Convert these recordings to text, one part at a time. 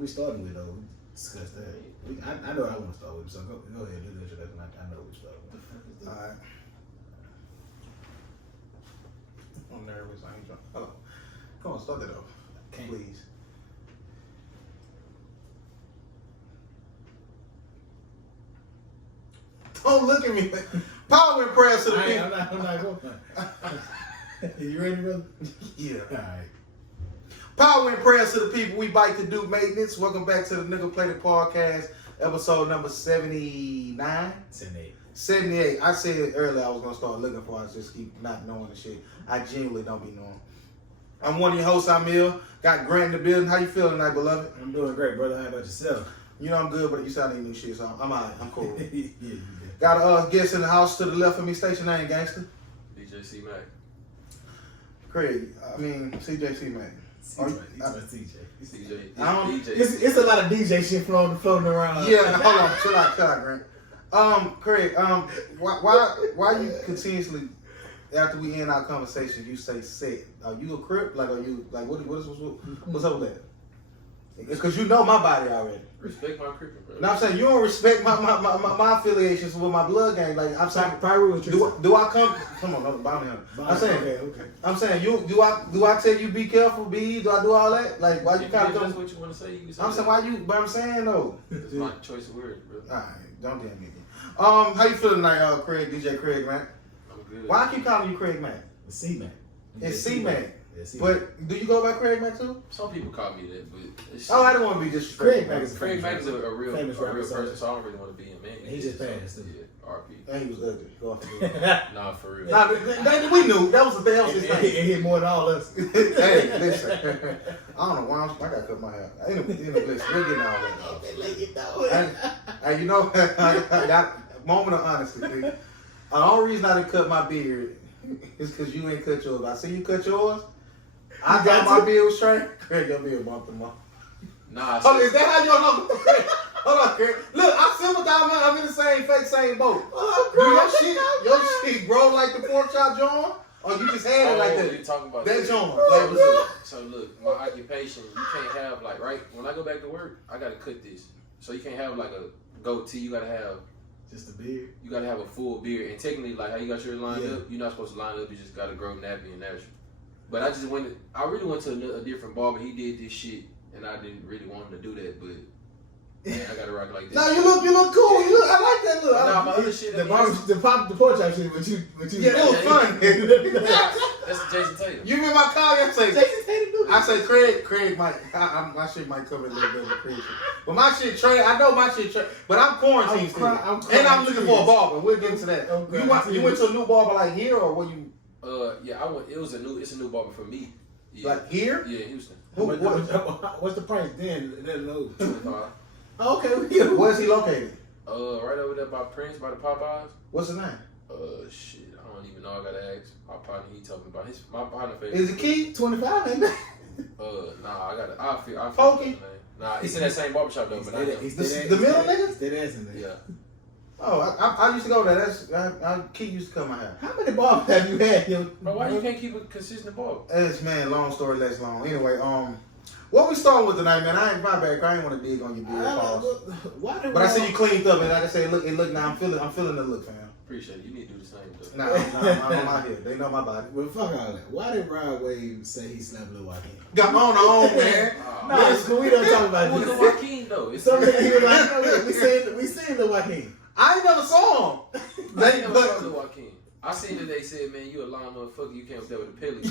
We starting with though. We discussed that. I know what I want to start with. So go ahead, do the introduction. I know what we start with. All right. I'm nervous. I ain't trying. Hold on. Come on, start that off, please. Don't look at me. Power and prayers to the people. I'm not going. You ready, brother? Yeah. All right. Power and prayers to the people. We bike to do maintenance. Welcome back to the Nigga Plated Podcast, episode number 79. 78. 78. I said earlier I was gonna start looking for it. I just keep not knowing the shit. I genuinely don't be knowing. I'm one of your hosts, Amil. Got Grant in the building. How you feeling tonight, beloved? I'm doing great, brother. How about yourself? You know I'm good, but you sound like new shit, so I'm alright. I'm cool. Yeah, you did. Got a guest in the house to the left of me. Station name, gangster. DJ C Mac. Craig. I mean CJC man. CJ. DJ. I don't- DJ. It's a lot of DJ shit floating around. Yeah, hold on. Chill out, Grant. Craig. Why you continuously after we end our conversation you say set? Are you a crip? Like are you like what's up with that? Because you know my body already. Respect my crippin', bro. No, I'm saying you don't respect my affiliations with my blood gang. Like I'm saying, Pyro do I come? Come on, no, bounty hunter. I'm saying, okay. I'm saying, do I tell you be careful, be? Do I do all that? Like why you If kind that's of? what you want to say, you can say I'm saying that. why you? But I'm saying though. It's my choice of words, bro. All right, don't damn me. How you feeling tonight, Craig? DJ Craig, man. I'm good. Why I keep calling you Craig, man? It's C-Man. It's C-Man. Yeah, C-Man. But do you go by Craig, man too? Some people call me that, but it's Oh, I don't want to be disrespectful. Craig Mack is Craig Mack is a real famous rapper, person, so I don't really want to be him, man. He just passed, too. Yeah, RP. And he was ugly. Go off the Nah, for real. Nah, we knew that was the hell his It thing. hit more than all us. Hey, listen. I don't know why I gotta cut my hair. Ain't no listen. We're getting all that. Hey, you know, I got moment of honesty. Dude. The only reason I didn't cut my beard is because you ain't cut yours. I see you cut yours. I got thought my to? beard was straight. Craig got me a month to month. Nah, Oh, is that how you know? Craig? Hold on, Craig. Look, I sympathize. I'm in the same boat. Do your shit grow like the pork chop, John? Or you just had it like you that? talking about That John. Like, look, so look, my occupation, you can't have like right when I go back to work, I gotta cut this. So you can't have like a goatee. You gotta have Just a beard. you gotta have a full beard. And technically, like how you got yours lined Yeah. up, you're not supposed to line up. You just gotta grow nappy and natural. But I just went. I really went to a different barber. He did this shit, and I didn't really want him to do that. But man, I gotta rock like this. No, you look cool. I like that look. Nah, my other shit. The pork chop shit, but you. Yeah, it was fun. That's Jason Tatum. You remember my call yesterday? Jason Tatum do I said Craig might, my shit might cover a little bit of the Craig shit. But my shit trade, I know my shit trade, but I'm quarantined still. And I'm looking for a barber. We'll get into that. You went to a new barber like here or were you? Yeah, I went. It's a new barber for me. Yeah. Like here? Yeah, Houston. What's the price then? That low. 25. Okay, we get it. Where's he located? Right over there by Prince, by the Popeyes. What's his name? Shit, I don't even know. I gotta ask my partner. He told me about my partner. Favorite. Is it Keith? 25 ain't bad. Nah, I gotta. I feel. Pokey? Nah, he's in that same barbershop though, but I know. The middle niggas? Dead ass in there. Yeah. Oh, I used to go there. Keith used to come my house. How many barbers have you had? Bro, why you can't keep a consistent barber? It's man, long story less long. Anyway, what we starting with tonight, man? I ain't my bad. I ain't want to dig on your beard, pause. But I see you cleaned up, and like I say, it look now. I'm feeling the look, fam. Appreciate it. You need to do the same though. Nah, I'm out here. They know my body. Well, fuck all that. Why did Rod Wave say he slapped Lil Joaquin? Got on the own, man. No, but we don't talk about Who's the this. Joaquin though? It's So he was like, no, we seen Lil Joaquin. I ain't never saw him. I ain't never saw the Joaquin. I seen that they said, man, you a lying motherfucker. You came up there with a pilly.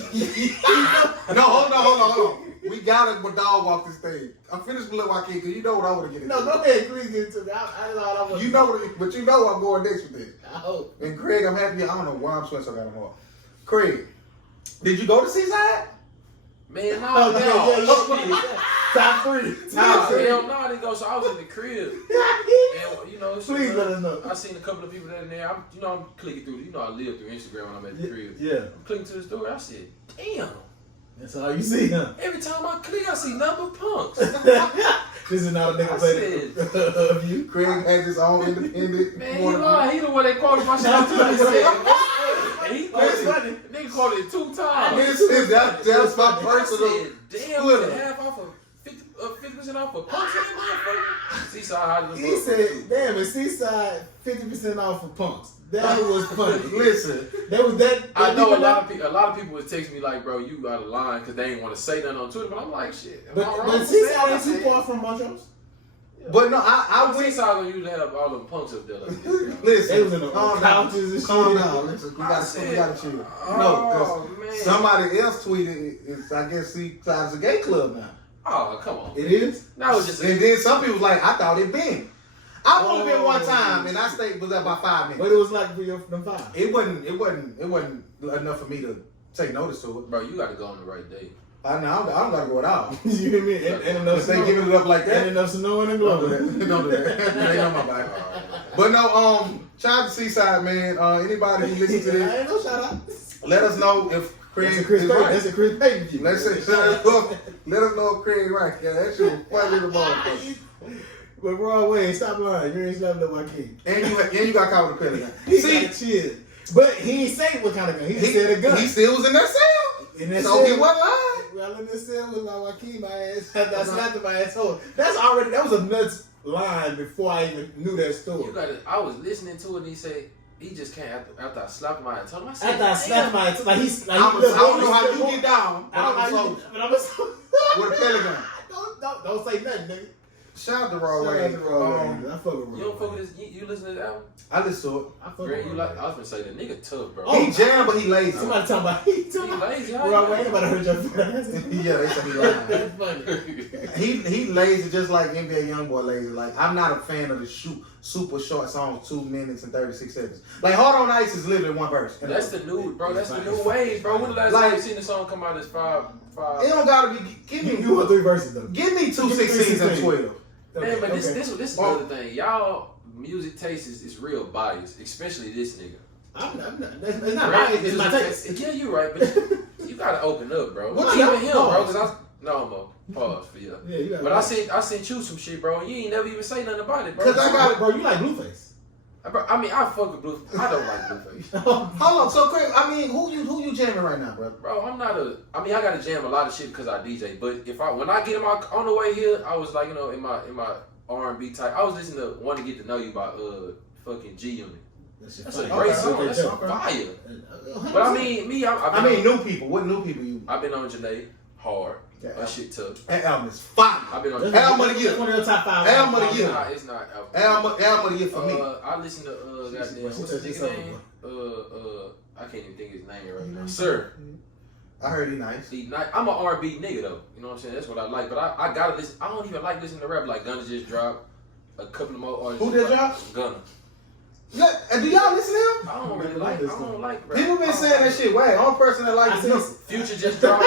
No, hold on. We got it when dog walk this thing. I'm finished with Lil Joaquin because you know what I want to get into. No, go ahead, please get into it. I know all I want. You know what, but you know I'm going next with this. I hope. And Craig, I'm happy. I don't know why I'm sweating so goddamn hard. Craig, did you go to Seaside? Man, no, Oh, yeah. Top three. Nah, Top hell no, I didn't go. So I was in the crib. And, you know, Please let us know. I seen a couple of people that in there. I'm clicking through. You know, I live through Instagram when I'm at the crib. Yeah. I'm clicking to the story. I said, damn. That's all you see, huh? Every time I click, I see number punks. This is not a nigga I play of you. Craig has his own independent. Man, he lied. He the one that quoted my shit too. He said, and he That's quoted funny. it. Nigga quoted it 2 times. That's my I personal. said, damn, Twitter. half off of 50% 50% off for punks in the motherfucker. Seaside hot as a He said, damn, at Seaside, 50% off for punks. That was funny. Listen, That was that. I know a lot of people would text me like, bro, you out of line because they ain't want to say nothing on Twitter. But I'm like, shit. Am I wrong But for Seaside ain't saying too that? far from Montrose. but no, I went. Seaside gonna usually have all them punks up there like this. bro. Listen, They was in the calm down. couches and shit. Calm down. Listen, we I gotta chill. No, Oh, because man. somebody else tweeted. It's I guess Seaside's a gay club now. Oh, come on. It is? That was just And then some people was like, I thought it been. I've only been one Oh. time, and I stayed was there about 5 minutes. What it was like for your them five? It wasn't enough for me to take notice to it. bro, you got to go on the right day. I don't gotta go at all. You hear me? And enough If they snow. giving it up like And that, enough snow and don't do glowing. that. Don't do that. They know my body. But no, shout out to Seaside, man. Anybody who listens to I this, ain't no shout out. let us know if Craig That's a Chris is Payton. right. That's a Chris Payton view. Let us know if Craig right. Yeah, that shit was funny the motherfucker. But Broadway, stop lying. You ain't slapping up my king. And you got caught with a pellet gun. He See, got chill. But he ain't say what kind of gun. He, said a gun. He still was in that cell. And that So he cell- wasn't lying. Well, in this cell was like Joaquin, my ass. I slapped my asshole. That was a nuts line before I even knew that story. You got to. I was listening to it and he said, he just came after I slapped him. I told him, I said, After I slapped my ass, like he's like I don't know how you get down, but I don't I'm know how so you, but I'm so. with a pellet gun. Don't say nothing, nigga. Shout out to Raw Shout out Wave. to Raw Wave. I fuck with Raw You don't fuck Wave. with this? You listen to the album? I listen to it. I fuck Greg, with you Raw like? Wave. I was gonna say the nigga tough, bro. He jammed, but he lazy. Somebody talking about he He talking about lazy. How Raw you Wave. Anybody heard your friends? Yeah, they said he lying. That's funny. He lazy just like NBA YoungBoy lazy. Like I'm not a fan of the super short songs, 2 minutes and 36 seconds. Like Hard on Ice is literally one verse. That's the new, bro. That's the new wave, bro. When the last Like- time you seen the song come out? It's five. It don't gotta be. Give You me want 3 verses though. Give me 2 16s and 12. Man, but this Okay. is another thing. Y'all music taste is real biased, especially this nigga. I'm not. It's not Right? right. It's my taste. Yeah, you're right, but you gotta open up, bro. What Even you- him, bro. pause. Cause no more pause for you. Yeah, you got. But I sent you some shit, bro. And you ain't never even say nothing about it, bro. 'Cause I got- bro. You like Blueface? Bro, I mean, I fuck with Blueface. I don't like Blueface. Hold on, so Craig, I mean, who you jamming right now, bro? Bro, I gotta jam a lot of shit because I DJ. But when I get on the way here, I was like, in my R&B type. I was listening to "Want to Get to Know You" by fucking G Unit. That's a great song. That's on fire. But I mean, I mean, new people. What new people you? I've been on Janae hard. Yeah, That shit tough. That album is fire. I've been on. That's Album of the year. One of your top 5. Album of the It's year. not. It's not. Album of the year for me. I listen to goddamn. What's his nigga name? I can't even think his name right now. Sir. I heard he nice. I'm an R&B nigga though. You know what I'm saying? That's what I like. But I gotta listen. I don't even like listening to rap. Like Gunna just dropped a couple of more artists. Who did drop? Gunna. Yeah, and do y'all listen to him? I don't really like. I don't like rap. People been saying that shit. Wait, only person that likes him. Future just dropped.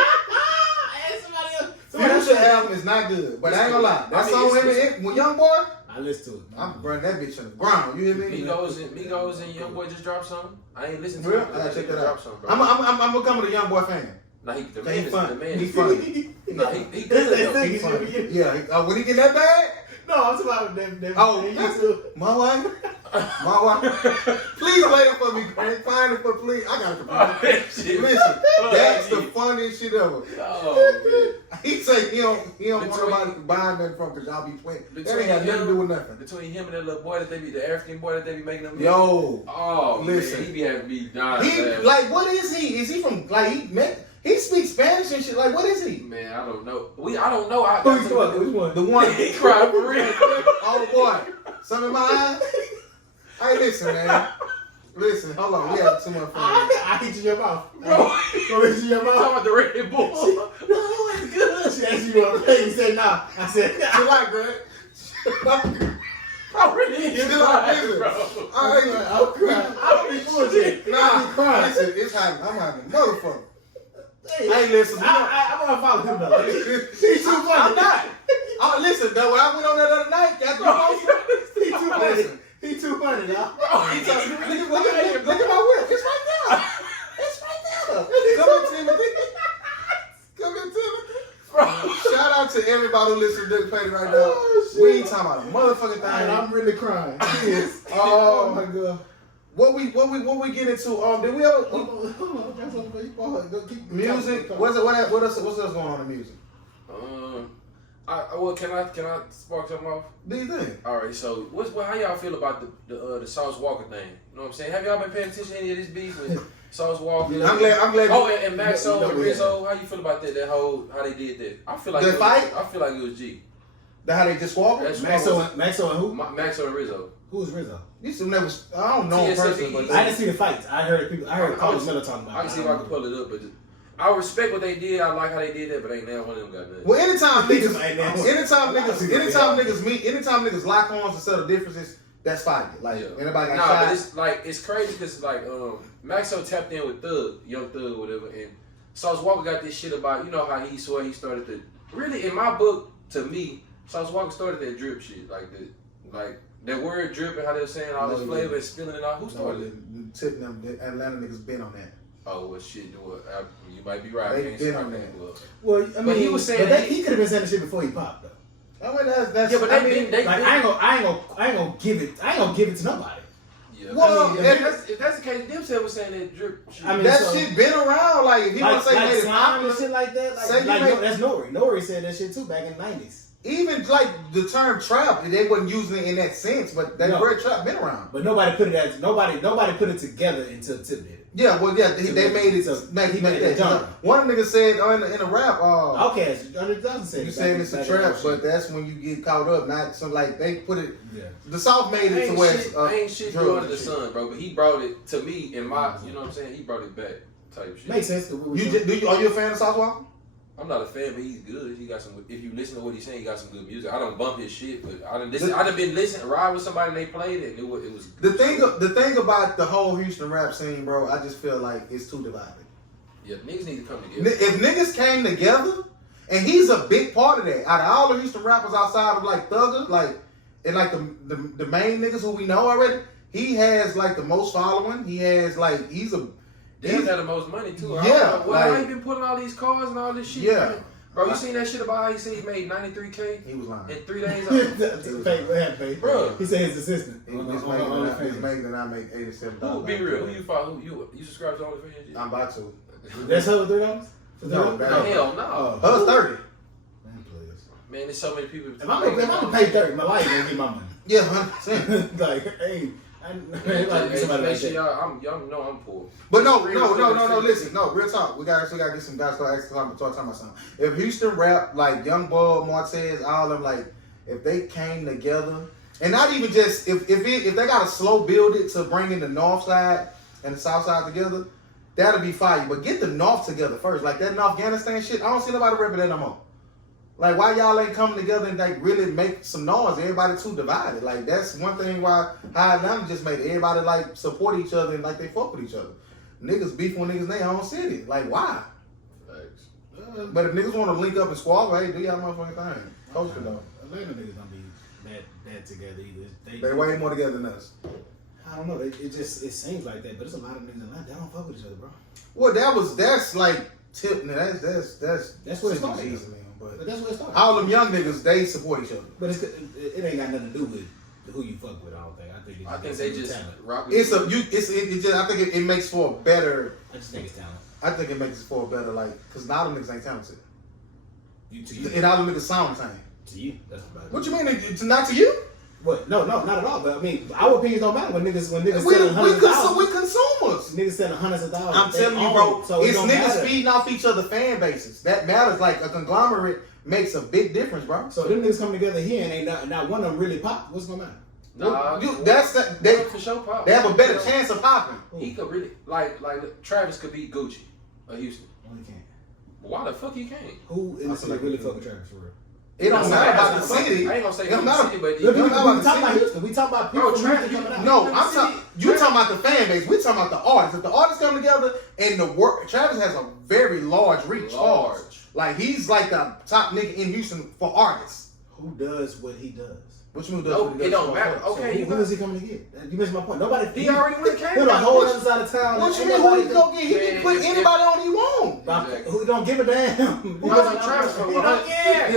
Future album is not good, but I ain't gonna lie. That song with Young Boy, I listen to it. I'm burning that bitch on the ground. You hear me? Migos and YoungBoy just dropped something. I ain't listened to Real? it. I gotta check that Dropped out. something, bro. I'm becoming a Young Boy fan. Nah, the He man is funny. the man. He is funny. Nah, he That's good that though. thing. He funny. Yeah, when he get that bag, No, I'm talking about them. Oh, they that's- used to. my wife, please play it for me, Craig. Find it for please. I got Oh, it. that shit. Listen, that's the funniest shit ever. Oh, He say he don't want Between- nobody buying nothing from because y'all be playing. That Between ain't got nothing to him- do with nothing. man. Between him and that little boy the African boy that they be making them. Yo, Oh, listen. man, he be having me dying. he like what is he? Is he from like he speaks Spanish and shit? Like what is he? Man, I don't know. I don't know. I Who you talking about? Which one? The one. He cried for real. Oh boy, something in my eyes. Hey, listen, man. Listen, hold on. We have too much fun. I hit you in your mouth. Bro, Go hit you in your talking mouth. about the Red Bull. No, it's good. She asked you what you said nah. I said nah. Chill out, Greg. Bro, really? Chill He's out, crying, listen. bro. I'm crying. I don't be bullshit. Nah, I be crying. listen, it's happening. I'm having motherfucker. Hey, Hey, listen. I'm gonna follow him though. He's too funny. I'm not. Oh, listen, though, when I went on that other night, got you He too funny. He too funny, y'all. Look at my whip. It's right there. It's right there. Come on, Timothy. Come here, Timothy. Bro. Shout out to everybody who listens to this play right now. Oh, shit. We ain't talking about a motherfucking Man, thing. I'm really crying. Yes. Oh, Oh my god. What we get into? Did we ever music? What's else going on in music? Can I spark something off? Do you think? All right, so how y'all feel about the Sauce Walker thing? You know what I'm saying? Have y'all been paying attention to any of this beef with Sauce Walker? I'm glad. Oh, and Maxo and Rizzo. How you feel about that? That whole how they did that? I feel like the fight. I feel like it was G. That how they just walk? Maxo and who? Maxo and Rizzo. Who is Rizzo? These some never. I don't know him personally, but I didn't see the fights. I heard Carlos Miller talking about it. I can see if I can pull it up, but I respect what they did. I like how they did that, but ain't now one of them got nothing. Well, anytime niggas lock arms and settle differences, that's fine. Like anybody got shot. But it's like it's crazy because like Maxo tapped in with Thug, Young Thug, whatever, and Sauce Walker got this shit about how he swore he started the really in my book to me Sauce Walker started that drip shit like that word drip and how they were saying all this flavor and spilling it out. Who started it? Tipping them, the Atlanta niggas been on that. Oh well, shit. You might be right. They been on that. Well, I mean, but he was saying he could have been saying the shit before he popped though. I mean, that's yeah, but I ain't gonna give it to nobody. Yeah. Well, if that's the case, Dipset was saying that drip shit. I mean, that shit been around. Like if he want to say like made it slime and popular, shit like that. That's Nori. Nori said that shit too back in the 90s. Even like the term trap, they wasn't using it in that sense, but that word trap been around. But nobody put it together until Tip did it. Yeah, well, yeah, they made it. He made that genre. One nigga said in a rap, okay, Andre Johnson said you saying it's a trap, but that's when you get caught up. Not some like they put it. Yeah. The South made it to where ain't shit new under the sun, bro. But he brought it to me in my, you know what I'm saying? He brought it back, type shit. Makes sense. Are you a fan of Sauce Walker? I'm not a fan, but he's good. He got some. If you listen to what he's saying, he got some good music. I don't bump his shit, but I done been listening, ride with somebody and they played it. And it was the thing about the whole Houston rap scene, bro. I just feel like it's too divided. Yeah, niggas need to come together. If niggas came together, and he's a big part of that. Out of all the Houston rappers outside of like Thugger, like and like the main niggas who we know already, he has like the most following. He has like he's got the most money too. Yeah, how he been putting all these cars and all this shit? Yeah, man? Bro, you seen that shit about how he said he made $93K? He was lying. In 3 days. Bro, he said his assistant. He's making that I make $87. Who be real? Who you follow? You subscribe to OnlyFans? I'm about to. That's her $3? No, hell no. Her 30. Man, there's so many people. If I'm gonna pay 30, my wife gonna get my money. Yeah, 100%. Like, hey. Y'all know I'm poor. But no. Listen, no, real talk. We got to get some guys start asking talking about something. If Houston rap like Young Boy, Martez, all of them, like if they came together, and not even just if they got to slow build it to bring in the North Side and the South Side together, that'll be fire. But get the North together first, like that Afghanistan shit. I don't see nobody rapping that no more. Like, why y'all ain't coming together and like really make some noise? Everybody too divided. Like, that's one thing why High Atlanta just made it. Everybody like support each other and like they fuck with each other. Niggas beef with niggas in their own city. Like, why? Thanks. But if niggas want to link up and squabble, hey, do y'all motherfucking thing. Coach it though. Atlanta niggas don't be that together either. They way more together than us. I don't know. It seems like that, but there's a lot of niggas in Atlanta that don't fuck with each other, bro. Well, that's like tip. That's what it started. Easy, man. But that's what it started. All them young niggas, they support each other. But it ain't got nothing to do with who you fuck with. I don't think. I think they just rock with I think it makes for a better. I just think it's talent. I think it makes for a better because now them niggas ain't talented. To you. And all them niggas sound the same. To you, that's about it. What you mean? It's not to you? What? No, not at all. But I mean, our opinions don't matter when niggas we consumers. Niggas selling hundreds of dollars. I'm telling you, bro. So it's niggas feeding off each other fan bases. That matters. Like a conglomerate makes a big difference, bro. So them niggas come together here and ain't not one of them really pop. What's gonna matter? Nah, they for sure pop. They have a better chance of popping. He could really like Travis could beat Gucci or Houston. No, he can't. Why the fuck he can't? Who in the city really fucking Travis for real? It don't matter about the city. I ain't gonna say the city, but we talking about Houston. We talking about people coming out. No, you talking about the fan base. We talking about the artists. If the artists come together and the work, Travis has a very large reach. Like he's like the top nigga in Houston for artists. Who does what he does? Which one does? No, it don't matter. Okay, who is he coming to get? You missed my point. Nobody. He already went came. Put a whole other side of town. What you mean? Who he gonna get? He can put anybody on he want. Exactly. Who don't give a damn? Who doesn't Travis? He don't care.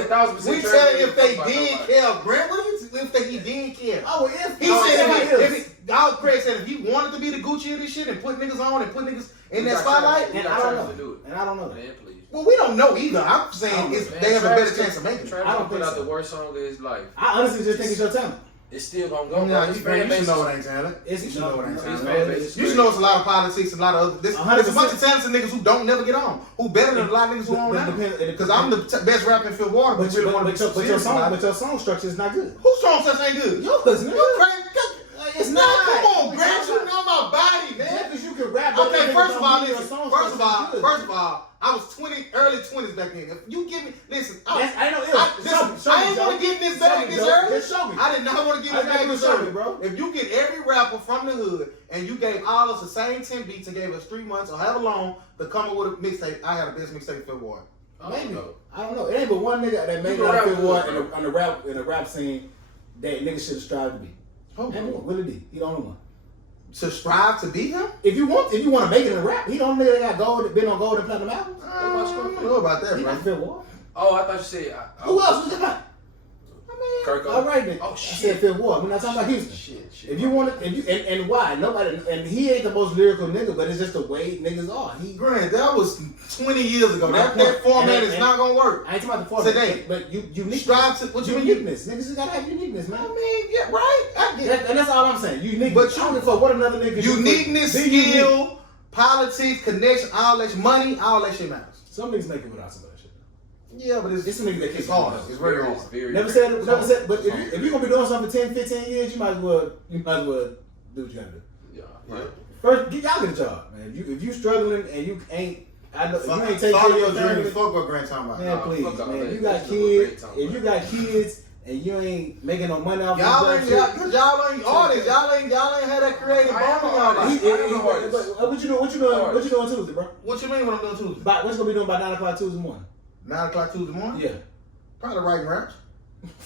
We said if they did care, Brent. What do you if he did care? Oh, if he said all Craig said if he wanted to be the Gucci of this shit and put niggas on and put niggas in that spotlight. And I don't know. And I don't know. Man, please. Well, we don't know either. I'm saying they have a better chance of making it. Travis don't put out the worst song of his life. I honestly just think it's your talent. It's still gonna go. Yeah, His you fan should base know is- it ain't talent. You It's should know it ain't his talent. fan base is You should know it's a lot of politics, a lot of other. There's a 100%. bunch of talented niggas who don't never get on. Who better than a lot of niggas who on now. Because I'm the best rapper in Phil Water, but you really want to be but your song structure is not good. Whose song such ain't good? Yours, nigga. You crazy? It's Nah, not. come on, Grant. You know my body, man. Because you can rap. Okay, first of all, listen. First of all, I was early 20s back then. If you give me, listen, I know. I ain't want to get in this bag this early. Just show me. I did not want to get in this bag this early, bro. If you get every rapper from the hood and you gave all us the same 10 beats and gave us 3 months or however long to come up with a mixtape, I had the best mixtape for War. Maybe. I don't know. It ain't but one nigga that made it out of War in the rap scene that nigga should have strived to be. And Willie D. He the only one. To strive to beat him? If you want to make it in rap, he the only nigga that got gold, been on gold and platinum albums. I don't know about that, He bro. not Phil Ward. Oh, I thought you said. Who else was it not? Kirk. All right then. Oh I shit. said Phil Ward. We're not talking about Houston. Shit. If you want to, and why? Nobody, and he ain't the most lyrical nigga, but it's just the way niggas are. Grant, that was 20 years ago. My That point. format And- is not gonna work. I ain't talking about the format Today. but you unique. Strive to what you mean? Uniqueness. Niggas just gotta have uniqueness, man. I mean, yeah, right. I get it. And that's all I'm saying. Unique. But I don't give a fuck what another nigga do. Uniqueness, Be unique. skill, politics, connection, all that shit, money, all that shit matters. Some niggas make it without some of that shit. Yeah, but It's some niggas that it's kick hard. it. It's very hard. Never said. But if you're gonna be doing something for 10, 15 years, you might as well do what you gotta do. Yeah. Right. First, y'all get a job, man. If you struggling and you ain't, I know if you ain't taking care Follow of your your dream. family, Fuck what Grant talking about. man, Nah, please, fuck all man. that. You got That's what Grant kids. talking If you about. got kids and you ain't making no money off Y'all this ain't, shit, y'all ain't artists. Y'all ain't had that creative I am bone in an y'all. artist. What you doing? What you doing Tuesday, bro? What you mean when I'm doing Tuesday? What's gonna be doing by 9 o'clock Tuesday morning? 9 o'clock Tuesday morning? Yeah. Probably writing raps.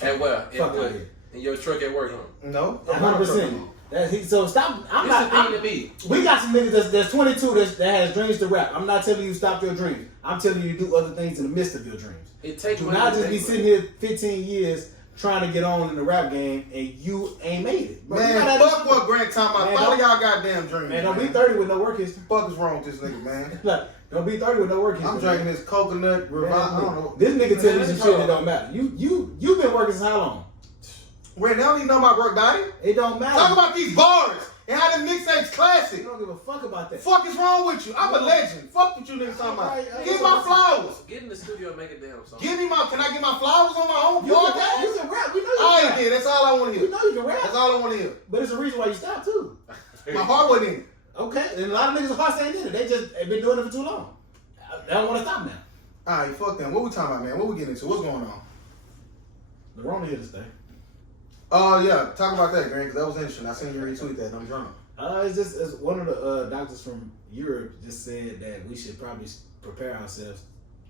And where? Fuck out here. In your truck at work, huh? No. 100%. So stop. I'm It's not. the thing to me. We got some niggas that's 22 that has dreams to rap. I'm not telling you stop your dreams. I'm telling you to do other things in the midst of your dreams. It takes Do money not to just be take sitting here 15 years trying to get on in the rap game and you ain't made it. Bro, you Man, gotta- fuck what Grant talking about. Man, Follow don't- y'all goddamn dreams. Man, don't be 30 with no work history. Fuck is wrong with this nigga, man? Look, don't be 30 with no work history. I'm drinking this coconut revive. I don't know. This nigga tell you Man, some it's shit all- that don't matter. You been working since how long? Wait, they don't even know my work, Dottie. It don't matter. Talk about these bars and how the mixtape's You classic. don't give a fuck about that. Fuck is wrong with you? I'm a legend. Fuck what you niggas talking about. Give me my flowers. Get in the studio and make a damn song. Give me my. Can I get my flowers on my own You podcast? can rap. We know you I can ain't rap. here. That's all I want to We hear. know you can rap. That's all I want to hear. But it's a reason why you stopped too. My heart wasn't in it. Okay, and a lot of niggas' hearts ain't in it. They just have been doing it for too long. They don't want to stop now. All right, fuck them. What we talking about, man? What we getting into? What's going on? The Rona here to stay. Oh yeah, talk about that, Grant, because that was interesting. I seen you retweet that, and I'm drunk. It's one of the doctors from Europe just said that we should probably prepare ourselves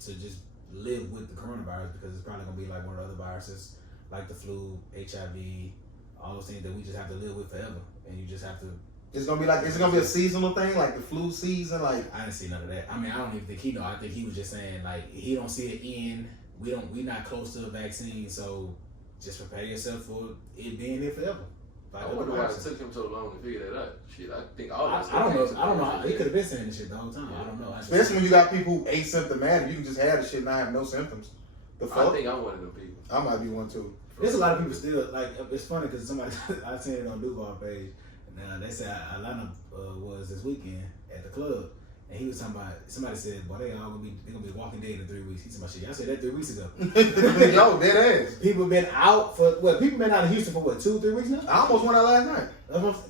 to just live with the coronavirus because it's probably gonna be like one of the other viruses, like the flu, HIV, all those things that we just have to live with forever, and you just have to. It's gonna be like, is it gonna be a seasonal thing, like the flu season, like? I didn't see none of that. I mean, I don't even think he know. I think he was just saying like he don't see it end. We not close to a vaccine, so just prepare yourself for it being here forever. Like, I wonder why it took him so long to figure that out. Shit, I think all I that don't know. stuff I don't know. came He could have been saying this shit the whole time. I don't know. Especially when you got people who asymptomatic, you can just have the shit and not have no symptoms. The I fuck? think I'm one of them people. I might be one too. There's a lot of people still like. It's funny because somebody I seen it on Duval page. And they said Atlanta was this weekend at the club, and he was talking about. Somebody said, "Boy, they gonna be Walking Dead in 3 weeks." He said, "My shit." I said that 3 weeks ago. Yo, dead ass. People been out for what? People been out of Houston for what? 2-3 weeks now. I almost went out last night.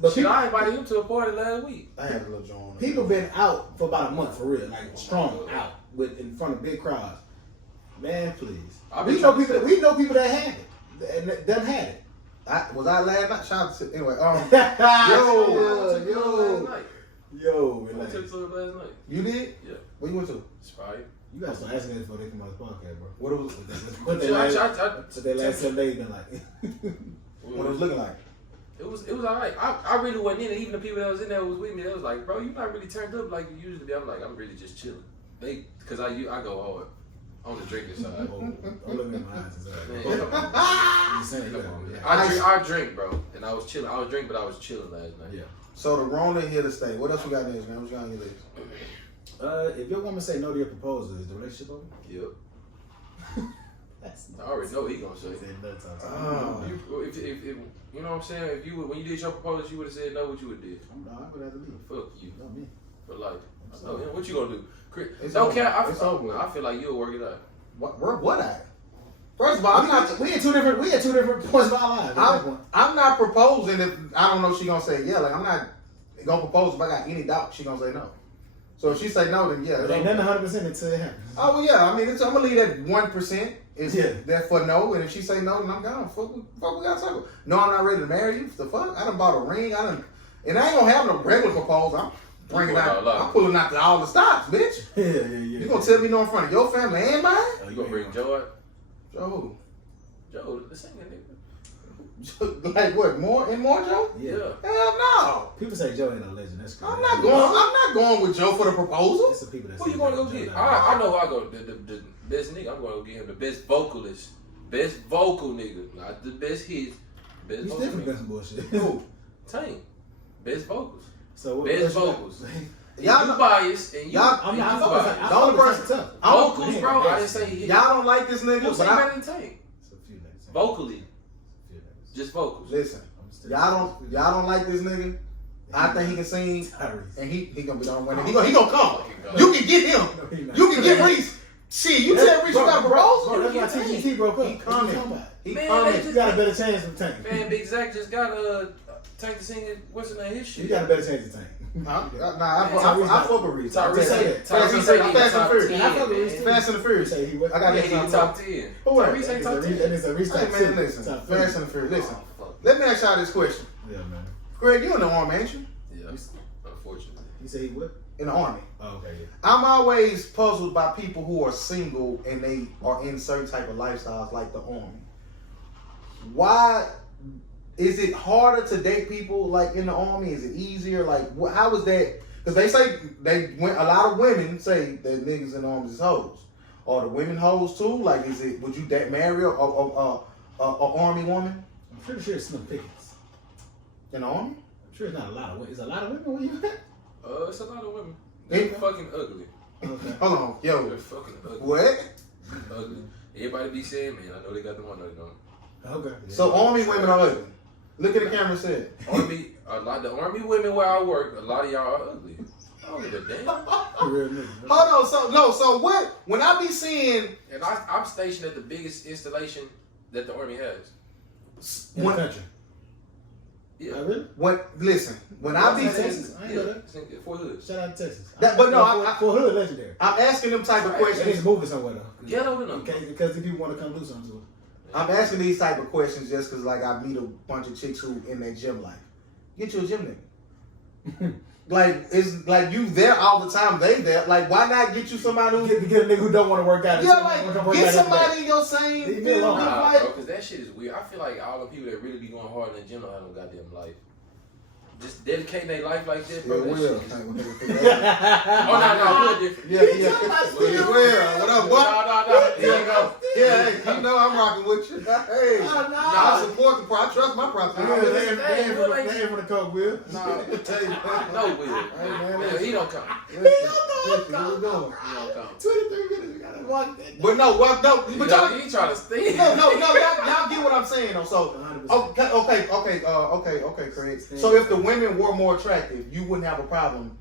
But Shit, people, I invited him to a party last week. I had a little joint. people been out for about a month for real, like strong out with in front of big crowds. Man, please. We know people that had it and that done had it. Was I last night? Shout out to anyway. I took the yo, club last night. yo, I relax. took the club last night. You did? Yeah. Where you went to? Sprite. You guys start asking this before they come on the podcast, bro. What it was? What they last 7 days been like? What it was looking like? It was alright. I really wasn't in it. Even the people that was in there was with me. They was like, bro, you not really turned up like you usually be. I'm like, I'm really just chilling. Cause I go hard on the drinking side. Don't look me in my eyes. Man, come on. You saying, Come on, man. yeah. I drink, bro, and I was chilling. I was drinking, but I was chilling last night. Yeah. So the Rona here to stay. What else we got next, man? What you got next? If your woman say no to your proposal, is the relationship over? Yep. That's I already know what he gonna say. If you know what I'm saying, if you when you did your proposal, you would have said no. What you would did? I would have to leave. Fuck you. Not me. For life. I know him. What you gonna do? Chris, It's don't over. care. It's over. I feel like you'll work it out. What I? First of all, I'm not. We had two different points of our lives. I'm not proposing if I don't know if she gonna say yeah. Like I'm not gonna propose if I got any doubt she gonna say no. So if she say no, then yeah. It ain't nothing 100% until it happens. Oh well, yeah. I mean, I'm gonna leave that 1%. Is Yeah. that for no? And if she say no, then I'm gone. Fuck, we got to talk about. No, I'm not ready to marry you. The fuck? I done bought a ring. And I ain't gonna have no regular proposal. I'm bringing out. I'm pulling out all the stops, bitch. Yeah. You gonna tell me no in front of your family and mine? Oh, you gonna bring Joe out? Joe. Joe, the singer nigga. Like what? More Joe? Yeah. Hell no. People say Joe ain't no legend. That's crazy. I'm not going with Joe for the proposal. It's the people that Who you gonna go get? I know who I go. The best nigga. I'm gonna go get him. The best vocalist. Best vocal nigga. Not the best hits. Best He's vocal definitely got nigga. some bullshit. Who? Tank. Best vocals. So what Best you got? vocals. Y'all You biased and you. I'm and not. you I biased. fuck The only with person- tough. Vocals, bro. I didn't say he. Y'all don't like this nigga, Who but sing better than Tank? It's a few niggas. Vocally, Few niggas. just vocals. listen. Y'all don't like this nigga. I think he can sing, and he gonna be the only winner. He gonna come. You can get him. You can get Reese. Shit, you tell Reese you got a proposal. Bro, that's why TGT broke up. He coming. He Man, coming. they You just got a better chance than Tank. Man, Big Zach just got Tank to sing it. What's the name? His shit. You got a better chance than Tank. I fuck with Reese. Tyrese said- Fast and ain't Fast and top Furious. 10, I fuck with man. Reese. Fast and the Furious. Say he was. I got Yeah, this he on top 10. Who that? Tyrese ain't top 10. That is a Reese Hey top man, 2. listen. Top Fast 3. and the Furious. Listen. Oh, fuck. Let me ask y'all this question. Yeah, man. Greg, you in the army, ain't you? Yeah, unfortunately. He said he would. In the army. Oh, okay. Yeah. I'm always puzzled by people who are single and they are in certain type of lifestyles like the army. Why is it harder to date people like in the army? Is it easier? Like, how is that? Because they say a lot of women say that niggas in the army is hoes. Are the women hoes too? Like, would you marry a army woman I'm pretty sure it's Slim Pickens. in the army? I'm sure it's not a lot of women. Is a lot of women where you at? It's a lot of women. They- They're fucking ugly. Okay. Hold on, yo, They're fucking ugly. what? Ugly. Everybody be saying, man, I know they got the one, no, they don't. Okay. Yeah. So army women are ugly. Look at the camera and say it. The army women where I work, a lot of y'all are ugly. I don't give a damn. Real nigga. Hold on, so what? When I be seeing And I'm stationed at the biggest installation that the army has. In the country. Yeah. Oh, really? listen, when I be Texas. I ain't know that. It's in Fort Hood. Shout out to Texas. But no, For Hood legendary. I'm asking them type of Right. They need questions. to move it somewhere though. Ghetto than them. Because the people want to come do something to it. I'm asking these type of questions just because, like, I meet a bunch of chicks who in their gym life. Get you a gym nigga. Like, it's like you there all the time. They there. Like, why not get you somebody who? Get a nigga who don't want to work out. Yeah, like get somebody in your same Leave me field alone. of Nah, life. bro, because that shit is weird. I feel like all the people that really be going hard in the gym don't have no goddamn life. Just dedicating their life like that, bro. That shit is... Oh, no, we're different. Yeah. Well, what up, boy? No. Here you go. Yeah, hey, you know I'm rocking with you. Hey, Oh, no. I support the pro. I trust my process. They ain't from the coke, Will. No, Will. man, Yeah, he don't come. What we doing? He don't come. 23 minutes, we gotta watch that. But no, but y'all, He trying to stay. no, y'all get what I'm saying though. So, 100%. okay, Craig. So if the women were more attractive, you wouldn't have a problem.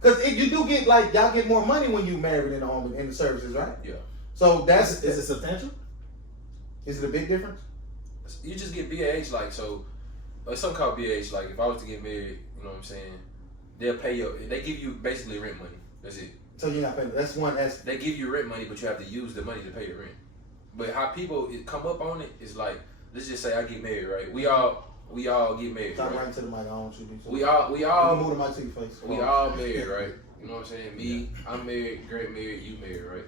Because you do get like y'all get more money when you married in the army in the services, right? Yeah. So Is it substantial? is it a big difference? You just get BAH like so. Some call BAH like if I was to get married, you know what I'm saying? They'll pay you. They give you basically rent money. That's it. So you're not paying. That's one. That's They give you rent money, but you have to use the money to pay your rent. But how people come up on it is like, let's just say I get married, right? We all get married. talk Right? right to the mic. I don't want you to. We You all can move the mic to your face. we all married, right? You know what I'm saying? Me, I'm married. Grant married. You married, right?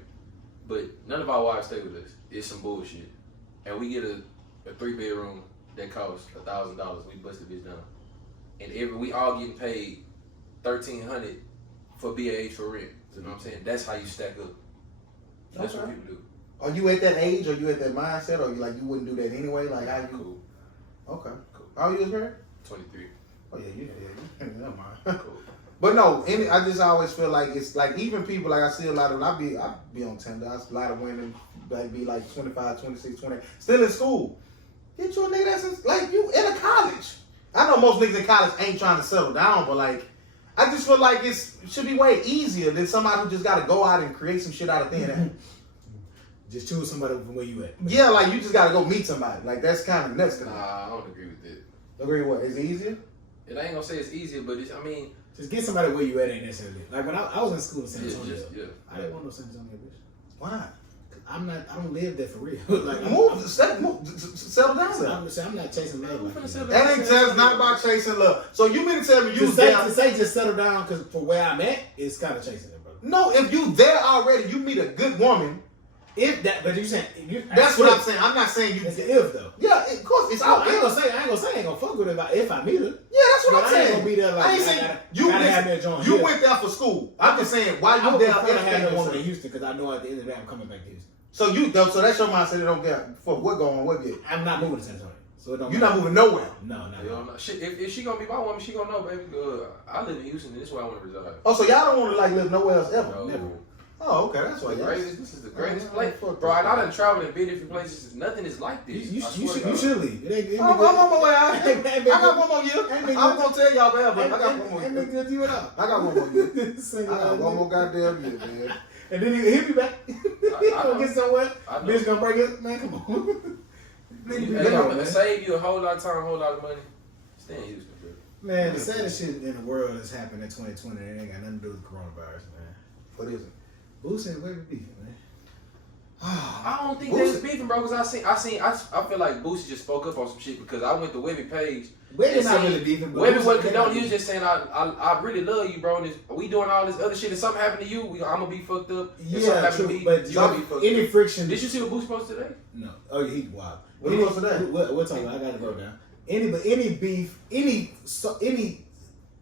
But none of our wives stay with us. It's some bullshit, and we get a 3-bedroom that costs $1,000. We bust the bitch down, and we all getting paid $1,300 for BAH for rent. You know what I'm saying? That's how you stack up. That's what Okay. people do. Are you at that age? Are you at that mindset? Or you like you wouldn't do that anyway? Like how you? Cool. Okay. Cool. How old you was married? 23. Oh yeah, yeah. Never mind. Cool. But no, I just always feel like it's like even people like I see a lot of I be on Tinder. I see a lot of women like be like 25, 26, 20, still in school. Get you a nigga that's like you in a college. I know most niggas in college ain't trying to settle down, but like I just feel like it should be way easier than somebody who just got to go out and create some shit out of thin air. Just choose somebody from where you at. Yeah, like you just got to go meet somebody. Like that's kind of nuts. Nah, I don't agree with that. Agree with what? Is it easier? And I ain't gonna say it's easier, but it's, I mean, just get somebody where you at ain't necessarily. Like when I was in school in San Antonio, I didn't want no San Antonio bitch. Why? I don't live there for real. Like settle down. I'm not chasing love. Like that ain't just not about chasing love. So you mean to tell me you to say just settle down because for where I'm at, it's kind of chasing it, bro. No, if you there already, you meet a good woman. If that, but you saying that's what I'm saying. I'm not saying you. It's the if though. Yeah, of course it's I ain't gonna say I ain't gonna fuck with her if I meet her. Yeah, that's what I'm saying. I ain't gonna be there like I ain't saying you went there for school. I'm just saying why you there. I would have that woman in Houston because I know at the end of the day I'm coming back to Houston. So that's your mindset. It don't get for what going what get. I'm not moving to San Antonio, so it don't. You're not moving nowhere. No. Shit, if she gonna be my woman, she gonna know, baby. I live in Houston, and this is where I want to reside. Oh, so y'all don't want to like live nowhere else ever? No. Never. Oh, okay, that's why. This is the greatest place, bro. I done traveled and been different places. Nothing is like this. You should leave. I'm on my way out. I got one more year. I'm gonna tell y'all forever. I got one more year. Ain't been good to you at all. I got one more year. I got one more goddamn year, man. And then he'll be back. He's gonna get somewhere. Bitch gonna break it. Man, come on. I'm gonna save you a whole lot of time, a whole lot of money. Stay in Houston, bro. Man, the saddest shit in the world that's happened in 2020. It ain't got nothing to do with coronavirus, man. What is it? Boosie and Webby beefing, man. I don't think they was beefing, bro. Cause I feel like Boosie just spoke up on some shit because I went to Webby page. Webby's not really beefing, but Webby wasn't condoning. He was just saying, I really love you, bro. And we doing all this other shit. If something happened to you, I'm gonna be fucked up. If something happened to me, but you gonna be fucked any up. friction. Did you see what Boosie posted today? No. Oh, yeah, he wild. What he posted today? What time? I got it wrote down. Any beef, any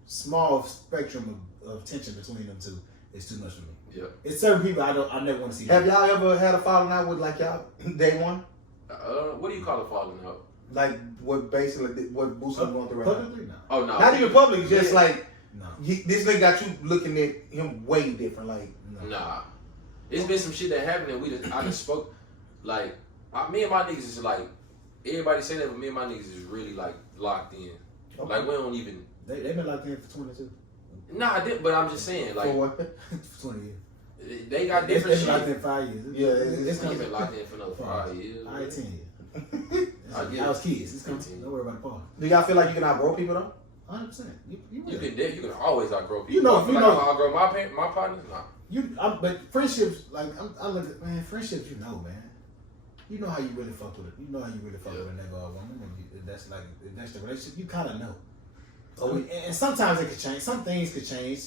small spectrum of tension between them two is too much for me. Yeah. It's certain people I never want to see. Have y'all ever had a falling out with like y'all day one? What do you call a falling out? Like what basically what Boosie going through right now? Publicly, no. Oh no. Not even public, just like no. This nigga got you looking at him way different. Like nah. It's been some shit that happened and I just spoke like me and my niggas is like everybody say that, but me and my niggas is really like locked in. Okay. Like we don't even. They've been locked in for 22. Nah, I did, but I'm just saying like for what? For 20 years. They got different shit. It's been locked in 5 years. It's been locked in for another 5 years. I had 10 years. I was kids. It's coming. Don't worry about the part. Do y'all feel like you can outgrow people though? 100%. You can always outgrow people. You know, I outgrow my partners. Nah. But friendships, like I look at friendships. You know, man. You know how you really fuck with it. You know how you really fuck with a nigga or a woman, and that's the relationship. You kind of know. And sometimes it could change. Some things could change.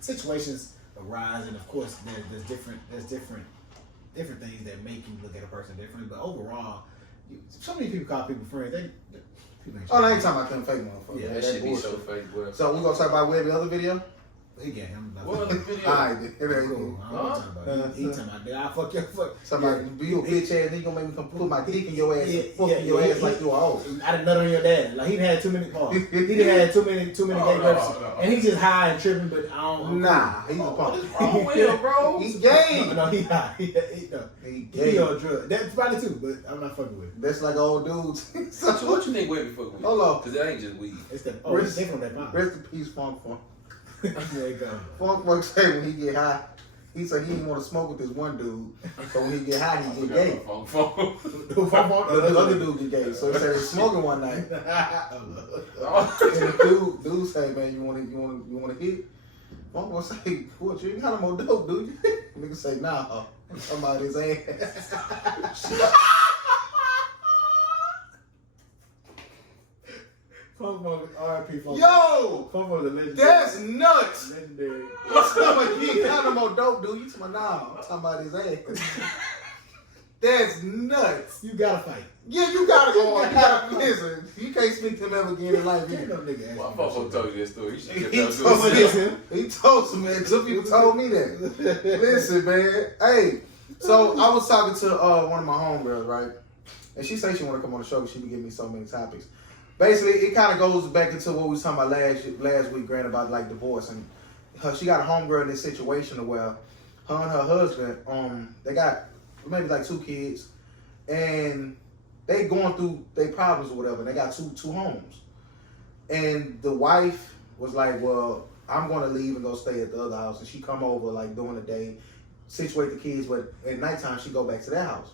Situations arise, and of course, there's different things that make you look at a person differently. But overall, so many people call people friends. People ain't I ain't talking about them fake motherfuckers. Yeah, that shit be so fake. Bro. So we gonna talk about Webby other video. He got him. What other video? Alright, Cool. I don't know what I'm talking about. He talking about, I fuck your fuck. Somebody, you a bitch ass nigga gonna make me come put my dick in your ass and fuck in your ass like you a hoe. I done nut on your dad. Like he done had too many calls. He done had too many gay girls. And he just high and tripping, but I don't. Nah, he's a punk. What is wrong with him, bro? He's gay. No, he high. He gay. He on drugs. That's probably too, but I'm not fucking with it. That's like old dudes. So what you think Webby fuck with? Hold on. Cause that ain't just weed. It's that. Rest It's that vibe. in peace, Funk. There you go. Funk say when he get high, he said he didn't want to smoke with this one dude. So when he get high, he get gay. The other dude get gay. So he said he was smoking one night. And the dude say, man, you want to hit? Funk will say, what, you ain't got no more dope, do you? Nigga say, nah, somebody's ass. Funk R.I.P. Funk. Yo! Funk was a legendary. That's nuts! Legendary. What's up with you? Ain't got no more dope, dude. You talking about, nah, I'm talking about his ass. That's nuts. You gotta fight. Yeah, you gotta go on. You gotta listen. You can't speak to him ever again in life. Ain't no nigga. My motherfucker told you that story. He told some man. Some people told me that. Listen, man. Hey, so I was talking to one of my homegirls, right? And she said she want to come on the show because she be giving me so many topics. Basically, it kind of goes back into what we was talking about last week, Grant, about like divorce and she got a homegirl in this situation where her and her husband, they got maybe like 2 kids, and they going through their problems or whatever. And they got two homes, and the wife was like, "Well, I'm going to leave and go stay at the other house," and she come over like during the day, situate the kids, but at nighttime she go back to their house.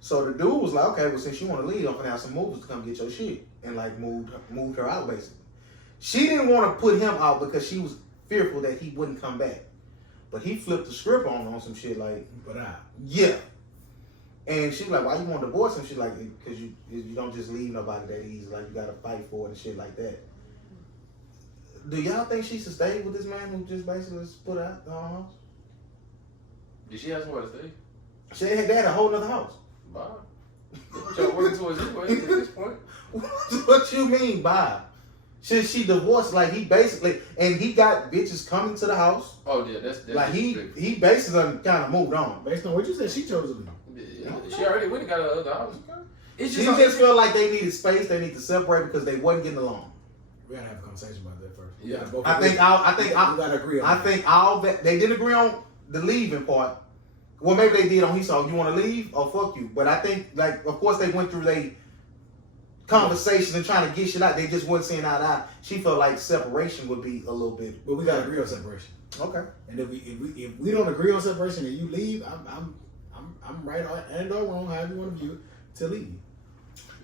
So the dude was like, "Okay, well since you want to leave, I'm gonna have some movers to come get your shit," and like moved her out basically. She didn't want to put him out because she was fearful that he wouldn't come back. But he flipped the script on some shit like, But yeah. And she's like, "Why you want to divorce him?" She's like, "Because you don't just leave nobody that easy. Like you gotta fight for it and shit like that." Do y'all think she should stay with this man who just basically put out the house? Did she have somewhere to stay? They had a whole nother house. Wow. Y'all working towards this way at this point. What you mean, Bob? Since she divorced, like he basically, and he got bitches coming to the house. Oh yeah, that's Like he basically kind of moved on. based on what you said, she chose to leave. Yeah, she already went and got her other house. It's She just, just felt like they needed space. They need to separate because they wasn't getting along. We gotta have a conversation about that first. Yeah. We gotta agree on I that. think all that they didn't agree on the leaving part. Well, maybe they did on his side. You want to leave or fuck you? But I think, like, of course, they went through their conversations and trying to get shit out. They just wasn't saying eye to eye. She felt like separation would be a little bit. But we gotta agree on separation. Okay. And if we don't agree on separation and you leave, I'm right and or wrong, however you want to view it, to leave.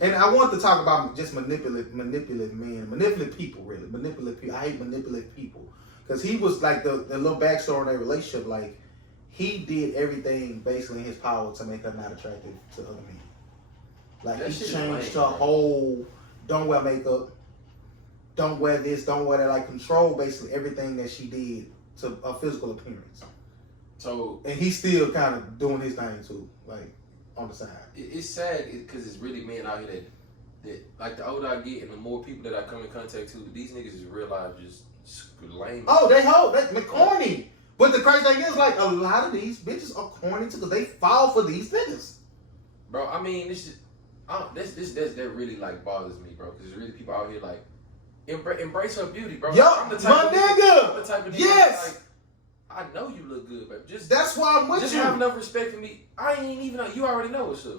And I want to talk about just manipulative men, manipulative people, really. Manipulative people. I hate manipulative people. Because he was like the little backstory in their relationship, like, he did everything basically in his power to make her not attractive to other men. Like, That he shit changed lame, her whole, don't wear makeup, don't wear this, don't wear that, like, control basically everything that she did to a physical appearance. so And he's still kind of doing his thing too, like, on the side. it's sad because it's really men out here that like the older I get and the more people that I come in contact to, these niggas is real life just lame. Oh, they corny. But the crazy thing is, like, a lot of these bitches are corny too, because they fall for these niggas. Bro, I mean, this that really like bothers me, bro. Because there's really people out here like embrace her beauty, bro. Yo, I'm the type my of nigga. I'm the type of nigga Yes. like, I know you look good, but just That's why I'm with just you. have enough respect for me. I ain't even know. You already know what's up.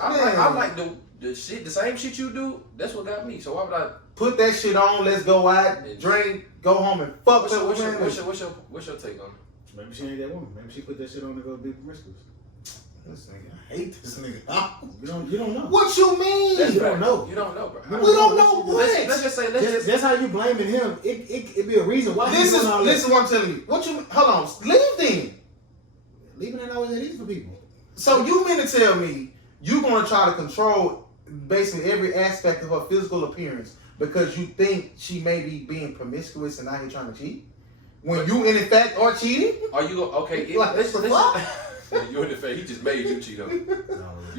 I Man. like the shit, the same shit you do. That's what got me. So why would I? Put that shit on. Let's go out, drink, go home, and fuck What's that your woman. what's your take on it? Maybe she ain't that woman. Maybe she put that shit on to go be promiscuous. This nigga, I hate this nigga. You don't know. What you mean? That's You don't fact. know. You don't know, bro. We don't know what. Let's just say That's how you blaming him. It be a reason why. This he is doing all this that. is what I'm telling you. What you? Hold on. Leave then. Leaving ain't always that easy for people. So you mean to tell me you gonna try to control basically every aspect of her physical appearance because you think she may be being promiscuous and out here trying to cheat? When you in fact are cheating? Are you okay? Like, Let's the fuck? You're in the face. He just made you cheat on him.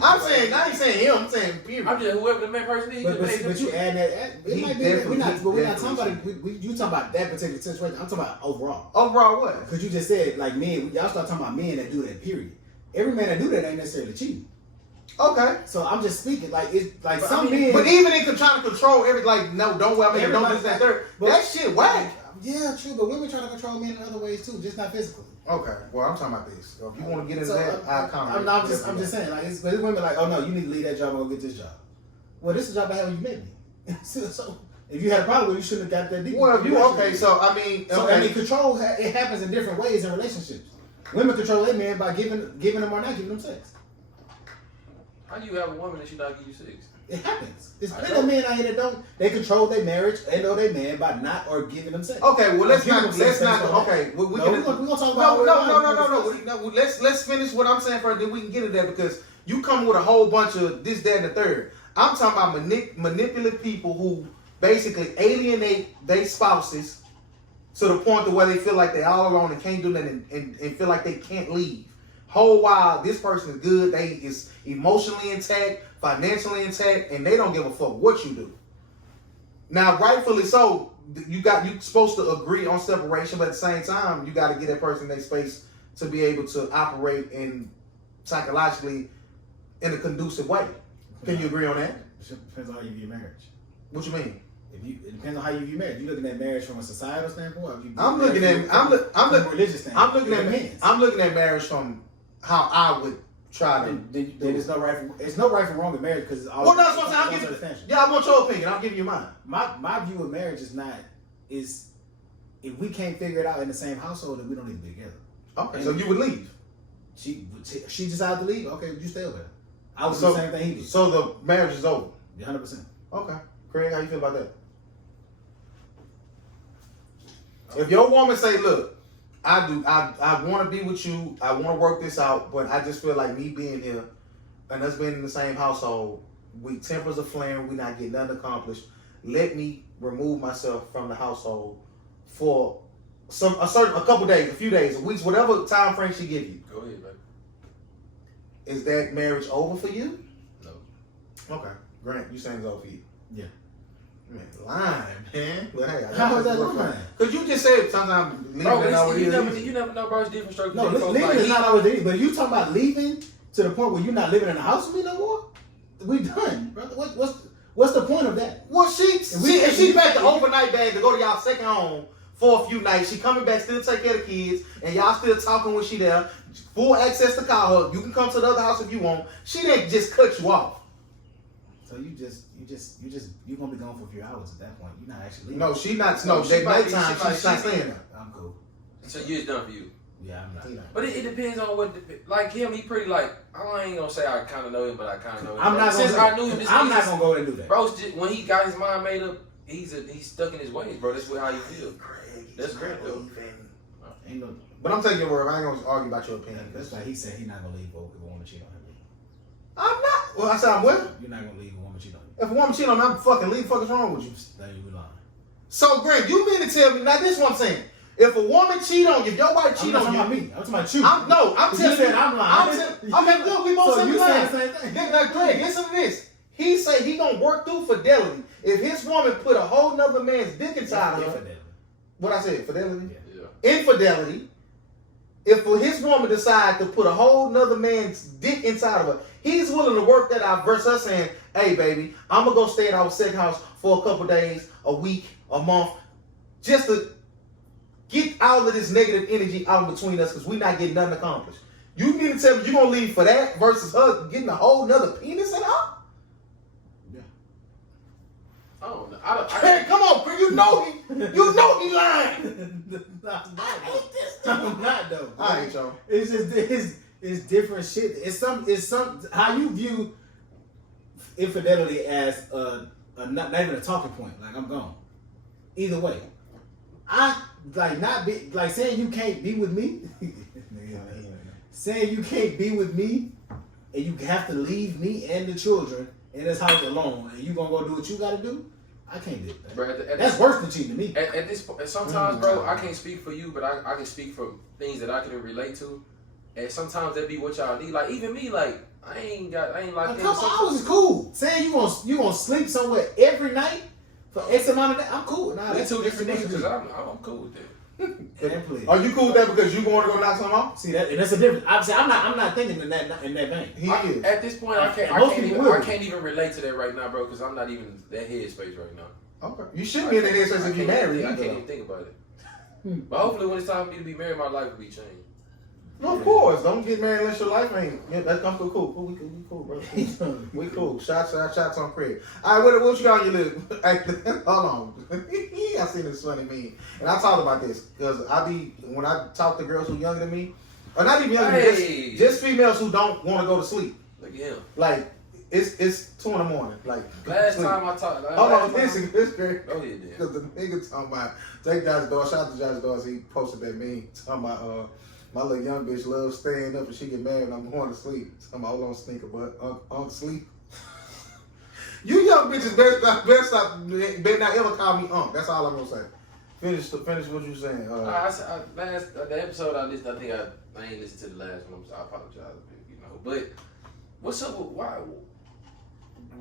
I'm saying, I ain't saying him. I'm saying period. I'm just whoever the main person is. He But just made you him add that. It He might be. definitely- We're not talking definitely about it. You talking about that particular situation. I'm talking about overall. Overall, what? Because you just said like men. Y'all start talking about men that do that. Period. Every man that do that ain't necessarily cheating. Okay. So I'm just speaking like it's like But some I mean- men. But even if trying to control every, like, no, don't wear makeup, don't this, that, third. But- That shit whack. Yeah, true. But women try to control men in other ways too, just not physically. Okay. Well, I'm talking about this. So if you want to get into So, that, I'll comment. I'm just saying, like, it's women like, oh no, you need to leave that job and go get this job. Well, this is the job I had when you met me. so if you had a problem, you shouldn't have got that deep. Well, if you okay, so I mean, So okay. I mean, control it happens in different ways in relationships. Women control their men by giving them or not giving them sex. How do you have a woman that she not give you sex? It happens. There's I plenty know. of men out here that don't. They control their marriage and or their man by not or giving them sex. Okay, well, let's Giving not, them let's sex not, based on that. okay, we No, can, we're gonna talk about no, let's finish what I'm saying first, then we can get into that, because you come with a whole bunch of this, that, and the third. I'm talking about manipulative people who basically alienate their spouses to the point to where they feel like they're all alone and can't do nothing and feel like they can't leave. Whole while this person is good, they is emotionally intact, financially intact, and they don't give a fuck what you do. Now, rightfully so, you supposed to agree on separation, but at the same time, you got to get that person their space to be able to operate in psychologically in a conducive way. Can you agree on that? It depends on how you view marriage. What you mean? It depends on how you view marriage. You looking at marriage from a societal standpoint. Or you I'm looking at from a religious standpoint. I'm looking at marriage from how I would try to. Then there's no right from wrong in marriage because it's all. Well, that's what I'm saying. I want your opinion. I'll give you mine. My view of marriage is if we can't figure it out in the same household, then we don't need to be together. Okay, And so you would leave. She decided to leave. Okay, you stay over there. I was the same thing he did. So the marriage is over. 100%. Okay, Craig, how you feel about that? If your woman say, "Look, I want to be with you. I want to work this out, but I just feel like me being here and us being in the same household, we tempers are flaring. We not getting nothing accomplished. Let me remove myself from the household for a couple days, a few days, a weeks, whatever time frame she give you." Go ahead, man. Is that marriage over for you? No. Okay, Grant, you saying it's over for you? Yeah. Man, lying, man. Well, hey, How is that lying? Because you just said sometimes leaving Bro, is already you never know, bro. It's different strokes. No, leaving is not always easy. But you talking about leaving to the point where you're not living in the house with me no more? We done, brother. What's the point of that? Well, if she back the overnight bag to go to y'all second home for a few nights, she coming back still take care of the kids, and y'all still talking when she there. Full access to call her. You can come to the other house if you want. She didn't just cut you off. So you gonna be gone for a few hours at that point. You're not actually leaving. No, she not. No, She that might nighttime be- she's not staying there. I'm cool. So you it's done for you. Yeah, I'm not. But it depends on what, like him, he pretty like, I ain't gonna say I kind of know him, but I kind of know him. I'm not Since gonna. I knew him, I'm not gonna go and do that. Bro, when he got his mind made up, he's stuck in his ways, bro. That's how you feel. That's great, though. Ain't no. But I'm taking your word. I ain't gonna argue about your opinion. That's why he said he's not gonna leave a woman cheat on him. I'm not. Well, I said I'm with. You're not gonna leave a woman cheat on you. If a woman cheat on me, I'm fucking leave. Fuck is wrong with you? Then you lying. So, Greg, you mean to tell me, now this is what I'm saying. If a woman cheat on you, if your wife cheat I'm on not you. talking about me. I'm talking about you. I'm telling you. you. I'm lying. Okay, good. We both So said you we saying lying. the same thing. Now, Greg, listen to this. He say he gonna work through fidelity. If his woman put a whole nother man's dick inside of her. Infidelity. What I said, fidelity? Yeah. Infidelity. If his woman decide to put a whole nother man's dick inside of her, he's willing to work that out versus her saying, "Hey, baby, I'm gonna go stay at our second house for a couple days, a week, a month, just to get all of this negative energy out between us because we're not getting nothing accomplished." You mean to tell me you're gonna leave for that versus her getting a whole nother penis in her? Yeah. I don't know. Hey, come on, bro. You know he lying. I hate this. I'm not though. All right, y'all. It's just it's different shit. It's some how you view infidelity as not even a talking point. Like I'm gone. Either way, I like not be like saying you can't be with me. Saying you can't be with me, and you have to leave me and the children in this house alone, and you gonna go do what you gotta do. I can't do that. Bro, That's worse than cheating to me. At this point, sometimes, bro, I can't speak for you, but I can speak for things that I can relate to. And sometimes that be what y'all need. Like even me, like I ain't like A couple hours is cool. Saying you gonna sleep somewhere every night for X amount of days, I'm cool. Nah, That's two different that's things. I'm cool with that. And please. Are you cool with that because you going to go knock something off? See that? And that's a difference. I'm not thinking in that vein. He is. At this point, I can't even relate to that right now, bro, because I'm not even in that headspace right now. Okay. You shouldn't be in that headspace if you're married. I can't even think about it. But hopefully, when it's time for me to be married, my life will be changed. No, of course. Don't get married unless your life ain't. Yeah, that's cool. We cool, bro. We cool. Shots on Craig. All right, what you got on your list? Hold on. I seen this funny meme, and I talked about this because when I talk to girls who younger than me, or not even younger than me, just females who don't want to go to sleep. Look at him. Like it's 2 a.m. Like Last sleep. time I talked. Hold on, listen, this great. Go ahead, then. Because the nigga talking about take Josh Dawes. Shout out to Josh Dawes. He posted that meme talking about my little young bitch loves staying up and she get mad and I'm going to sleep. Talking about hold on, stinker, but on sleep. You young bitches better not ever call me That's all I'm gonna say. Finish what you saying. The episode I listened, I think I ain't listened to the last one, so I apologize a bit, you know. But what's up with why?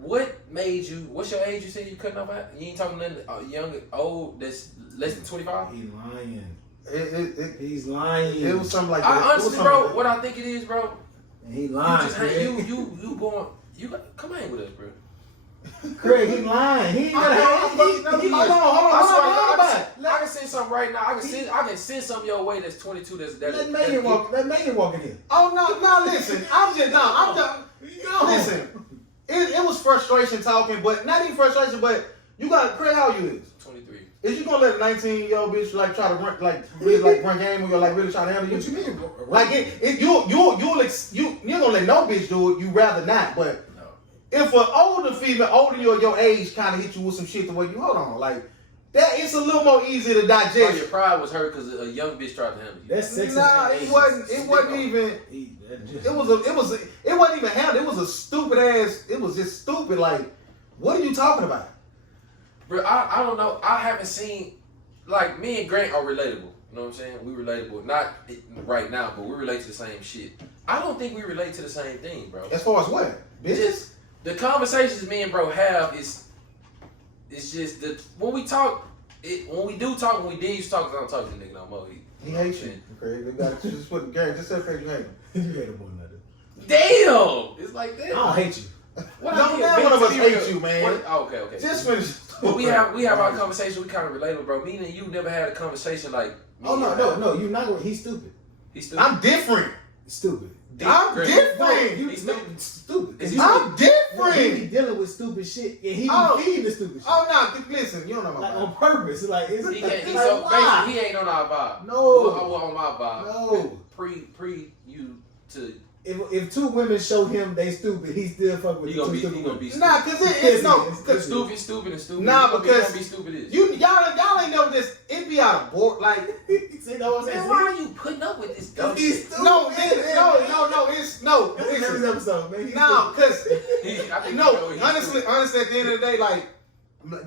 What made you? What's your age? You said you cutting off at? You ain't talking nothing young, old. That's less than 25. He's lying. He's lying. It was something like that. I honestly, bro, what I think it is, bro. He lying. You going? You come hang with us, bro. Craig, he lying. He ain't gonna have. Hold on. I can send something right now. I can send something your way that's 22. Let Megan walk in here. Oh no! Listen, Listen, it was frustration talking, but not even frustration. But you got Craig. How you is? 23. Is you gonna let a 19-year-old bitch like try to run run game or like really try to handle you? What you mean, bro? Like you're gonna let no bitch do it. You rather not, but. No. If an older female, older you or your age, kind of hit you with some shit the way you hold on, like that, it's a little more easy to digest. So your pride was hurt because a young bitch tried to handle you. That's sexist. Nah, it wasn't even. It wasn't even handled. It was a stupid ass. It was just stupid. Like, what are you talking about? Bro, I don't know. I haven't seen, like, me and Grant are relatable. You know what I'm saying? We relatable. Not right now, but we relate to the same shit. I don't think we relate to the same thing, bro. As far as what? Bitches? The conversations me and bro have is just that when we talk, when we do talk, when we did used to talk, 'cause I don't talk to the nigga no more. He hates you, Craig. They got to just put Gary. Just say Craig, you hate him. You hate him more than I do. Damn! It's like that. I don't hate you. What No, I did, none of us be hate real. you, man. What, oh, okay. Just finish. But we have our conversation. We kind of relatable, bro. Me and you never had a conversation like. Me Oh and no! You're not. He's stupid. He's still. I'm different. Stupid. I'm Grant. different. You He's stupid. Is he I'm He different. be dealing with stupid shit, and he Oh. be feeding the stupid shit. Oh no! Listen, you don't know my Like vibe. on purpose. Like it's He can't. like, So why? basically, he ain't on our vibe. No. Well, on my vibe. No. Pre you to. If two women show him they stupid, he still fuck with He the gonna two be. stupid He gonna women. be. Nah, cause it's no. Yes, Cause Stupid and stupid. Nah, He because gonna be stupid. Is. y'all ain't never just it be out of board like See, know what I'm Man, saying? why are you putting up with this dumb He's shit? stupid. no, it's no. That's the next Listen, episode, man. He's no, cause I think no. you know he's Honestly, stupid. at the end of the day, like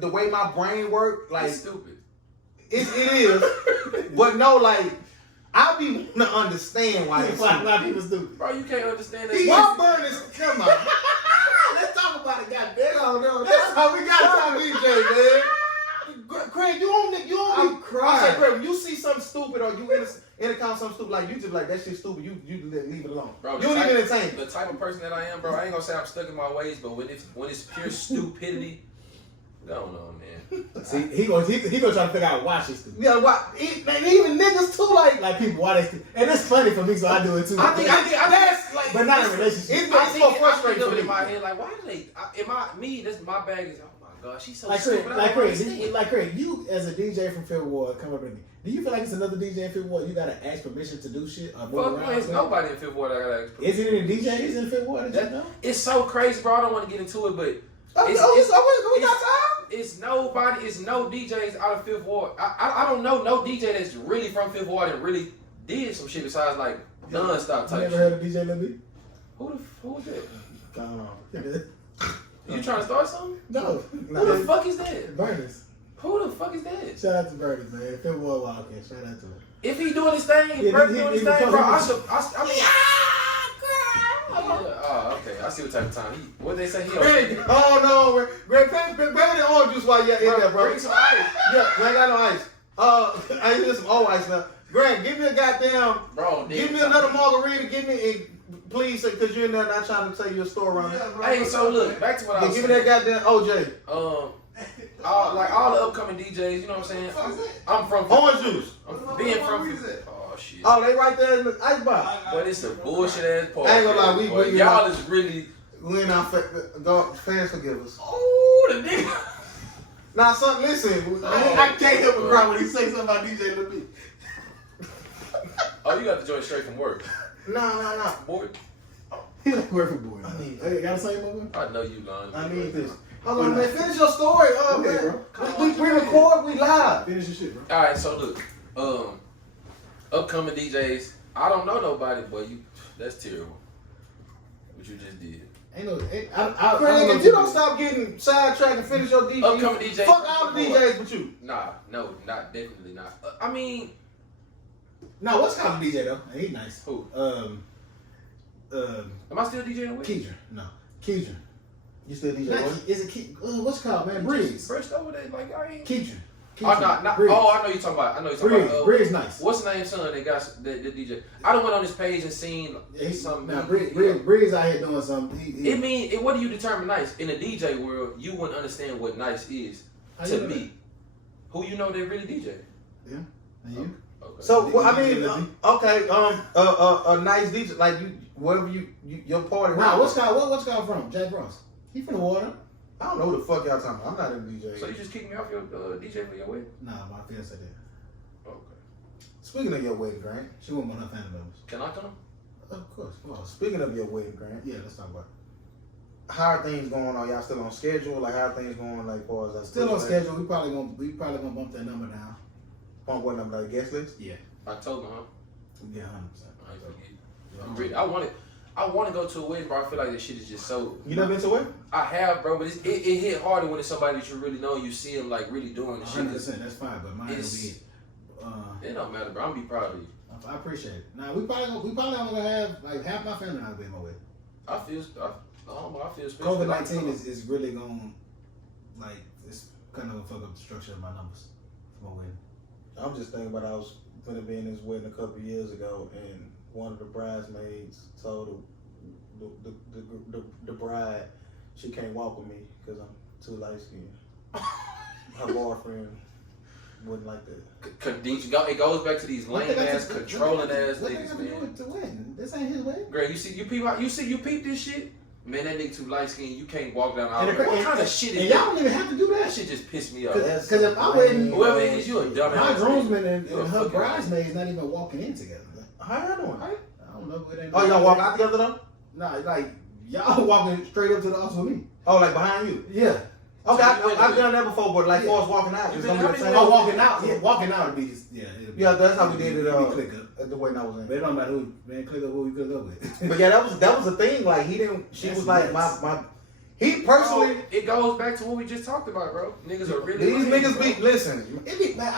the way my brain work, like He's stupid. it is. But no, like I be wanting to understand why it's Why stupid. people stupid? Bro, you can't understand He- that. Why burn is come on. Let's talk about it, goddamn. No, that's how we got time, DJ, man. Craig, you don't I'm be crying. I say, Craig, when you see something stupid or you encounter something stupid, like you just like that shit stupid, you leave it alone. Bro, you don't even entertain it. the type of person that I am, bro. I ain't gonna say I'm stuck in my ways, but when it's pure stupidity, go on, man. See, he gonna try to figure out why she's stupid. Yeah, why? And even niggas too, Like people, why they stupid. And it's funny for me, so I do it too. I think that's like, but not in a relationship. It's I more think frustrating of for it in me. my head, like, why do they? This my bag is. Oh my god, she's so Like Craig, stupid. like Craig, you as a DJ from Fifth Ward, come up with me. Do you feel like it's another DJ in Fifth Ward? You gotta ask permission to do shit or move Fuck, around? there's nobody in Fifth Ward I gotta ask. Is it any DJs in Fifth Ward? Did you know? It's so crazy, bro. I don't want to get into it, but We got time. it's nobody. It's no DJs out of Fifth Ward. I don't know no DJ that's really from Fifth Ward and really did some shit besides like non-stop You type never shit. heard of DJ Lil B? Who was that? No. You trying to start something? No. Who the fuck is that? Burners. Who the fuck is that? Shout out to Burners, man. Fifth Ward Wildcat. Shout out to him. If he doing his thing, Yeah, if Burt he- doing he his thing, was bro, coming. I mean, oh, okay. I see what type of time. What they say? He Greg, oh no, Greg, grab the orange juice while you're in there, bro. Bring some ice. Yeah, I got no ice. I need some old ice now. Greg, give me a goddamn. Bro, Give me another margarita. Give me a, please, because you're in there not trying to tell you a story around here. Hey, so look, back to what I Yeah, was give me that saying. goddamn OJ. All the upcoming DJs, you know what I'm saying? I'm from Orange juice. being from. Oh shit. Oh, they right there in the ice box. But it's a bullshit ass party. I ain't gonna lie, boy. we y'all is really. We ain't our fans forgive us. Oh, the nigga. Now, son, listen. I can't help but cry when he say something about DJ Lil B. Oh, you got the joint straight from work, No. boy. He like work for boy. I need Hey, got a same over? I know you lying. I need this. Hold on, man. Finish your story. Okay, Man. We record, we live. Finish your shit, bro. All right, so look, upcoming DJs. I don't know nobody, but that's terrible. What you just did. Ain't no. I Craig, don't know if you don't stop getting sidetracked and finish your DJ, Upcoming DJs. fuck all the DJs but you. Nah, no, definitely not. I mean, No, what's called a DJ though? He nice. who? Am Am I still DJing with? Keidron. No, Keidron. You still DJ? Not what? Is it what's it called, man? Breeze. Brushed over there, like I ain't. Keidron. Oh, not Briggs. oh, I know you're talking about. Briggs nice. What's the name, son? That got the DJ. I done went on his page and seen something. Now Briggs out here doing something. What do you determine nice in the DJ world? You wouldn't understand what nice is to me. Who you know that really DJ? Yeah, and you. Okay. So well, I mean, okay, a nice DJ like you, wherever your party. Nah, what's guy from? Jack Ross. He from the water. I don't know who the fuck y'all talking about. I'm not a DJ. So you just kicked me off your DJ for your wedding? Nah, my fiance did. Okay. Speaking of your wedding, Grant. She went with her family members. Can I come? Of course. Well, Speaking of your wedding, Grant. yeah, let's talk about it. How are things going? Are y'all still on schedule? Like how are things going? Like far as like Still on schedule. We probably gonna bump that number down. Bump what number? Like guest list? Yeah. October, huh? Yeah, 100%. I ain't forget. I'm ready. I want to go to a wedding, bro. I feel like this shit is just so. You never been to a wedding? I have, bro, but it hit harder when it's somebody that you really know. You see them like really doing the shit. 100%. That's fine, but mine will be. It don't matter, bro. I'm gonna be proud of you. I appreciate it. Now we probably gonna have like half my family not be in my wedding. I feel special. COVID-19 is really gonna like it's kind of gonna fuck up the structure of my numbers for my wedding. I'm just thinking about I was gonna be in this wedding a couple of years ago, and one of the bridesmaids told the bride she can't walk with me because I'm too light skinned. Her boyfriend wouldn't like that. It goes back to these lame ass, controlling ass niggas, man. To win. This ain't his wedding. Greg, you peep this shit? Man, that nigga too light skinned. You can't walk down the aisle. And What kind of shit is and that? y'all don't even have to do That that. shit just pissed me off. Because if I wedding, Whoever it is, you a dumbass. my groomsmen and You a her fucking bridesmaids not even walking in together. How y'all doing? I don't know. It ain't Oh, y'all walk out together though? Nah, like y'all walking straight up to the house with me. Oh, like behind you? Yeah. Okay, So I've done that before, but like Yeah. far as walking out, You it's been- gonna be the how same. many Oh, walking out. Yeah, walking out would be just Yeah, that's how we did it. We click up. At the wedding I was in. But it don't matter who man click up who we click up with. But yeah, that was the thing. Like he didn't. She That's was like nuts. He personally. It goes back to what we just talked about, bro. Niggas are really These lame, niggas bro. be listen. It be, man,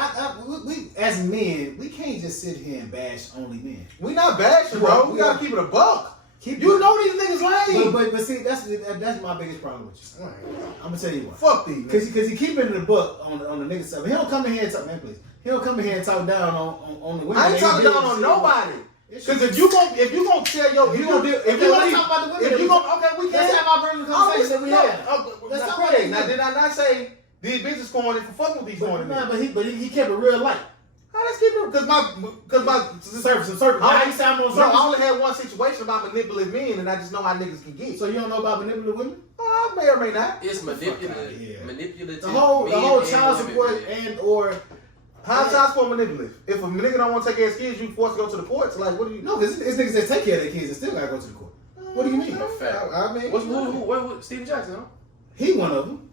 we as men, we can't just sit here and bash only men. We not bashing, bro. We gotta keep it a buck. You know these niggas lame. But see, that's my biggest problem with you. I'm gonna tell you why. Fuck these. Because he keep it in the book on the nigga stuff. He don't come in here and talk, man, please. He don't come in here and talk down on the women. I ain't talking down on nobody. Because if you gonna tell your if you gonna talk about the women, if you gonna okay, we let's can't have our version of conversation that we had. Let's talk about it. Now did I not say these bitches going in for fucking with these going in? But he kept it real light. How let's keep it? Because my Surface. I How you sound on no, surface? I only had one situation about manipulative men, and I just know how niggas can get. So you don't know about manipulative women? I may or may not. It's Fuck outta here. manipulative. The whole men child and support women, man. and or How's child support manipulative? If a nigga don't want to take care of his kids, you forced to go to the courts. Like, what do you? no, because it's niggas that take care of their kids and still gotta go to the court. What do you mean? A fact. I mean, What Steven Jackson, huh? he one of them,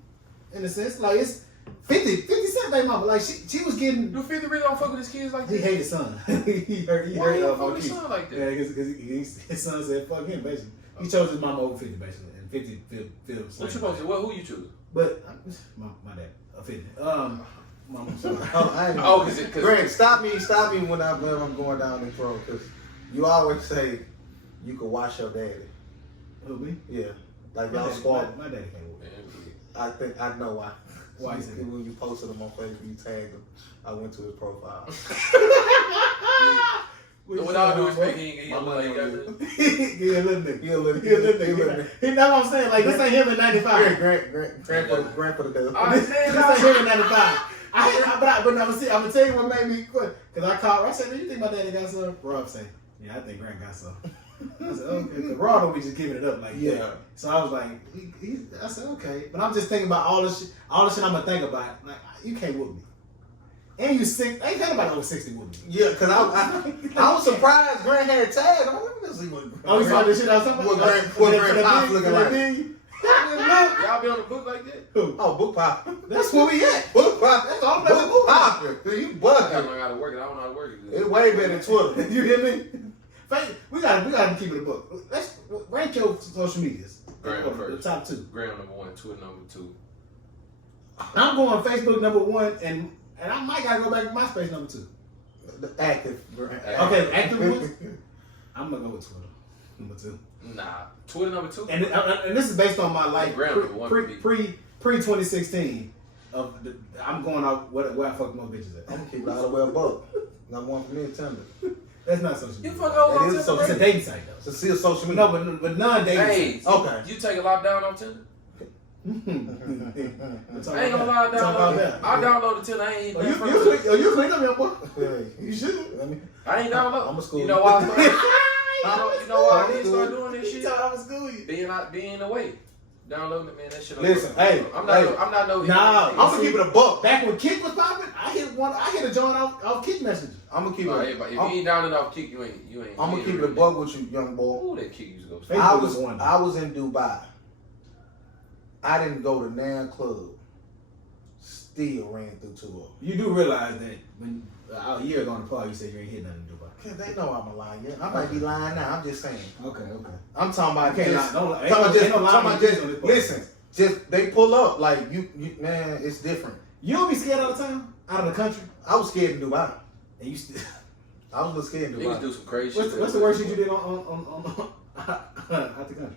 in a sense. Like it's 50 Cent baby mama. Like she was getting. Do 50 really don't fuck with his kids like He that? hated his son. he heard Why he don't fuck my with his kids. son like that? Yeah, because his son said fuck him basically. He chose his mama over 50 basically, and 50 feel What you supposed to? Who you choose? But my dad, 50. Mama, sorry. Oh, is it? Greg, stop me when I'm going down this road, because you always say you can wash your daddy. Who, me? Yeah, like My y'all daddy, squad. my daddy can't work. I think I know why. Why is it? When you posted him on Facebook, you tagged him. I went to his profile. With all due respect, he My look like he got the. He a little nigga. He a little nigga. That's what I'm saying. Like this ain't him in '95. Grant for the day. I This said ain't him in '95. But I'm gonna tell you what made me quit. Cause I called. I said, "Do you think my daddy got some?" Rob said, "Yeah, I think Grant got some." I said, "Okay." Cause Rob don't be just giving it up like Yeah. that. So I was like, I said, "Okay," but I'm just thinking about all the shit I'm gonna think about. Like you can't whoop me, and you sick. Ain't nobody over 60 whoop me. Yeah, because I was surprised Grant had tagged. I'm like, let me see what. Oh, you saw this shit I was talking about? What Grant Pop looking like? Y'all be on the book like that? Oh, book pop. That's where we at. Book pop. That's all I'm playing with Book book pop. pop. You I gotta bugging. learn how to work it. I don't know how to work it. It's way better than Twitter. You hear me? We gotta keep it a book. Let's rank your social medias. Graham The first. top 2. Graham number 1, Twitter number 2. I'm going Facebook number 1, and I might gotta go back to MySpace number 2. The active. Okay, active ones. I'm gonna go with Twitter number 2. Nah, Twitter number 2. And this is based on my life Graham number 1 pre 2016. I'm going out where I fuck more bitches at. I'm gonna keep it all the way above. Number one for me is Tinder. That's not social media. You fuck over on It Tinder, is bro? It's a dating site though. So see a social media. No, but non-dating. Hey, Okay. you take a lot down on Tinder? I ain't gonna lie, I downloaded Tinder. I ain't even You clean up your boy. Hey, You should. let me. I ain't downloaded. I'm a school. You know why? You know why I didn't start doing this You shit? thought I was school you. Being away. Downloading it, man. That shit. Listen, hey, I'm not no. Nah, I'm gonna keep it a buck. Back when Kick was popping, I hit a joint off Kick messages. I'm gonna keep No, it. if you ain't down enough kick, you ain't. I'm gonna keep it a buck with you, young boy. Ooh, that kick used to go. Facebook I was in Dubai. I didn't go to Nan Club. Still ran through 2 of them. You do realize that when a year ago on the pod, you said you ain't hit nothing in Dubai. Cause they know I'm a liar. I might be lying now. I'm just saying. Okay. I'm talking about Okay, just. talking about just. Listen, just they pull up like you. Man, it's different. You don't be scared all the time out of the country, I was scared in Dubai. and you still. I was a little scared in Niggas Dubai. do some crazy shit. What's the worst shit you did on out the country?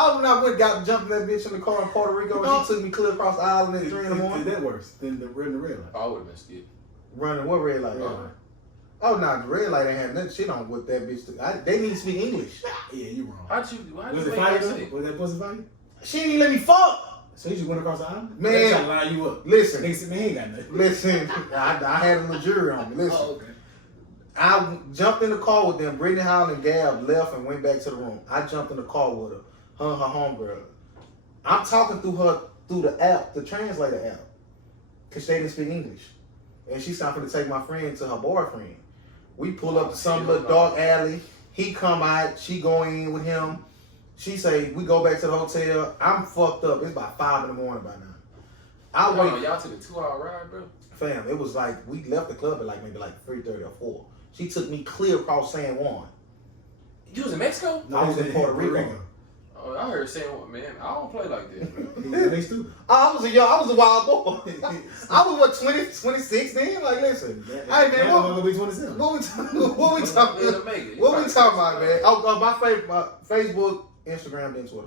Oh, when I jumped in that bitch in the car in Puerto Rico, and she took me clear across the island at 3 in the morning. Is that worse than the red light? I would have been scared. Running what red light? Yeah. Oh, no, the red light ain't had nothing. Shit on with that bitch. They need to speak English. Yeah, you wrong. How'd you Was it make fire? that shit? Was that pussy fire? She ain't even let me fuck. So you just went across the island? Man. They trying to line you up. Listen, Nigga said, man, he ain't got nothing. listen. I had a little jury on me. Listen. Oh, okay. I jumped in the car with them. Brittany Howell and Gab left and went back to the room. I jumped in the car with her and her homegirl. I'm talking through the app, the translator app, because they didn't speak English. And she's stopping to take my friend to her boyfriend. We pull up to some little dark alley. He come out. She go in with him. She say, we go back to the hotel. I'm fucked up. It's about 5 in the morning by now. I wait. Y'all took a 2-hour ride, bro. Fam, it was like, we left the club at maybe 3:30 or 4. She took me clear across San Juan. You was in Mexico? I was in Puerto Rico. Oh, I heard saying, man, I don't play like that, bro. They stupid. I was a wild boy. I was 26 then? Like, listen. Hey, man, Now I'm gonna be 27. what we talking It'll make it. What we talking about, man? Oh, my Facebook, Instagram, then Twitter.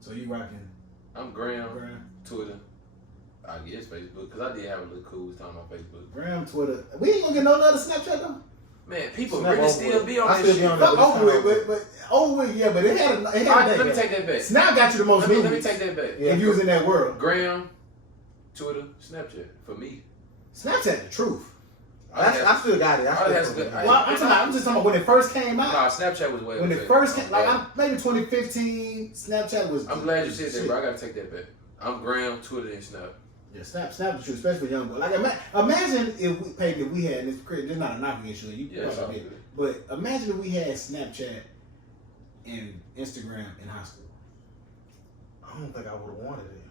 So you rocking I'm Graham, Graham, Twitter, I guess Facebook, because I did have a little cool time on Facebook. Graham, Twitter. We ain't gonna get no other Snapchat though. Man, people Snap really over still with. be on I that still shit. be on that. Fuck over with, but yeah, but it had All right, let me take that back. Snap got you the most Let me memes take that back. Yeah. if you was in that world. Graham, Twitter, Snapchat, for me. Snapchat the truth. I still got it. I had some good- Well, I'm just talking about when it first came out. Nah, Snapchat was way When better. it first came, maybe 2015, Snapchat was. I'm glad you said that, shit. bro. I gotta take that back. I'm Graham, Twitter, and Snap. Yeah, Snap the truth, especially for young boys. Like imagine if we had this. This not a knock against you. You Yeah, it's all probably good. did. But imagine if we had Snapchat and Instagram in high school. I don't think I would have wanted it.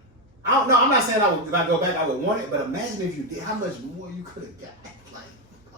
I don't know. I'm not saying if I go back, I would want it. But imagine if you did, how much more you could have got. Like,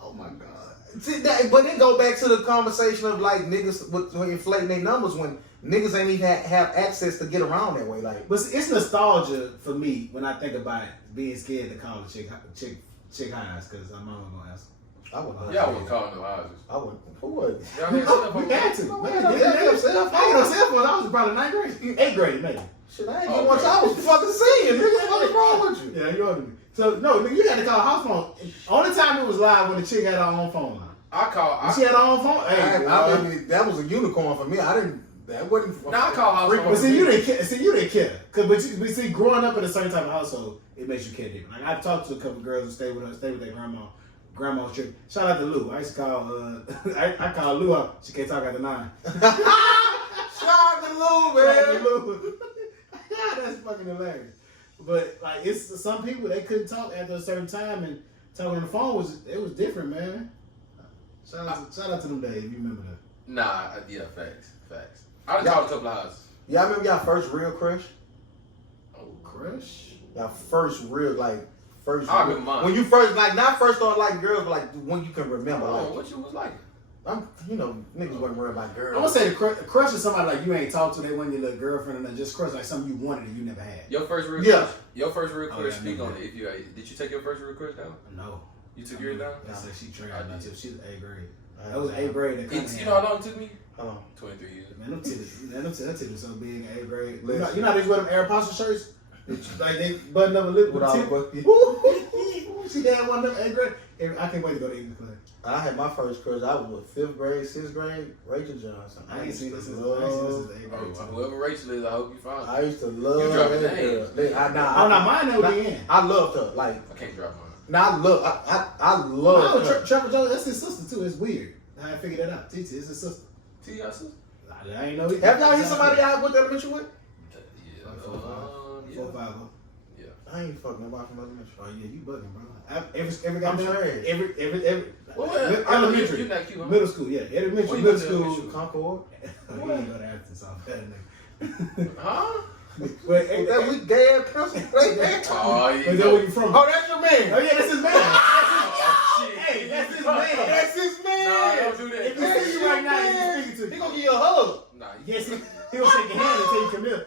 oh my god. See, but it go back to the conversation of like niggas with inflating their numbers when niggas ain't even have access to get around that way. Like, But it's nostalgia for me when I think about being scared to call a chick highs because I'm not gonna ask. I wouldn't. Y'all wouldn't call no houses. I wouldn't. Who would? Y'all had cell You phones? had to. No, Man, I don't yeah, have yeah. no cell phone. I ain't no cell phone. I was probably 9th grade, 8th grade, maybe. Shit, I ain't Oh, get one. okay. I was fucking seeing. Nigga, what's wrong with you? Yeah, you older than me. So no, nigga, you had to call a house phone. Only time it was live when the chick had her own phone line. She had her own phone. Hey, I mean, that was a unicorn for me. I didn't. That wasn't. No, I call house frequent phone. But see, you didn't care. See, you didn't care. But see, growing up in a certain type of household, it makes you care different. Like I talked to a couple girls who stay with their grandma. Grandma's trip. Shout out to Lou. I used to call. I call Lou up. She can't talk after 9. Shout out to Lou, man. Lou. That's fucking hilarious. But like, it's some people they couldn't talk after a certain time, and talking on the phone was different, man. Shout out to them days. If you remember that. Nah, yeah, facts. I done called a couple of houses. Y'all remember y'all first real crush? Oh, Crush. Y'all first real first. I real- remember mine. When you first not first started liking girls, but like when you can remember. Oh, Like, what you was like? niggas wasn't worried about girls. I'm gonna say the crush is somebody like you ain't talked to. They wasn't your little girlfriend, and just crush like something you wanted and you never had. Your first real Yeah. crush. Your first real Oh, crush. yeah, Speak I on know it. If you did you take your first real crush down? No. You took yours down? I said she trained I me did. until she was 8th grade. That was 8th grade. You know how long it took me? Hold on. 23 years. Man, them titties so big in 8th grade. Listen. You know how they wear them Aeropostale shirts? Like they button up a lip With all the tip. bucket. She had one of them 8th grade. I can't wait to go to English class. I had my first crush. I was 5th grade, 6th grade. Rachel Johnson. I ain't seen this since the love. 8th grade. Whoever Rachel is, I hope you find her. I used to love You dropping that names. girl. Oh, now mine never be in. I loved her. Like, I can't drop mine. now I love her. Trevor Jones, that's his sister too. It's weird. I figured that out. Titi is his sister. T. Your sister? I ain't know. Have y'all hit somebody I went to elementary with? Yeah. Four, five. Yeah. I ain't fucking nobody from elementary. Oh yeah, you bugging, bro. Every I'm goddamn trash. every Well, elementary, you're not cute, huh? middle school, yeah, elementary, What you middle went to school. elementary? Concord. You ain't go to Athens, so bad Huh? But That weak gay ass pencil plate there. Oh, Is that where you from? Oh, that's your man. Oh yeah, that's his man. shit. Hey, that's his man. That's his man. Nah, don't do that. If you see you right now, he's speaking to He you. gonna give you a hug. Nah, Yes, he'll shake your hand until you come here.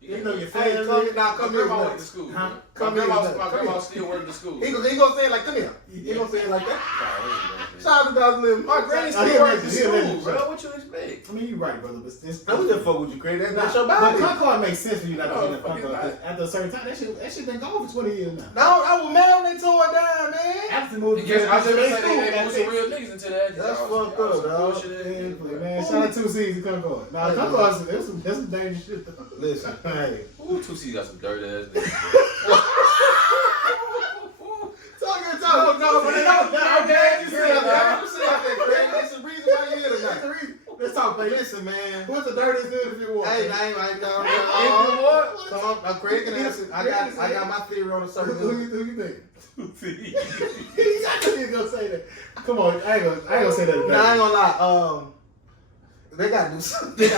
You know your Hey, family. come My here. grandma went to school. Huh? Man. Come My here. grandma still working to school. He gonna say it like, come here. He gonna say it like that. Shout out to Dr. Lim. My granny Oh, still he'll working to let you, he'll let you, school, bro. What you expect? I mean, you're right, brother, but it's. I was just fuck with you, Craig. That's your But body. Concord makes sense for you not to No, get a fuck it, Concord. After a certain time, that shit been gone for 20 years now. No, I was mad when they tore it down, man. After moved Because I was just to saying they school, moved some real niggas into that. That's Y'all fucked some up, dog. bullshit ass niggas, bro. Man, shout out 2C's to Concord. Nah, Concord, that's some dangerous shit. Listen, hey. Ooh, 2C got some dirt ass niggas. No, but they don't. I'm glad you said that. You said that, Craig. That's the reason why you're here That's tonight. the reason. Let's talk, baby. Listen, man. What's the dirtiest dude if you want? Hey, I ain't down there. You know what? So Craig can answer. I got my theory on a certain. Who you think? 2C. I knew you was gonna say that. Come on, I ain't gonna say that. Nah, I ain't gonna lie. They gotta do something. They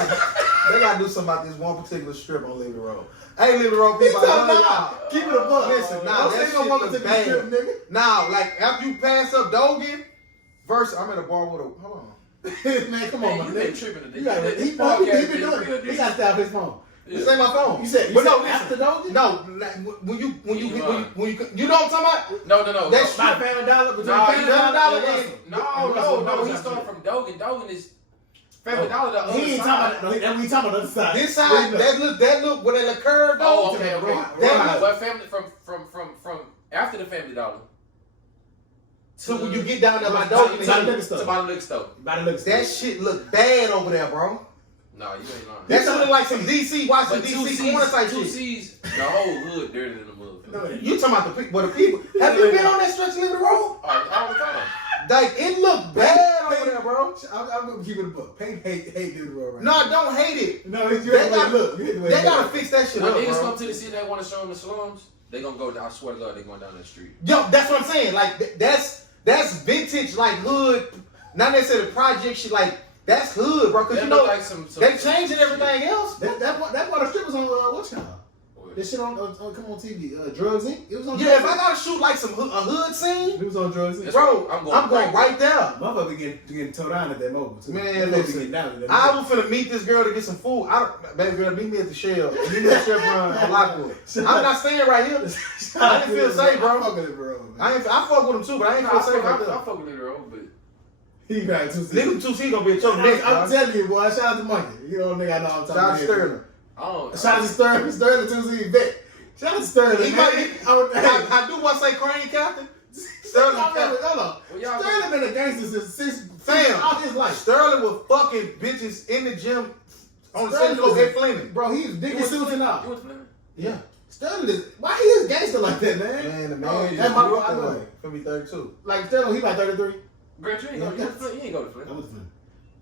gotta do something about this one particular strip on Liberty Road. Hey, Liberty Road people, I love y'all. Keep it a buck. Listen, nah, Don't that say shit no mother look took the bad. strip, nigga. Now, like after you pass up Dogan, versus I'm at a bar with a. Hold on. Man, come on, Man, my you been nigga. tripping today. You got This he podcast been been doing real it. He got to stop his phone. This ain't my phone. You said, but no, after Dogan? No, like, when you you know what I'm talking about? No. That's My family dollar, but Nah, family dollar and no. He's starting from Dogan. Dogan is Family Dollar. The other He ain't side. talking about that. We talking about the other side. This side, that look where that curve goes. Oh, okay. Right. What family from after the Family Dollar? So when you get down there by To Dogan, the liquor store. To buy the liquor store. By the looks. that shit look bad over there, bro. No, you ain't lying. That shit look like some DC, watching But DC corner type two shit. C's, the whole hood dirtier than the motherfucker. No, You talking about the people? The people? Have you been on that stretch of Liberty Road? All the time. Like it look bad over there, bro. I'm gonna keep it a book. Hate dude right No, I don't hate it. No, it's They the way got- it look. You hate the way They it gotta look. fix that shit When up, niggas bro. come to the city, they want to show them the slums. They gonna go. I swear to God, they going down that street. Yo, that's what I'm saying. Like that's vintage, like hood. Not necessarily project shit. Like that's hood, bro. Cause That you look know like some they changing everything else. That why the strippers on what's called? This shit on come on TV. Drugs Inc. It was on. Yeah, Drugs if I Inc. gotta shoot like a hood scene, It was on Drugs Inc. That's bro, I'm I'm going going right there. Motherfucker getting towed down at that mobile too. Man, Motherfucker listen, getting down at that I mobile. was finna meet this girl to get some food. Baby girl, meet me at the Shell. Meet me at Chevron on Lockwood. I'm not staying right here. I didn't feel safe, bro. I'm fucking it, bro. I fuck with him too, but I ain't feel safe right I there. fuck with Little Road, but He got 2 Nigga 2C gonna be at your neck, I'm bro. telling you, boy. Shout out to Monkey. You know, nigga, I know I'm talking Shout out about. to Sterling. I don't. Shout out to Sterling. Sterling 2C bet. Shout out to Sterling. He man. might be- I do want to say Crane Captain. Sterling Hold Captain. on. Well, y'all- Sterling been a gangster since Fam. all his life. Sterling with fucking bitches in the gym on the Sterling same floor was a- at Fleming. Bro, he's digging suits and You all. went to Fleming? Yeah. Sterling is why he is gangster like that, man? Man, the Oh, man yeah. just That's grew my- up I that know. way. Gonna be 32. Like Sterling, he about 33. Grant, you ain't go. You ain't go to I Fleming. was fun.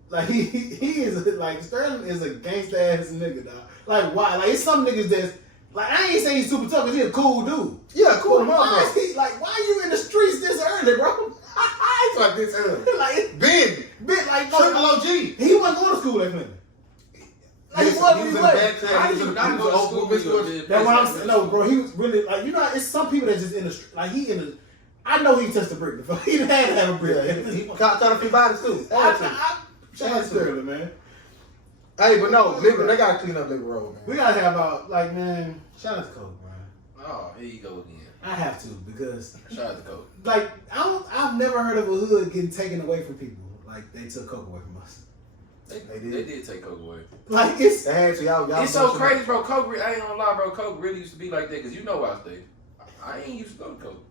Like he is like Sterling is a gangster ass nigga, dog. Like why? Like it's some niggas that's like I ain't saying he's super tough, cause he a cool dude. Yeah, cool. But why is he like why you in the streets this early, bro? It's like this early. like Ben, bit like Triple OG. he wasn't going to school that minute. Like Listen, he wasn't. he He was in wasn't. bad time. How He do was you in- not he go was to an school old with school your That's what I'm saying. No, bro, he was really like you know. It's some people that just in the like he in the. I know he touched a brick before. He had to have a brick. Yeah, he caught a few bodies too. Shout out to Sterling, man. Hey, but no, they gotta clean up Liberty Road, man. We gotta have about like man. Shout out to Coke, man. Oh, here you go again. I have to because Shout out to Coke. like I've never heard of a hood getting taken away from people like they took Coke away from us. They did take Coke away. Like it's They had to, y'all It's so crazy, bro. Coke, I ain't gonna lie, bro. Coke really used to be like that because you know why I stay. I ain't used to go to Coke.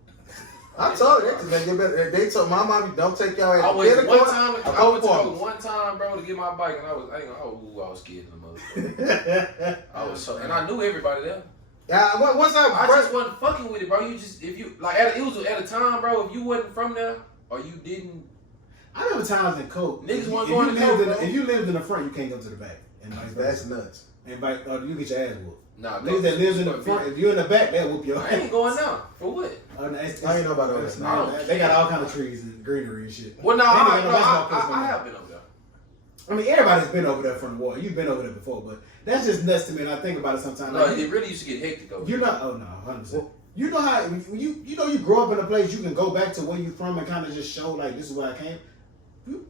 I told you, they told my mom, don't take y'all at I went the one court. time. I went to Coke one time, bro, to get my bike, and I was scared of the motherfucker. I was so, and I knew everybody there. Yeah, once I just wasn't fucking with it, bro. You just if you like it was at a time, bro. If you wasn't from there or you didn't, I remember times in Coke. Niggas wasn't going to Coke, bro. If you lived in the front, you can't go to the back. And that's nuts. Invite, you get your ass whooped. nah. Niggas that lives in the front, if you're in the back, they'll whoop your ass. I ain't going now for what? I ain't know about all that. I don't They got all kind of trees and greenery and shit. Well, no, They ain't got I no basketball courts no more. have been over there. I mean, everybody's been over there from the war. You've been over there before, but that's just nuts to me. And I think about it sometimes. No, Like, it really used to get hectic over you're there. not. Oh no, 100%. You know how you grow up in a place. You can go back to where you from and kind of just show like this is where I came. You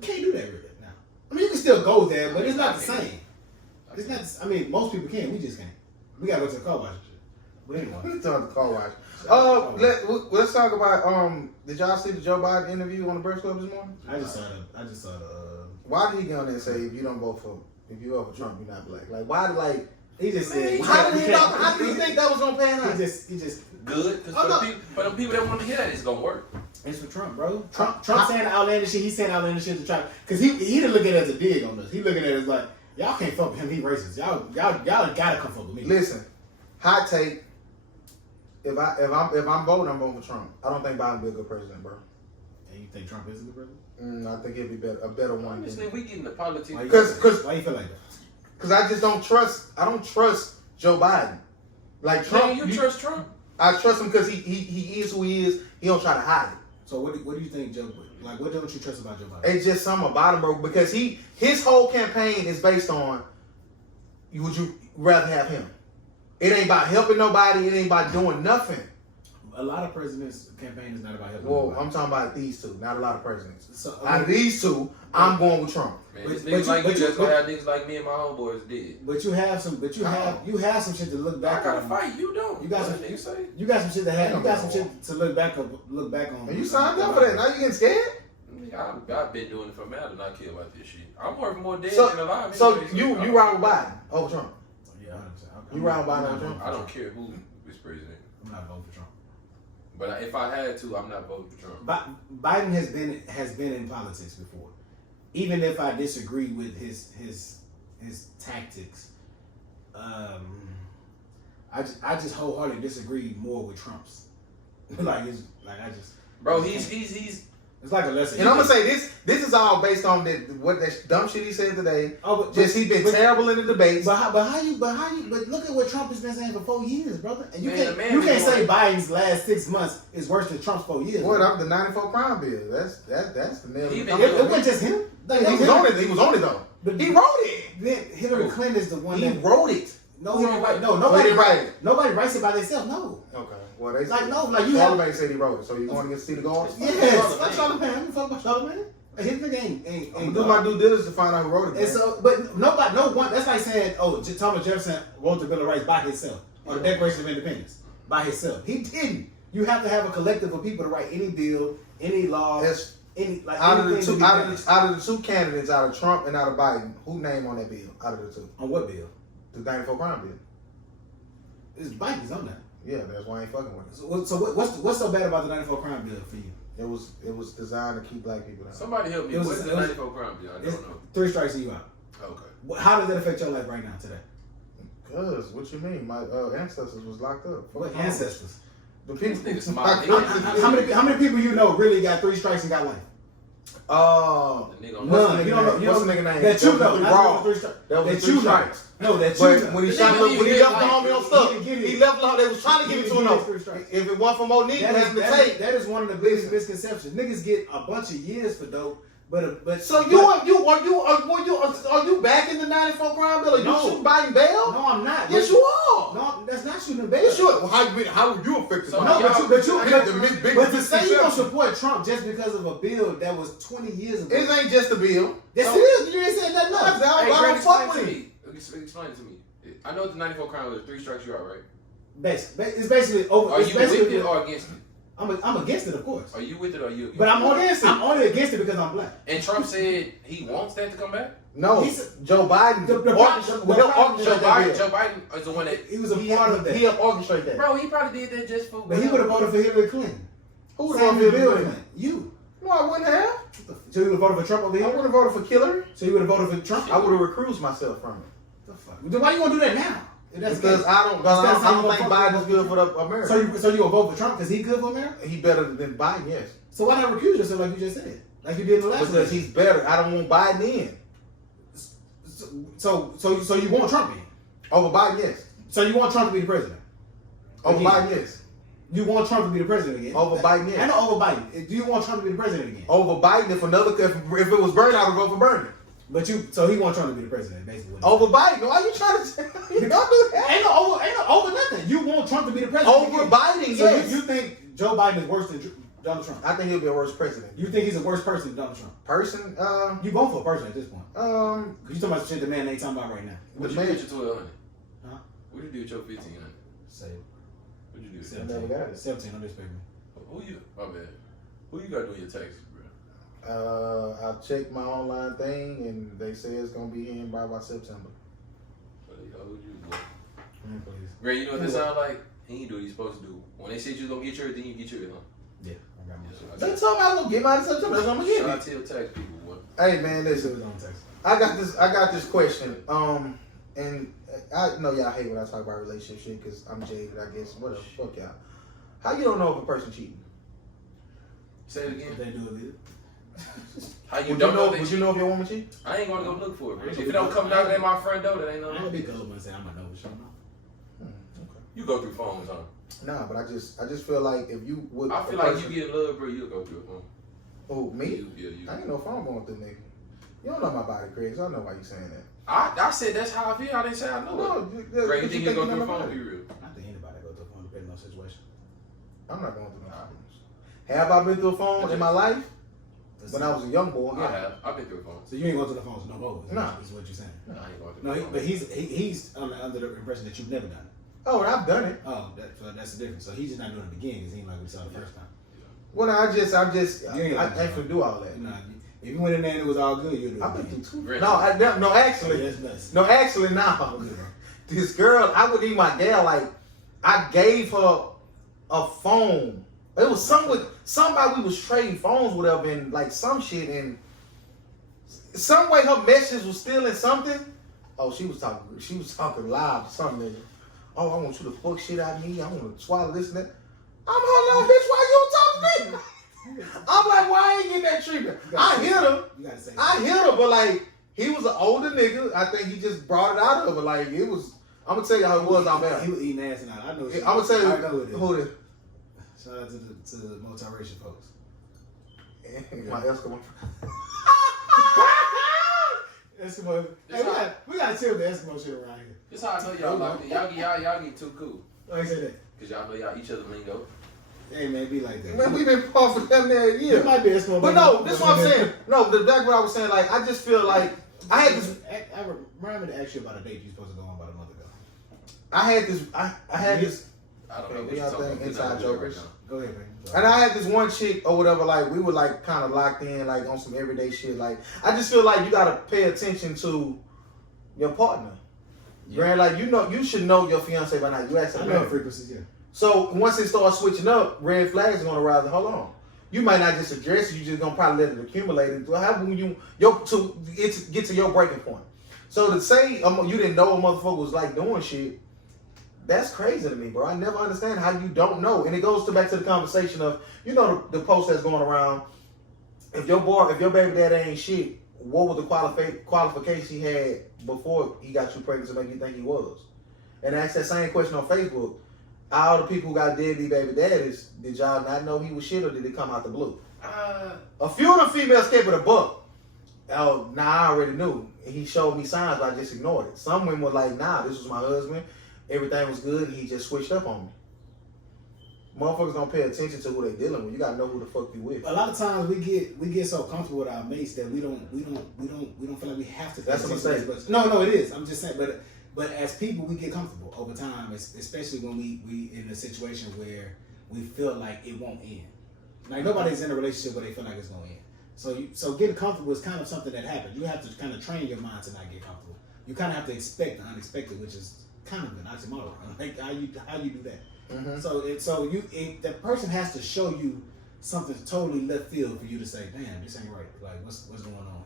can't do that really now. I mean, you can still go there, but it's not the same. It's not. I mean, most people can. We just can't. We gotta go to the car wash and shit. But anyway, Let's talk the car wash. Let's talk about did y'all see the Joe Biden interview on the Breakfast Club this morning? I just saw the. Why did he go on there and say if you vote for Trump, you're not black? Like why He just said. how did he think that was gonna pan out? He just Good, because for the people that want to hear that, it's gonna work. It's for Trump, bro. Trump saying outlandish shit. He's saying outlandish shit to try because he didn't look at it as a dig on us. He looking at it as like y'all can't fuck with him. He racist. Y'all gotta come fuck with me. Listen, hot take. If I'm voting, I'm voting for Trump. I don't think Biden will be a good president, bro. And you think Trump is a good president? I think he'll be a better one. Honestly, we get into politics Because why you feel like that? Because I just don't trust. I don't trust Joe Biden. Like Trump, you trust Trump? I trust him because he is who he is. He don't try to hide it. So what do you think, Joe? Like, what don't you trust about Joe Biden? It's just something about him, bro. Because his whole campaign is based on would you rather have him? It ain't about helping nobody. It ain't about doing nothing. A lot of presidents' campaign is not about helping. Well, nobody. I'm talking about these two, not a lot of presidents. So, Out of these two, I'm going with Trump. Man, But niggas like you just but- gonna have niggas like me and my homeboys did. But you have some. But you have some shit to look I back gotta on. fight, you don't. You got What some- niggas say? You got some shit to have. You got some shit to look back on. And you signed up for that. Now you getting scared? I've been doing it for me. I do not care about this shit. I'm working more dead So- than alive. So anyway, you ride with Biden over Trump? Yeah, 100%. You ride with I'm Biden not over voting Trump? for I don't care who is president. I'm not voting for Trump. But if I had to, I'm not voting for Trump. Biden has been in politics before. Even if I disagree with his tactics, I just wholeheartedly disagree more with Trump's. Bro, he's it's like a lesson. And I'm gonna say this is all based on that dumb shit he said today. Oh, but He's been terrible in the debates. But look at what Trump has been saying for 4 years, brother. And you Man, can't say Biden's last 6 months is worse than Trump's 4 years. What up the 94 crime bill? That's the nail. He in the been- coffin. It wasn't just him. He was on it. He was on it though. But He wrote it. Then Hillary Clinton is the one He that wrote it. no, he didn't write. No, He nobody didn't write it. Nobody writes it by themselves. No. Okay. Well, they Like, no, like, you have- Charlemagne said he wrote it. So you going against Steve Gordon? Yes, fuck Charlamagne. Fuck about Charlamagne. His nigga ain't I'm do my due diligence to find out who wrote it. And Man. so, but nobody, no one. That's like saying, oh, Thomas Jefferson wrote the Bill of Rights by himself, or the Declaration of Independence by himself. He didn't. You have to have a collective of people to write any bill, any law, That's- any like out of the anything two, to be passed. out of the two candidates, out of Trump and out of Biden, who name on that bill? Out of the two, On what bill? the 94 crime bill. It's Biden's on that. Yeah, that's why I ain't fucking with it. So what's so bad about the 94 crime bill for you? It was designed to keep black people out. somebody help me. It was- What's it the was- 94 crime bill? I It's don't know. 3 strikes and you out. Okay. How does that affect your life right now today? Cause what you mean? My ancestors was locked up. What ancestors? The people. This nigga smart. How many people you know really got 3 strikes and got life? The nigga on None. You don't know. You What's don't the nigga name? That you That know. was Not Raw. 3 strikes. That was That 3 you know. strikes. No, that you But know. when he The shot, nigga when didn't he get left the like- homie on he stuff, didn't get it. he left the homie. They was trying to give it to him. He though. didn't get 3 strikes. If it wasn't for Monique, That that's the is, tape. that is one of the biggest misconceptions. Niggas get a bunch of years for dope, but So are you back in the 94 crime bill? Are you No. shooting Biden bail? No, I'm not. Yes, you are. No, that's not shooting bail. Yes, you are. Well, how were you affected? So by No, it? but to say you don't misconception. support Trump just because of a bill that was 20 years ago. It ain't just a bill. Yes, it is. You ain't said nothing else. I Hey, don't Brandon, fuck explain with to it. me. Explain it to me. I know the 94 crime was 3 strikes you out, right? It's basically over. Are It's you with basically it or against it? I'm against it, of course. Are you with it or you? But I'm against it. I'm only against it because I'm black. And Trump said he wants that to come back. No, Joe Biden. Joe Biden is the one that he was a part of that. He orchestrated that. Bro, he probably did that just for. But he would have voted for Hillary Clinton. Who would have voted for Hillary Clinton? You. No, I wouldn't have. So you would have voted for Trump over I here? would have voted for Hillary. So you would have voted for Trump? I would have recused myself from it. The fuck? Then why you gonna do that now? Because I don't think Biden's good for America. So you gonna vote for Trump because he good for America? He better than Biden, yes. So why not recuse yourself like you just said? Like you did in the last Because election? he's better. I don't want Biden in. So you want Trump in? Over Biden, yes. So you want Trump to be the president? Over Again. Biden, yes. You want Trump to be the president again? Over Biden, yes. I know over Biden. Do you want Trump to be the president again? Over Biden, if it was Bernie, I would vote for Bernie. But so he want Trump to be the president, basically. Over Biden, why are you trying to say? You don't do that. Ain't no over nothing. You want Trump to be the president Over again. Biden, So yes. you think Joe Biden is worse than Donald Trump? I think he'll be a worse president. You think he's a worse person than Donald Trump? Person? You vote for a person at this point. Cause you talking about shit the man ain't talking about right now. What The you do man- with your 1200? Huh? What you do with your 1500? Say What you do? With 17. never got it. 17 on this paper. Who you? My bad. Who you got doing your taxes, bro? I checked my online thing and they say it's gonna be in by about September. What the hell you, boy? Please. Ray, you know what that sound like? He ain't do what he supposed to do. When they said you gonna get yours, then you get yours, huh? Yeah, I got my shit. Yeah, They told me I was gonna get mine in September. That's what I'm gonna Shout get. out to your tax people, boy. Hey man, It listen. was on text. I got this question. And I know y'all hate when I talk about relationship shit because I'm jaded, I guess. Whatever. Fuck y'all. How you don't know if a person cheating? Say it If again. they do it either. How you Would don't know? Would you know if your woman cheat? I ain't gonna go look for it, bro. If it don't come knocking at my front door, that ain't I'm no. gonna be gullible and say I'm gonna know for sure. Okay. You go through phones, huh? Nah, but I just feel like if you would. I feel like you get in love, bro. You'll go through a phone. Oh, me? Yeah, you. I ain't no phone going through nigga. You don't know my body, Craig. So I know why you saying that. I said that's how I feel. I didn't say I know it. No, Ray, you think you go through a my phone? body? Be real. I think anybody go through a phone depending on the situation. I'm not going through no phones. Have I been through a phone in my life? When I was a young boy, I yeah. have. I've been through a phone. So you ain't going through the phones no more. No. Is what you're saying. I ain't going through No, a phone. but he's under the impression that you've never done it. Oh, and I've done it. Oh, that's the difference. So he's just not doing it again because he ain't like we saw the first time. Well, I You ain't ain't like finna do all that. Nah, if you went in there and it was all good, you'd do it I've been again. through two. Really? No, actually, That's nuts. no, actually, no. This girl, I would need my gal. Like, I gave her a phone. It was somebody we was trading phones with her and like some shit, and some way her message was still in something. Oh, she was talking loud or something. Nigga. Oh, I want you to fuck shit out of me. I want to swallow this and that. I'm her little bitch. Why you talking to me? I'm like, why I ain't getting that treatment? I hit her. You gotta say I hit her, but like he was an older nigga. I think he just brought it out of her. Like it was. I'm gonna tell you how it was out there. He was eating ass and all. I know. I'm gonna tell you I know it is. who it Shout out to the multiracial folks. is. My Eskimo. Eskimo. Hey, we gotta chill the Eskimo shit around here. This how I know y'all like it. Y'all get too cool. Why you say that? Cause y'all know y'all each other lingo. Hey man, be like that. Man, we been off for damn near a You year. might be Eskimo. But no, this is what I'm saying. No, that's what I was saying. Like I just feel like I had this. I remember to ask you about a date you supposed to go on about a month ago. I had this. I had this. I don't know Okay, what we you're out talking there about. inside jokers. Go ahead, man. And I had this one chick or whatever, like we were like kind of locked in, like on some everyday shit. Like I just feel like you gotta pay attention to your partner. Yeah. Right? Like you should know your fiance by now. You asked I her. know frequencies, yeah. So once it starts switching up, red flags are gonna rise. Hold on. You might not just address it, you just gonna probably let it accumulate. And how when you get to your breaking point. So to say you didn't know a motherfucker was like doing shit, that's crazy to me, bro. I never understand how you don't know. And it goes back to the conversation of, the post that's going around. If your baby daddy ain't shit, what was the qualification he had before he got you pregnant to make you think he was? And ask that same question on Facebook. All the people who got deadbeat baby daddies, did y'all not know he was shit or did it come out the blue? A few of the females kept it a buck. Oh, nah, I already knew. He showed me signs, but I just ignored it. Some women were like, nah, this was my husband. Everything was good, and he just switched up on me. Motherfuckers don't pay attention to who they dealing with. You gotta know who the fuck you with. A lot of times we get so comfortable with our mates that we don't feel like we have to. That's a mistake. No, it is. I'm just saying, but as people, we get comfortable over time, especially when we in a situation where we feel like it won't end. Like nobody's in a relationship where they feel like it's gonna end. So getting comfortable is kind of something that happens. You have to kind of train your mind to not get comfortable. You kind of have to expect the unexpected, which is kind of an oxymoron. Like how you do that. Mm-hmm. So the person has to show you something totally left field for you to say, damn, this ain't right. Like what's going on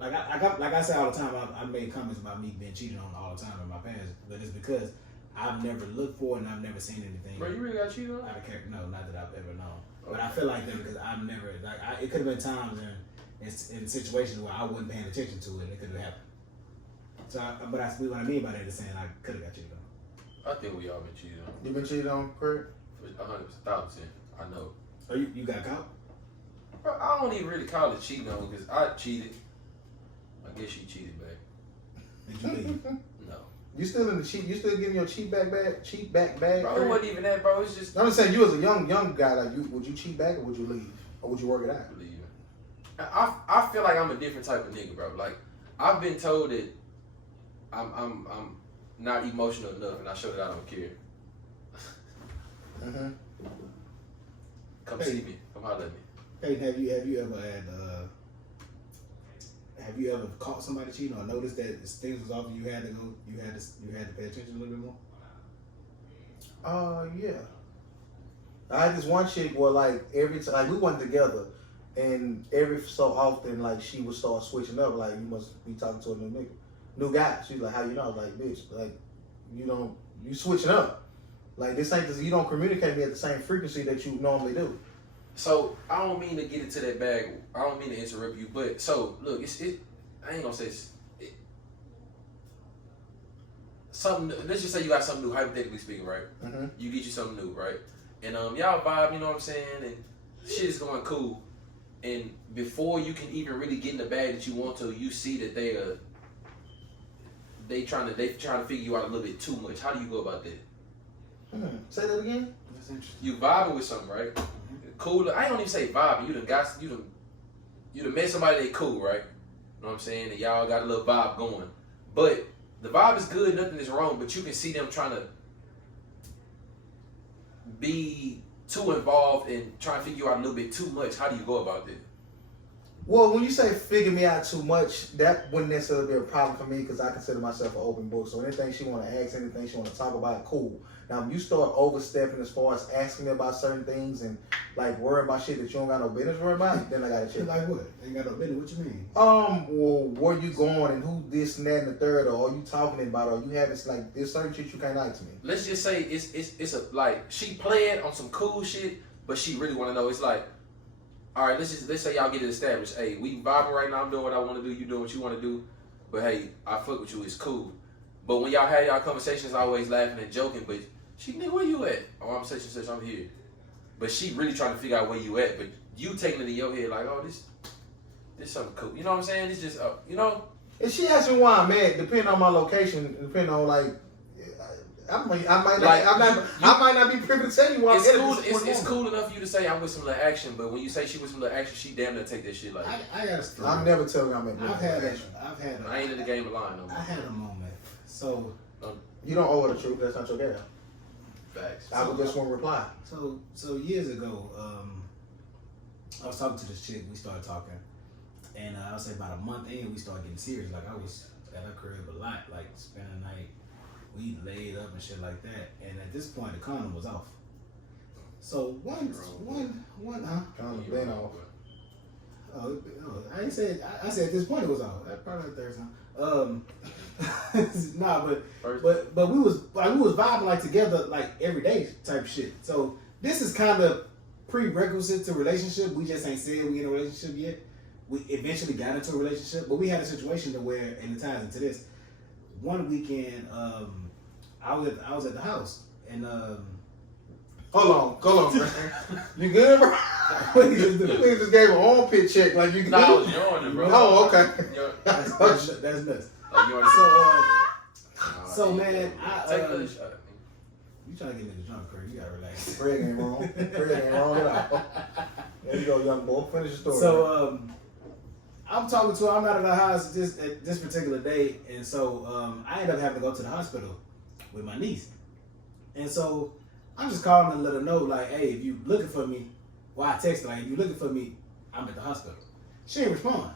here? Like I say all the time, I made comments about me being cheated on all the time in my past, but it's because I've never looked for it and I've never seen anything. Bro, you really got cheated on? Out of character, no, not that I've ever known. But I feel like that because I've never it could have been times in situations where I wasn't paying attention to it and it could have happened. So, what I mean by that is saying I could have got cheated on. I think we all been cheated on. You been cheated on, Craig? 100%, 1000%. I know. Oh, you got caught? Bro, I don't even really call it cheating on because I cheated. I guess you cheated back. Did you leave? No. You still in the cheat? You still getting your cheat back bag? Bro, it wasn't even that, bro. It's just. I'm just saying, you as a young guy, like would you cheat back or would you leave or would you work it out? Leave. I feel like I'm a different type of nigga, bro. Like I've been told that I'm not emotional enough, and I show that I don't care. Mm-hmm. Come see me. Come holler at me. Hey, have you ever had have you ever caught somebody cheating or noticed that things was off and you had to pay attention a little bit more? Yeah. I had this one chick where like every time like we went together and every so often like she would start switching up, like you must be talking to a new guy. She's like, how you know? I was like, bitch, like you switching up. Like this ain't you don't communicate me at the same frequency that you normally do. So I don't mean to get into that bag. I don't mean to interrupt you, but so look, I ain't gonna say something. Let's just say you got something new, hypothetically speaking, right? Mm-hmm. You get you something new, right? And y'all vibe, you know what I'm saying? And shit is going cool. And before you can even really get in the bag that you want to, you see that they trying to figure you out a little bit too much. How do you go about that? Say that again. That's interesting. You vibing with something, right? Cool. I don't even say vibing. You done met somebody that cool, right? You know what I'm saying? And y'all got a little vibe going. But the vibe is good, nothing is wrong, but you can see them trying to be too involved and trying to figure you out a little bit too much. How do you go about that? Well, when you say figure me out too much, that wouldn't necessarily be a problem for me because I consider myself an open book. So anything she want to ask, anything she want to talk about, cool. Now, if you start overstepping as far as asking me about certain things and like worrying about shit that you don't got no business worrying about, then I gotta check. Like what? Ain't got no business. What you mean? Well, where you going and who this and that and the third, or are you talking about, or you having like there's certain shit you can't like to me. Let's just say it's a like she playing on some cool shit, but she really want to know. It's like, all right, let's say y'all get it established. Hey, we vibing right now. I'm doing what I want to do. You doing what you want to do. But hey, I fuck with you. It's cool. But when y'all had y'all conversations, always laughing and joking. But she, nigga, where you at? Oh, I'm such and such. I'm here. But she really trying to figure out where you at. But you taking it in your head like, oh, this something cool. You know what I'm saying? It's just, you know. If she asks me where I'm at, depending on my location, depending on like. I might not be privy to tell you why. It's cool. It's cool enough for you to say I'm with some little action, but when you say she with some little action, she damn near take that shit like. I got a story. I'm never telling you I'm at. I ain't in the game of lying no more. I had a moment. So you don't owe her the truth. That's not your girl. Facts. I would just want to reply. So years ago, I was talking to this chick. We started talking, and I would say about a month in, we started getting serious. Like I was at her crib a lot, like spending the night. We laid up and shit like that, and at this point the condom was off. So one, Condom been off. Oh, I ain't said. I said at this point it was off. That probably the third time. Nah, but we was vibing like together like every day type shit. So this is kind of prerequisite to relationship. We just ain't said we in a relationship yet. We eventually got into a relationship, but we had a situation to where, and it ties into this. One weekend, I was at the house, and hold on, bro. You good, bro? We just gave an armpit check, like you good. No, I was yawning, bro. Oh, okay. that's nuts. So man, take another shot. You trying to get me the drunk, Craig? You gotta relax. Craig ain't wrong. Craig ain't wrong at all. There you go, young boy. Finish the story. So I'm talking to her. I'm out of the house at this particular day, and so I ended up having to go to the hospital with my niece. And so I'm just calling to let her know, like, hey, if you looking for me, well, I texted her, like, if you looking for me, I'm at the hospital. She didn't respond.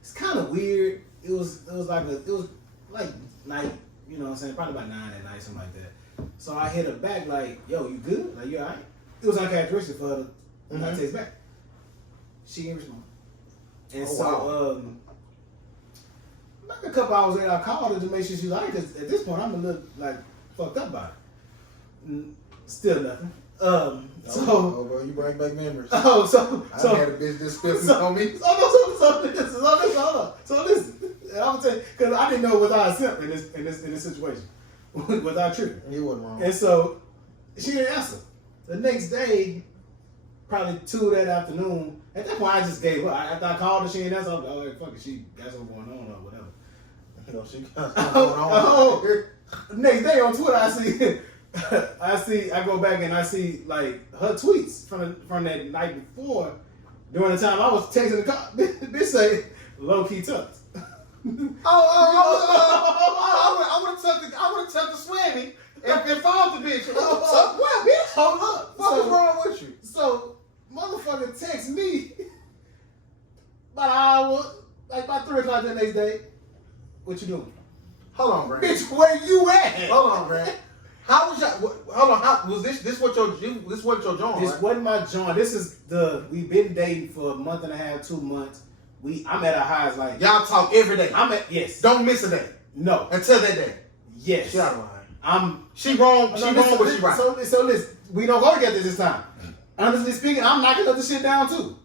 It's kind of weird. It was like night, you know what I'm saying, probably about 9 at night, something like that. So I hit her back like, yo, you good? Like, you all right? It was uncharacteristic for her to not text back. She didn't respond. And like a couple hours later, I called her to make sure she was all right, because at this point, I'm a little, like, fucked up about it. Still nothing. Bro, you bring back memories. I had a bitch just spilling on me. So listen, and I'm gonna tell you, because I didn't know without a simp in this situation, without tripping. You wasn't wrong. And so she didn't answer. The next day, probably 2 that afternoon. At that point, I just gave up. After I called her, she didn't answer. I was like, oh, fuck it, she got something going on or whatever. You know, she got something going on. Next day on Twitter, I go back and I see like her tweets from that night before. During the time I was texting the car, bitch say low key tucked. I would have tucked the swammy and found the bitch. What, bitch? Hold up. What's wrong with you? So motherfucker text me about an hour, like about 3 o'clock the next day. What you doing? Hold on, Grant. Bitch, where you at? Hold on, Grant. How was y'all? Hold on. How was this? This what your joint? This right? wasn't my joint. This is we've been dating for a month and a half, 2 months. I'm at our highs like y'all talk every day. Yes. Don't miss a day. No. Until that day. Yes. She out of line. She wrong. She wrong, but she right. So listen, we don't go together this time. Honestly speaking, I'm knocking other shit down too.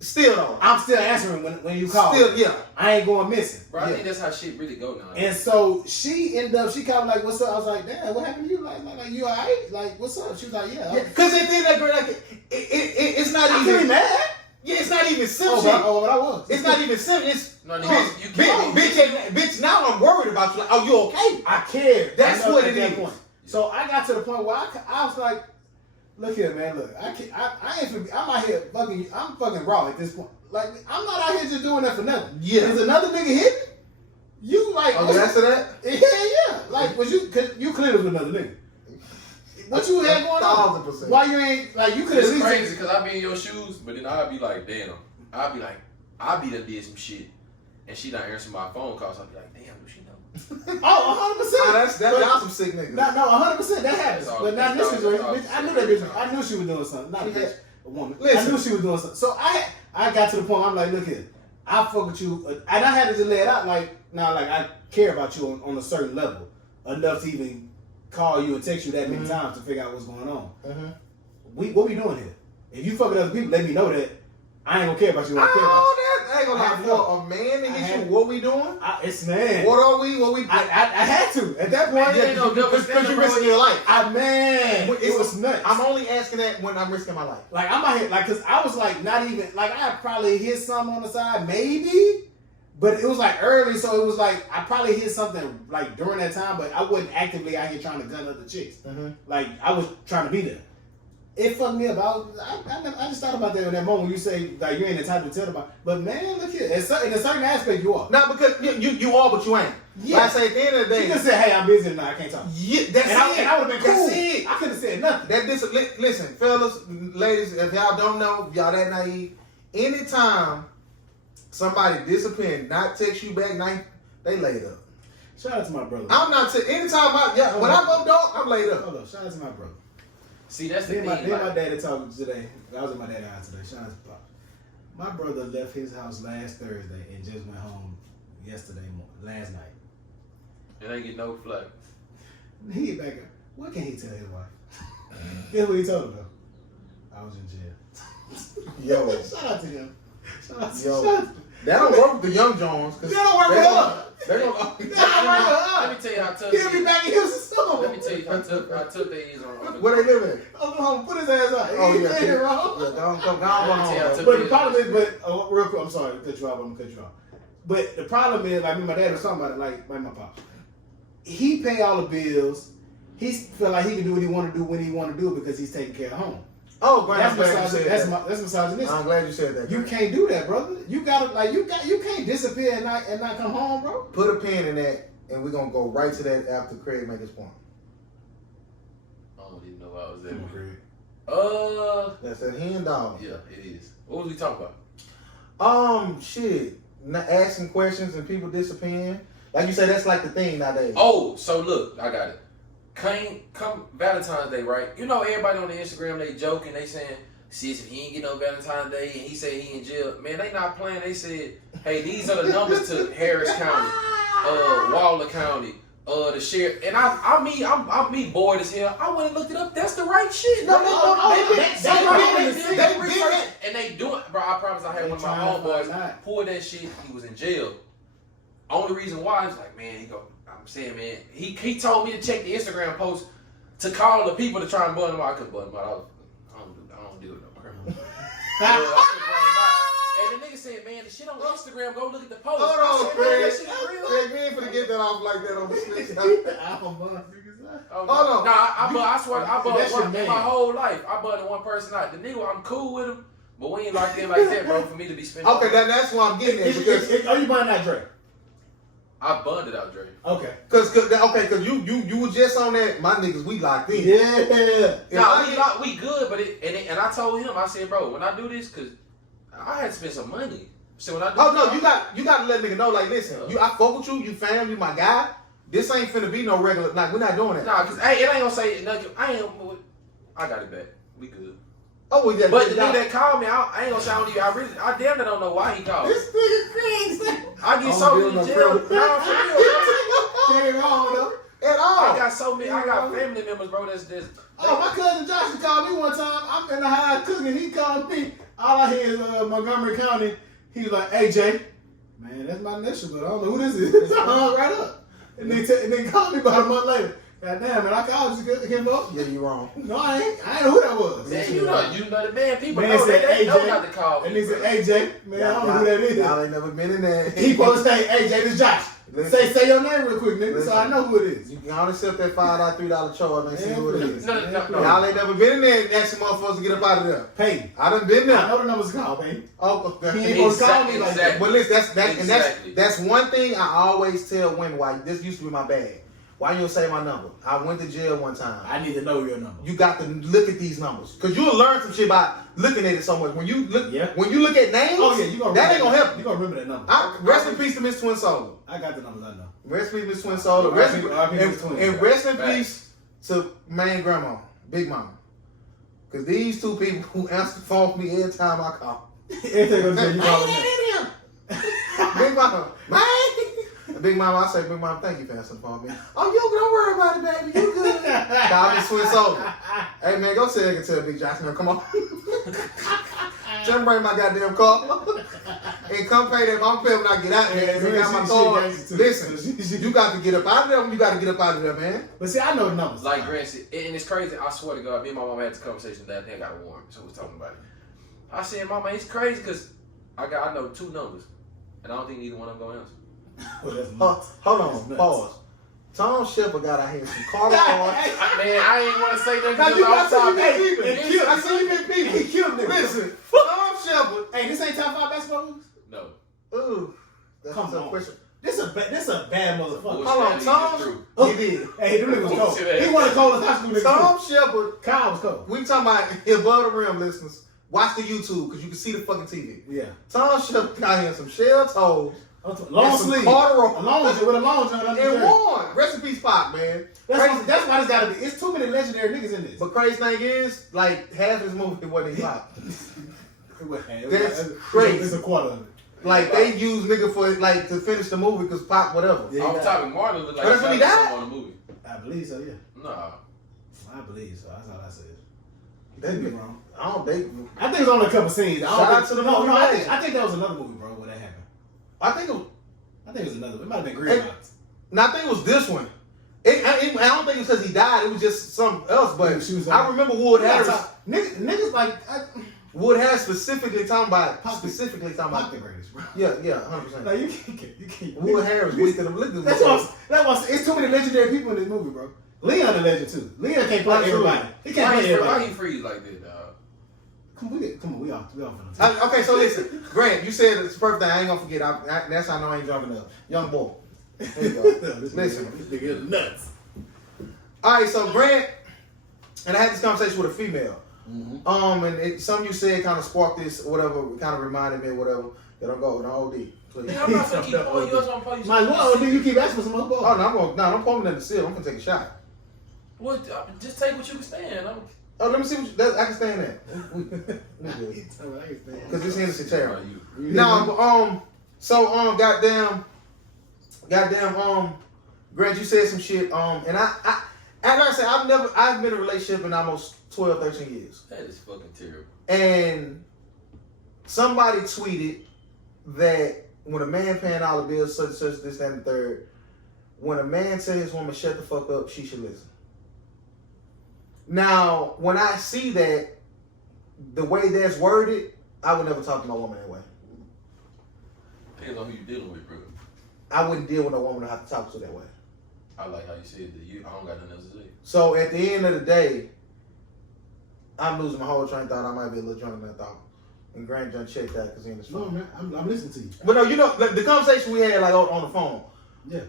Still though, I'm still answering when you call. Still, yeah. I ain't going missing. Bro, I think that's how shit really go now. And so she ended up, she called me like, what's up? I was like, damn, what happened to you? Like you alright? Like, what's up? She was like, yeah. Because at the end of the day, like, it's not I even can't be mad. Yeah, it's not even simple. But I was. It's not even simple. It's no, you can't. Bitch, now I'm worried about you. Like, are you okay? I care. That's what it is. Point. So I got to the point where I was like, look here, man. Look, I ain't. I'm out here fucking. I'm fucking raw at this point. Like, I'm not out here just doing that for nothing. Yeah. There's another nigga hitting you. Like, oh, you answer that? Yeah. Like, was you clearly with another nigga? What you had going on? 1,000%. Why you ain't like you could have? It's crazy because I be in your shoes, but then I'd be like, damn. I'd be done did some shit, and she not answering my phone calls. I'd be like, damn, do she know? Oh, 100%. That's some sick niggas. No, 100%. That happens. But not this situation. I knew that bitch. I knew she was doing something. Not a bitch, a woman. Listen. I knew she was doing something. So I got to the point. I'm like, look here. I fuck with you, and I had to just lay it out. Like, now, like I care about you on a certain level enough to even call you and text you that many times to figure out what's going on. What we doing here? If you fuck with other people, let me know that I ain't gonna care about you. I care about you. I ain't gonna lie. For a man to get you, what we doing? It's man. What are we? What we? I had to at that point. Because you're risking your life. It was nuts. I'm only asking that when I'm risking my life. Like I'm out here, like, cause I was like not even like I probably hit something on the side, maybe. But it was like early, so it was like I probably hit something like during that time, but I wasn't actively out here trying to gun other chicks. Like I was trying to be there. It fucked me up. I just thought about that in that moment when you say like you ain't the type to tell about. But man, look here. In a certain aspect, you are. Not because you are, but you ain't. Yeah. Like I say, at the end of the day, you could say, "Hey, I'm busy tonight. I can't talk." Yeah, that's and it. I would have been cool. That's it. I could have said nothing. Listen, fellas, ladies, if y'all don't know, y'all that naive. Anytime somebody disappeared, not text you back, they laid up. Shout out to my brother. I'm not. Anytime when I go dog, I'm laid up. Hold up. Shout out to my brother. See, that's the thing. My daddy talking today. I was at my dad's house today. Shout out to Pop. My brother left his house last Thursday and just went home last night. And I get no flack. He get back up. What can he tell his wife? Guess what he told her though? I was in jail. Yo. Shout out to him. That don't work with the young Jones. That don't work with her. Let me tell you how tough. He'll be back in Houston soon. Let me tell you how tough they is on. Where they live at? Oklahoma. Put his ass out. Oh He yeah. ain't wrong. Yeah, go home. But the problem is, real quick, I'm sorry to cut you off. I'm gonna cut you off. But the problem is, like me and my dad was talking about it, like my pops. He pay all the bills. He feel like he can do what he want to do when he want to do it because he's taking care of home. Oh, that's misogynistic. I'm glad you said that. You can't do that, brother. You can't disappear and not come home, bro. Put a pin in that, and we're gonna go right to that after Craig make his point. I don't even know what was that? Come on, Craig. That's that hen dog. Yeah, it is. What was we talking about? Shit. Not asking questions and people disappearing. Like you said, that's like the thing nowadays. Oh, so look, I got it. Come Valentine's Day, right? You know, everybody on the Instagram, they joking, they saying, sis, if he ain't get no Valentine's Day and he said he in jail, man, they not playing. They said, hey, these are the numbers to Harris County, Waller County, the sheriff. And I'm me bored as hell. I went and looked it up. That's the right shit. No, They research and they do it, bro. I promise. I had one of my homeboys pull that shit. He was in jail. Only reason why is like, man, I'm saying, man, he told me to check the Instagram post to call the people to try and bun him out. I couldn't bun him out. I don't do it no more. And the nigga said, man, the shit on Instagram, go look at the post. Hold on, Craig. That shit is real. Craig, we ain't finna get that off like that on the snitch. Oh, Hold on. I swear, I That's your bought man. my whole life. I bought one person out. The nigga, I'm cool with him, but we ain't locked in like that, bro, for me to be spending. Okay, that's what I'm getting at because Are you buying that Drake? I bunded out, Dre. Okay. Cause you were just on that. My niggas, we locked in. Yeah. Nah, we good, but and I told him, I said, bro, when I do this, cause I had to spend some money. So when I do You got to let nigga know. Like, listen, I fuck with you. You fam, you my guy. This ain't finna be no regular. Like, we're not doing that. Nah, cause it ain't gonna say nothing. I got it back. We good. Oh, we got. But the nigga that called me, I ain't gonna sound to you. I damn near don't know why he called. This nigga crazy. I get so many jail. Nah, for real. Ain't wrong though. At all. I got so many. I got family members, bro. That's Oh, my cousin Josh called me one time. I'm in the house cooking. He called me. All I hear is Montgomery County. He was like, "Hey Jay, man, that's my initial, but I don't know who this is." I hung right up, and they called me about a month later. God damn, man, I called you him up. Yeah, you wrong. No, I ain't. I ain't know who that was. Man, you know the man. People Man know said, they "Hey, know Jay." not to call. And he said, "Hey Jay, man, I don't know who that is." Y'all ain't never been in there. He supposed to say, "Hey Jay, this Josh." Say your name real quick, nigga, so I know who it is. You can only accept that $5, $3 charge and see who it is. No. Y'all ain't never been in there and asking motherfuckers to get up out of there. Pay. I done been there. I know the numbers called, baby. Oh, He ain't supposed to call me like that. But listen, Exactly. that's one thing I always tell women. Why this used to be my bag. Why you don't say my number? I went to jail one time. I need to know your number. You got to look at these numbers because you'll learn some shit by looking at it so much. When you look at names, Oh yeah, you gonna that ain't gonna help you. you. Gonna remember that number. Rest in peace to Miss Twin Solar. I got the numbers. I know. Rest in peace, Miss Twin Solar. Rest in Facts. peace to main grandma, Big Mama. Because these two people who answer the phone for me every time I call. Everything gonna say you call him. Big Mama, man. Big Mama, I say, Big Mama, thank you for answering the phone, man. Oh, you don't worry about it, baby. You good. Call me Twin Solar. Hey, man, go say I can tell Big Johnson, come on. Just bring my goddamn car. And come pay that. I'm paying when I get out there. And got my car. Listen, you got to get up out of there. You got to get up out of there, man. But see, I know the numbers. Like Grant said, and it's crazy. I swear to God, me and my mama had this conversation that day. I got a warrant, so we was talking about it. I said, Mama, it's crazy because I know 2 numbers, and I don't think neither one of them gonna answer. Hold on, pause. Tom Shepard got out here some car cards. Man, I ain't want to say that Now because you I got was to talking. be I see you been people. He killed niggas. Listen, Tom Shepard. Hey, this ain't top 5 basketball moves? No. Ooh, that's Come a on. question. This a bad motherfucker. Bullshit. Hold on, That is Tom. He did. Hey, them niggas cold. Bullshit. He one of the coldest high school niggas. Tom Shepard. Kyle was cold. We talking about above the rim, listeners. Watch the YouTube because you can see the fucking TV. Yeah. Tom Shepard got here some shell toes. Long and some sleeve. corduroy. A long with a long john under the And jersey. won. Rest in peace, Pop, man. That's why this gotta be. It's too many legendary niggas in this. But crazy thing is, like, half his movie wasn't his Pop. That's It's crazy. a quarter of it. Like, they use nigga for, like, to finish the movie because Pop, whatever. Yeah, Off topic, Marlon looked like That's when he died? on the movie. I believe so, yeah. Nah. I believe so. That's all I said. They Could be be wrong. I don't think. I think it was only a couple scenes. I don't Shout out think, to the no, movie, I man. think that was another movie, bro, where that happened. I think it was. I think it was another. It might have been Green Hey, Box. No, I think it was this one. I don't think it was because he died. It was just something else. But She was I remember Wood Harris. Niggas like Wood Harris specifically talking about. Pop the greatest, bro. Yeah, 100%. No, you can't. Wood Harris weaker than Liquid. That's why it's too many legendary people in this movie, bro. Leon a legend too. Leon can't play everybody. He can't play Why everybody. he freeze like that, dog? Come on, we off finna Okay, so listen, Grant, you said it's the perfect thing. I ain't gonna forget. That's how I know I ain't jumping up. Young boy. There you go. Listen. This nigga is nuts. All right, so Grant, and I had this conversation with a female. Mm-hmm. And something you said kind of sparked this, or whatever, kind of reminded me, or whatever. That don't go, no OD. Please. Man, I'm not gonna keep on yours on post. My what? Do you keep asking for some more? Oh no, I'm pouring in the seal. I'm gonna take a shot. What? Just take what you can stand. Oh, let me see what I can stand that. Because this Hennessy terrible. No, goddamn, Grant, you said some shit. And I like I said, I've been in a relationship in almost 12, 13 years. That is fucking terrible. And somebody tweeted that when a man paying all the bills, such, this, that, and the third, when a man tells his woman shut the fuck up, she should listen. Now, when I see that, the way that's worded, I would never talk to my woman that way. Depends on who you're dealing with, bro. I wouldn't deal with a woman I have to talk to that way. I like how you said that. I don't got nothing else to say. So at the end of the day, I'm losing my whole train of thought. I might be a little drunk than I thought. And Grant done checked that because he in his phone. No, man, I'm listening to you. But no, you know, the conversation we had like on the phone. Yeah.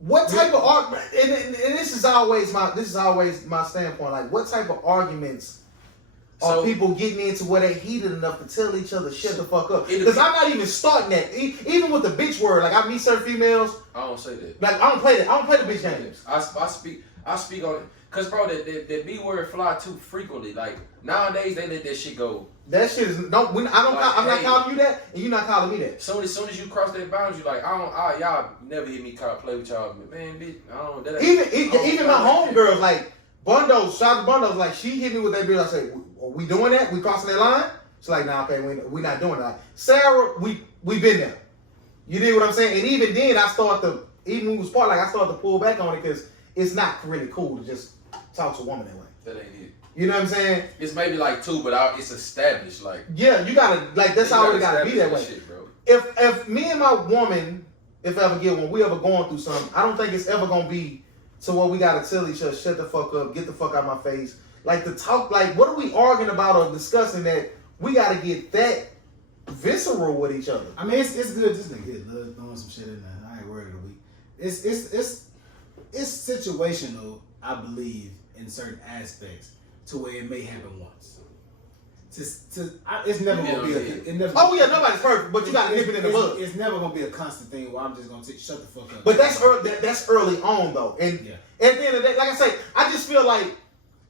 What type of argument? And this is always my standpoint. Like, what type of arguments are people getting into where they heated enough to tell each other shut the fuck up? Because I'm not even starting that. Even with the bitch word, like I meet certain females. I don't say that. Like I don't play that. I don't play the bitch games. I speak on it. Cause bro, that B word fly too frequently. Like nowadays they let that shit go. That shit is I'm not calling you that, and you're not calling me that. Soon as you cross that boundary, like y'all never hear me play with y'all, man, bitch. I don't. That Even my homegirls, like Bundos, shout out to Bundos, like she hit me with that bitch. I said, "Are we doing that? We crossing that line?" She's like, "Nah, okay, we not doing that." Sarah, we been there. You dig what I'm saying? And even then, I started to pull back on it because it's not really cool to just talk to a woman that way. That ain't it. You know what I'm saying? It's maybe like two, but it's established. Like yeah, you gotta like that's how it gotta be that way. Shit, bro. If me and my woman, if I ever get one, we ever going through something, I don't think it's ever gonna be to where we gotta tell each other shut the fuck up, get the fuck out of my face. Like the talk, like what are we arguing about or discussing that we gotta get that visceral with each other? I mean, it's good. This nigga love throwing some shit in there. I ain't worried a week. It's situational, I believe, in certain aspects, to where it may happen once. It's never gonna be nobody's perfect, but you gotta nip it in the bud. It's never gonna be a constant thing where I'm just gonna shut the fuck up. But that's early on though, and at the end of the day, like I say, I just feel like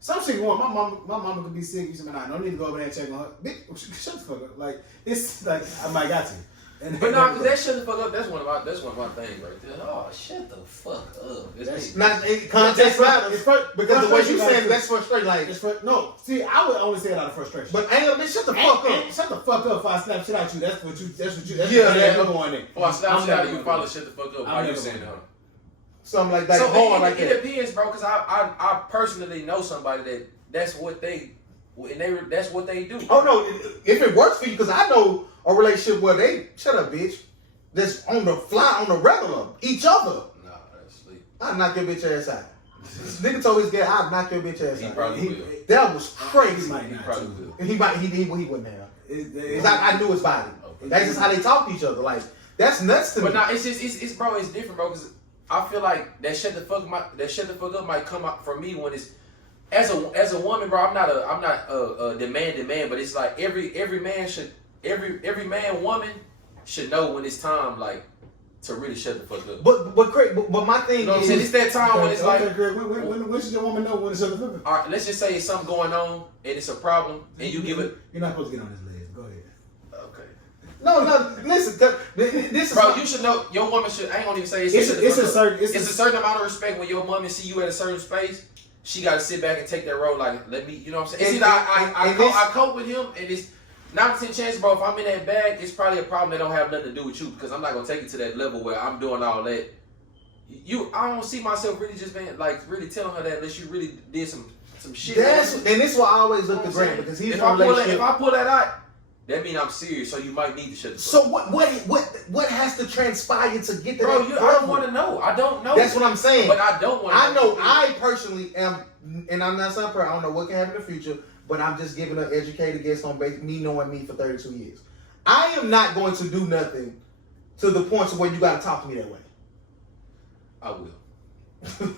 some shit going. My mama could be sick. You say, man, I don't need to go over there and check on her. Bitch, shut the fuck up. Like it's like I might got to. But no, because that shut the fuck up. That's one of my things right there. Oh, shut the fuck up. It's not context matters because the way you saying that's frustrating. Like no, see, I would only say it out of frustration. But ain't bitch, shut the fuck up. Shut the fuck up before I slap shit out you. That's what you. Going in. Before I slap shit out you, probably shut the fuck up. Why you saying that? Something like that. So hard like it depends, bro. Because I personally know somebody that's what they do. Oh no, if it works for you, because I know a relationship where they shut up, bitch. That's on the fly, on the regular, each other. Nah, that's sleep. I'd knock your bitch ass out. This nigga told his guy, I'd knock your bitch ass out. He probably will. That was crazy. He probably will. He wouldn't have. I knew his body. Okay. That's just how they talk to each other. Like that's nuts to me. But nah, it's bro, it's different, bro. Because I feel like that shut the fuck up might come out from me when it's as a woman, bro. I'm not a demanding man, but it's like every man woman should know when it's time like to really shut the fuck up. But my thing is, it's that time when it's like. When should your woman know when to shut the fuck up? All right, let's just say it's something going on and it's a problem, and you give it. You're not supposed to get on his legs. Go ahead. Okay. No, listen. This is bro, you should know. Your woman should. I ain't gonna even say it's a certain amount of respect when your woman see you at a certain space. She got to sit back and take that role. Like, let me. You know what I'm saying? It's either I cope with him, and it's 9% chance, bro. If I'm in that bag, it's probably a problem that don't have nothing to do with you because I'm not gonna take it to that level where I'm doing all that. I don't see myself really just being like really telling her that unless you really did some shit. And this is why I always look to Grant because he's if I pull that out, that means I'm serious. So you might need to shut the fuck up. So what has to transpire to get to bro, that? I don't want to know. I don't know. That's what I'm saying. But I don't want to know. I personally am, and I'm not some prayer. I don't know what can happen in the future, but I'm just giving an educated guess on me knowing me for 32 years. I am not going to do nothing to the point to where you got to talk to me that way. I will.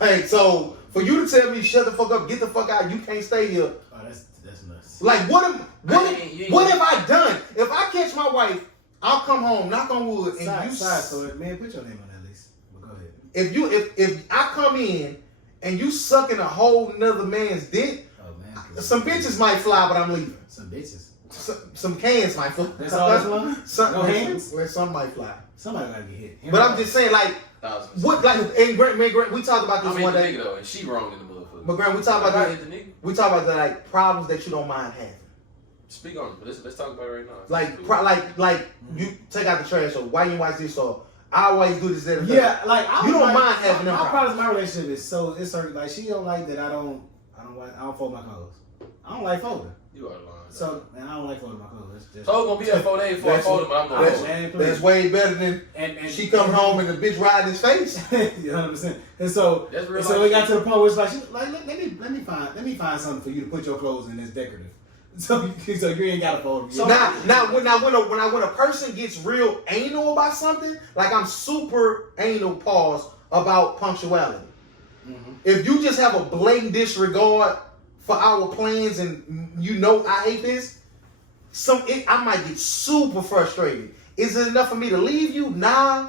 Like, so For you to tell me shut the fuck up, get the fuck out, you can't stay here. Oh, that's nuts. Like what have I done? If I catch my wife, I'll come home, knock on wood, and Man, put your name on that list. But go ahead. If I come in and you sucking a whole nother man's dick, some bitches might fly, but I'm leaving. Some bitches. Some cans might fly. That's all that's one? No hands? Some might fly. Somebody gotta get hit. But I'm just saying, like, what, like, and Grant, we talked about this one day. Nigga though, and she wrong in the motherfucker. But Grant, we talked about that. We talked about the like problems that you don't mind having. Speak on it. Let's talk about it right now. Like you take out the trash, or why you watch this, or I always do this. That, yeah, like you don't mind having them. My problems, my relationship is so it's certain. Like she don't like that I don't fold my clothes. I don't like folding. You are lying. So and I don't like folding my clothes. So it's gonna be a 4 days before I fold it, but I'm gonna fold it. That's way better than and she come home and the bitch ride his face. 100%. And so we got to the point where it's like, let me find something for you to put your clothes in that's decorative. So you ain't gotta fold. So now when a person gets real anal about something, like I'm super anal about punctuality. Mm-hmm. If you just have a blatant disregard for our plans and you know I hate this, I might get super frustrated. Is it enough for me to leave you? Nah.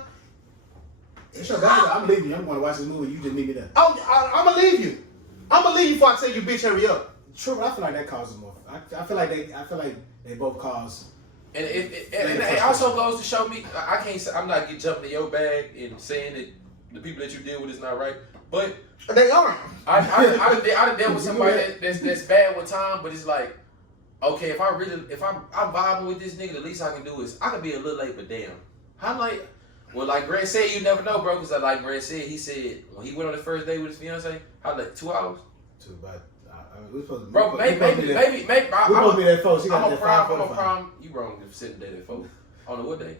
Sure, I'm leaving you. I'm going to watch this movie. You just meet me there. Oh, I'm gonna leave you. I'm gonna leave you before I tell you, bitch, hurry up. True, but I feel like that causes more. I feel like they both cause. And it also goes to show me I'm not jumping in your bag and saying that the people that you deal with is not right, but they are. I done dealt with somebody that's bad with time, but it's like, okay, if I'm vibing with this nigga, the least I can do is I can be a little late, but damn, how like. Well, like Grant said, you never know, bro. Because like Grant said, he said when he went on the first date with his fiance, how like 2 hours. We're supposed to. Bro, maybe. We're supposed to be that 4. She got that 5:45. I'm a prom. You wrong for sitting there at 4. On what day?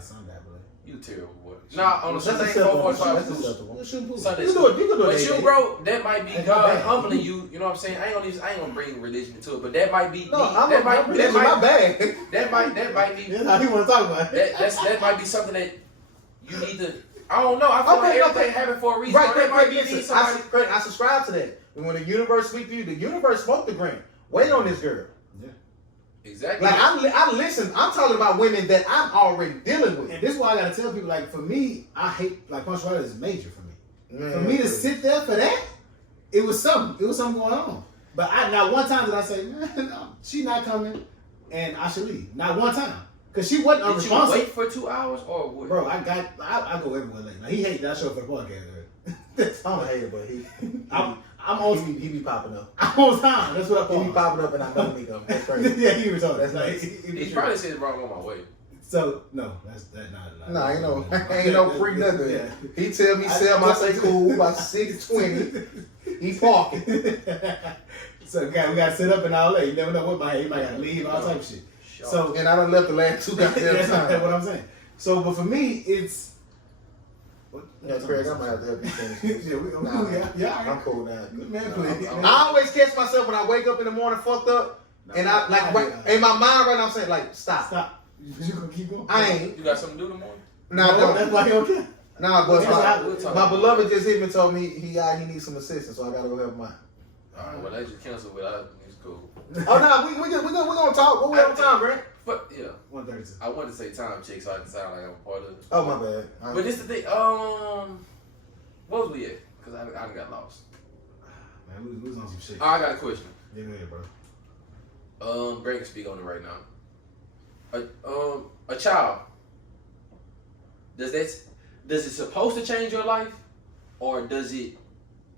Sunday, boy. You terrible boy. Nah, on the Sunday 4:45. Sunday. You can do it. But you, bro, that might be God humbling you. You know what I'm saying? I ain't gonna bring religion into it, but that might be. That might be my bag. That might be. That's how he want to talk about it. That might be something that you need to. I don't know. I feel like everything happened for a reason. Right, I subscribe to that. And when the universe speaks to you, the universe spoke to Grant. Wait on this girl. Yeah. Exactly. Like I listen. I'm talking about women that I'm already dealing with. And this is why I gotta tell people. Like for me, I hate like punctuality is major for me. Man, for me to sit there for that, it was something. It was something going on. But not one time did I say, man, no, she not coming, and I should leave. Not one time. Cause she wasn't unresponsive. Did you wait for 2 hours or what? Bro, I go everywhere late. Like, he hates that I show up for the podcast. I'm a hater, but I'm on. He be popping up. I'm on time. That's what I'm. He be popping up, and I know he go. That's crazy. Yeah, he retarded. That's nice. He probably said, "Bro, I'm on my way." So no, that's not. Ain't no free nothing. Yeah. He tell me Sam, I say cool about 6:20. He parking. So we gotta sit up and all that. You never know what he might have to leave, all type of shit. So and I done left the last 2 goddamn times. That's what I'm saying. So, but for me, it's. Yeah, Craig, I might have to help you finish. Yeah, I'm cool now. Man, please. I always catch myself when I wake up in the morning fucked up, and I like in my mind right now I'm saying like stop. You gonna keep going? I ain't. You got something to do tomorrow? No, that's why he okay. Nah, but my beloved just hit me and told me he needs some assistance, so I gotta go help mine. Alright, well, they just canceled, but it's cool. Oh no, we gonna talk. What we have time, Brent? But yeah, 1:32. I wanted to say time check, so I can sound like I'm a part of it. Oh my bad. But this the thing. What was we at? Because I got lost. Man, we was on some shit. I got a question. Yeah, go ahead, bro. Greg can speak on it right now. A child. Does it supposed to change your life, or does it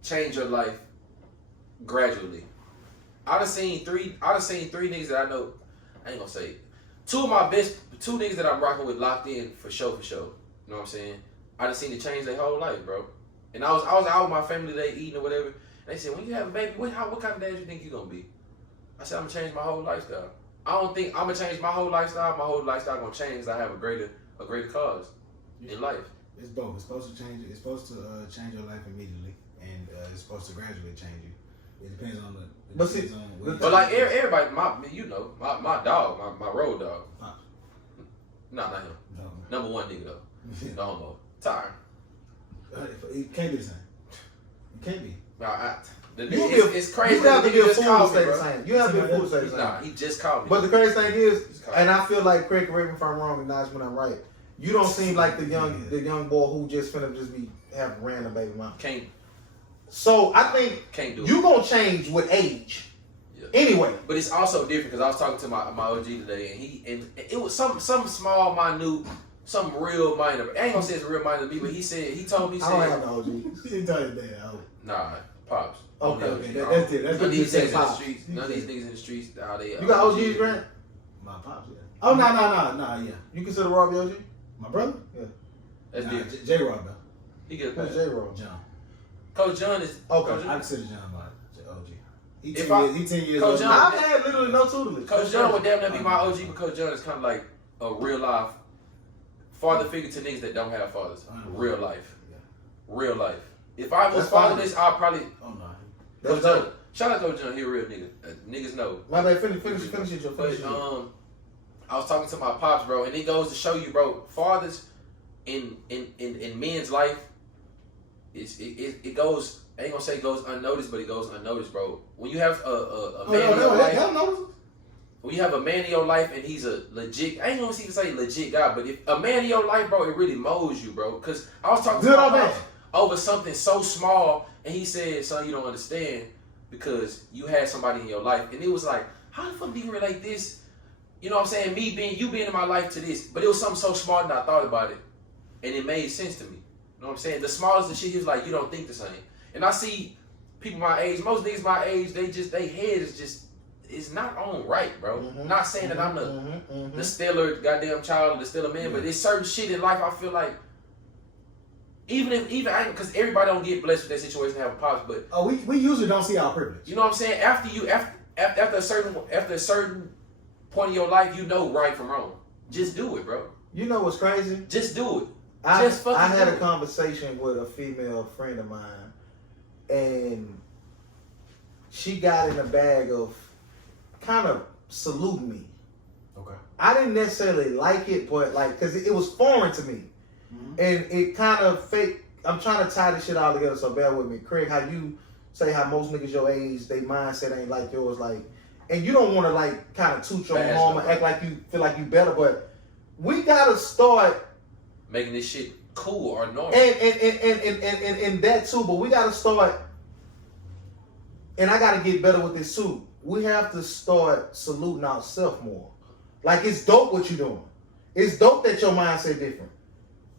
change your life gradually? I done seen three niggas that I know. I ain't gonna say it. Two niggas that I'm rocking with locked in for sure. You know what I'm saying? I done seen it change their whole life, bro. And I was out with my family today eating or whatever. And they said, when you have a baby, what kind of dad you think you gonna be? I said, I'm gonna change my whole lifestyle. I don't think I'm gonna change my whole lifestyle. My whole lifestyle gonna change because I have a greater cause in life. It's both. It's supposed to change. It's supposed to change your life immediately, and it's supposed to gradually change you. It depends on the. But like everybody, my dog, my road dog. Not him. No. Number one nigga though. No homo. Tired. It can't be the same. Can't be. Nah, it's crazy. You have to be a just fool to called say me, the bro. same. You have to be a fool to say the same. Nah, he just called me. But the crazy thing is, Just called and I feel like Craig, correct me if I'm wrong, acknowledge when I'm right. You don't seem like the young boy who just finna just be have random baby mama. Can't So I think do you it. gonna change with age. Yeah. Anyway. But it's also different because I was talking to my OG today, and it was some small, minute, some real minor. I ain't gonna say it's real minor to me, but he told me, I don't have no OGs. You tell his dad. nah, pops. Okay, Only okay, OG. that's it. That's None what of you these niggas said, in the pops. streets. None of these niggas in the streets. Nah, they. You got OGs, Grant? My pops, yeah. Oh, no, yeah. You consider Robbie OG? My brother? That's different. J-Rob, though. He get Who's paid. J-Roll? John. Coach John is. Okay. Coach I John, consider John my OG. He If 10 years Coach old. John- I've had literally no tutelage. Coach John would damn near be my OG, but Coach John is kind of like a real life father figure to niggas that don't have fathers. Real life. Yeah. Real life. If I was That's fine. fatherless, I'd probably. Oh, no. That's Coach John. dope. Shout out Coach John. He a real nigga. Niggas know. My bad, finish it, Joe. Finish But it. I was talking to my pops, bro, and it goes to show you, bro, fathers in men's life, it goes. I ain't gonna say it goes unnoticed, but it goes unnoticed, bro. When you have a man in your life, when you have a man in your life and he's a legit, I ain't gonna even say legit guy, but if a man in your life, bro, it really molds you, bro. Cause I was talking Good to or my bad? pops over something so small, and he said, "Son, you don't understand because you had somebody in your life," and it was like, how the fuck do you relate this? You know what I'm saying? You being in my life to this, but it was something so small that I thought about it, and it made sense to me. You know what I'm saying? The smallest of shit, he was like, you don't think the same. And I see people my age, most niggas my age, they head is just, it's not on right, bro. Mhm. Not saying that I'm the stellar goddamn child, the stellar man, but there's certain shit in life I feel like, even because everybody don't get blessed with that situation to have a pops, but Oh, we usually don't see our privilege. you know what I'm saying? After a certain point in your life, you know right from wrong. Just do it, bro. You know what's crazy? Just do it. I Just fucking had do a it. conversation with a female friend of mine, and she got in a bag of kind of saluting me. Okay. I didn't necessarily like it, but like, cause it was foreign to me, Mhm. and it kind of fake. I'm trying to tie this shit all together, so bear with me, Craig. How you say how most niggas your age, they mindset ain't like yours, like, and you don't want to like kind of toot your Bash horn and nobody. act like you feel like you better, but we gotta start. Making this shit cool or normal. And that too, but we gotta start, and I gotta get better with this too. We have to start saluting ourselves more. Like, it's dope what you doing. It's dope that your mindset different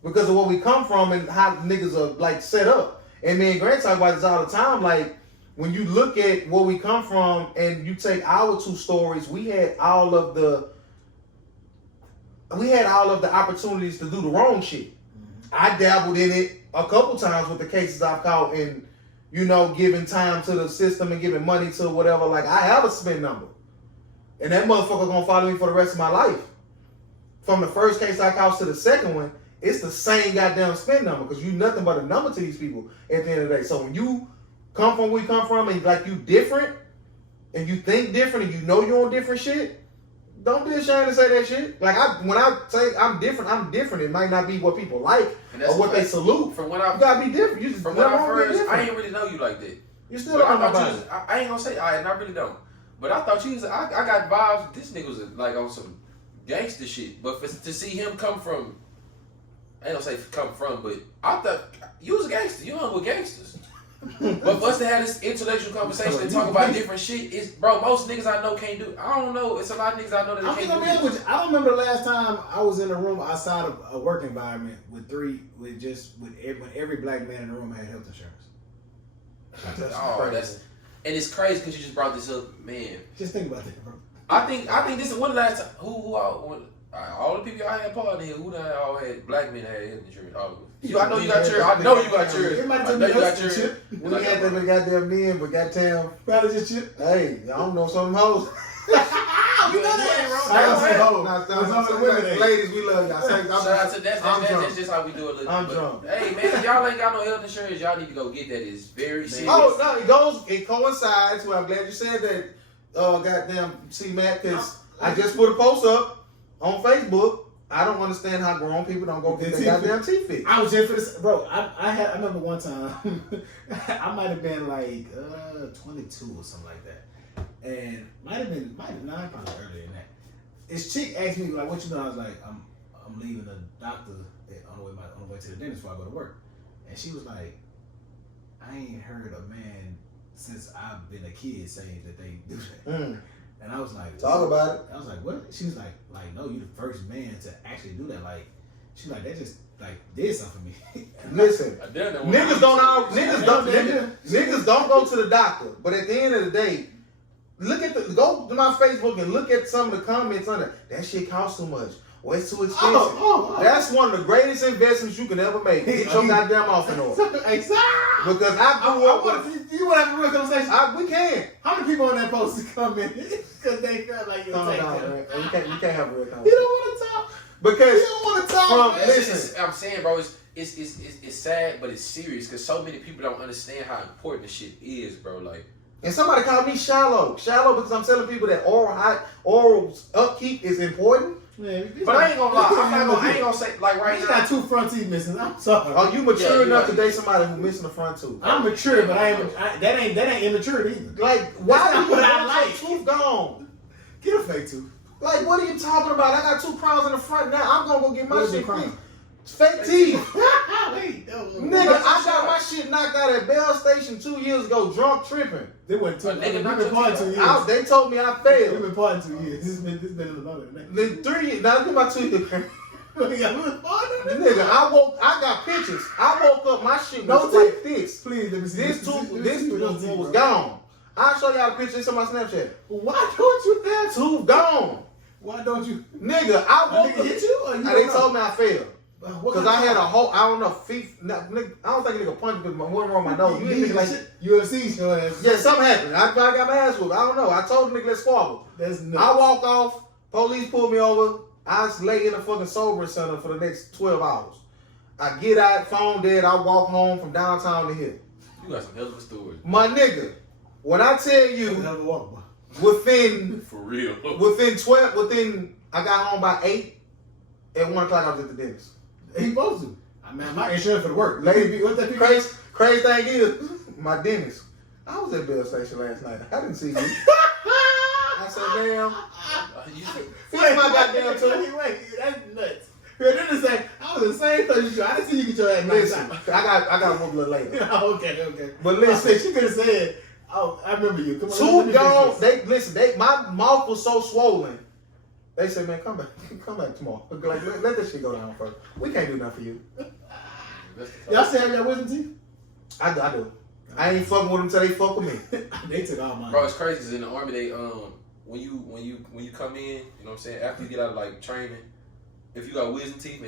because of where we come from and how niggas are like set up. And me and Grant talk about this all the time. Like, when you look at where we come from and you take our two stories, we had all of the opportunities to do the wrong shit. I dabbled in it a couple times with the cases I've caught and, you know, giving time to the system and giving money to whatever. Like, I have a spin number. And that motherfucker gonna follow me for the rest of my life. From the first case I caught to the second one, it's the same goddamn spin number because you nothing but a number to these people at the end of the day. So when you come from where we come from and like you different and you think different and you know you're on different shit, don't be ashamed to say that shit. Like, when I say I'm different. It might not be what people like or what they salute. From when You gotta be different. You just from when I never wanna be first, I different. ain't really know you like that. You still But don't I know thought about you it. was, I ain't gonna say and I really don't. But I thought you was, I got vibes. This nigga was like on some gangster shit. But to see him come from, I ain't gonna say come from, but I thought you was a gangster. You hung with gangsters. But for us to have this intellectual conversation and talk about different shit, is bro. Most niggas I know can't do. I don't know. It's a lot of niggas I know that I'm can't gonna do be honest this. with you. I don't remember the last time I was in a room outside of a work environment when every black man in the room had health insurance. And it's crazy because you just brought this up, man. Just think about that, bro. I think this is one of the last time. All the people I had part in here, who the all had black men had health insurance? All of them. I know you got yours. I know you got yours. Everybody I took know me you got to yours. chip. We had them in goddamn men, but goddamn, Probably just chip. hey, I don't know some of them hoes. You ain't wrong. I don't say hoes. Nah, There's only women there. ladies, we love y'all. Shout out to that's just how we do it. I'm But, drunk. Hey man, if y'all ain't got no health insurance, y'all need to go get that. It's very serious. Oh no, it coincides. Well, I'm glad you said that. Goddamn, see Matt, because I just put a post up on Facebook. I don't understand how grown people don't go get their goddamn teeth fixed. I was just for this, bro. I remember one time, I might have been like 22 or something like that, and might have been probably earlier than that. This chick asked me like, "What you doing?" I was like, "I'm leaving the doctor on the way to the dentist before I go to work," and she was like, "I ain't heard a man since I've been a kid saying that they do that." And I was like, talk about it. I was like, what? She was like, no, you the first man to actually do that. Like, she's like, that just like did something for me. Listen, niggas don't go to the doctor. But at the end of the day, go to my Facebook and look at some of the comments under that shit costs too much. Or it's too expensive. That's one of the greatest investments you can ever make. Get your goddamn off in order. Exactly. Because I grew up with. You want to have a real conversation? We can. How many people on that post come in because they felt like you're taking them? You can't have a real conversation. You don't want to talk. Because you don't want to talk. Listen, I'm saying, bro, it's sad, but it's serious because so many people don't understand how important this shit is, bro. Like, and somebody called me shallow because I'm telling people that oral upkeep is important. Man, but I ain't gonna lie. I ain't gonna say like right now. Got 2 front teeth missing. I'm sorry. Are you mature enough to date somebody who's missing the front tooth? I'm mature, but that ain't immature either. Like, why do you I want like your tooth gone? Get a fake tooth. Like, what are you talking about? I got 2 crowns in the front now. I'm gonna go get my shit fixed. Fake teeth. Nigga, I got my shit knocked out at Bell Station 2 years ago, drunk tripping. They went 2 Nigga, we've been partying 2 years. They told me I failed. We've been partying 2 years. This been a little longer than that. Then 3 years. Now, give my 2 years. Nigga, I got pictures. I woke up, my shit was like this. Please, let me see. This tooth was gone. I'll show y'all the picture. It's on my Snapchat. Why don't you have tooth gone? Why don't you? Nigga, I woke up. Hit you? Or you They told me I failed. Because I had a whole, I don't know, feet. I don't think a nigga punched me because my one wrong my nose. You nigga like UFC show ass. Yeah, something happened. I got my ass whooped. I don't know. I told the nigga let's squabble. That's nuts. I walked off. Police pulled me over. I lay in a fucking sober center for the next 12 hours. I get out, phone dead. I walk home from downtown to here. You got some hell of a story. My nigga, when I tell you, within for real, I got home by 8. At 1 o'clock, I was at the dentist. He supposed to. I mean, my insurance for the work. What's that crazy thing is, my dentist. I was at Bell Station last night. I didn't see you. I said, damn. Fix my goddamn tooth. Wait, that's nuts. Your dentist say, I was in the same place as you. I didn't see you get your ass knocked Listen, I got one a little later. Okay. But listen, she could have said, oh, I remember you. Come on. Tooth gone. My mouth was so swollen. They said, man, come back tomorrow. Like, let this shit go down first. We can't do nothing for you. Y'all still have your wisdom teeth? I do. I ain't fucking with them till they fuck with me. They took all mine. Bro, it's crazy because in the army, they when you come in, you know what I'm saying, after you get out of like training, if you got wisdom teeth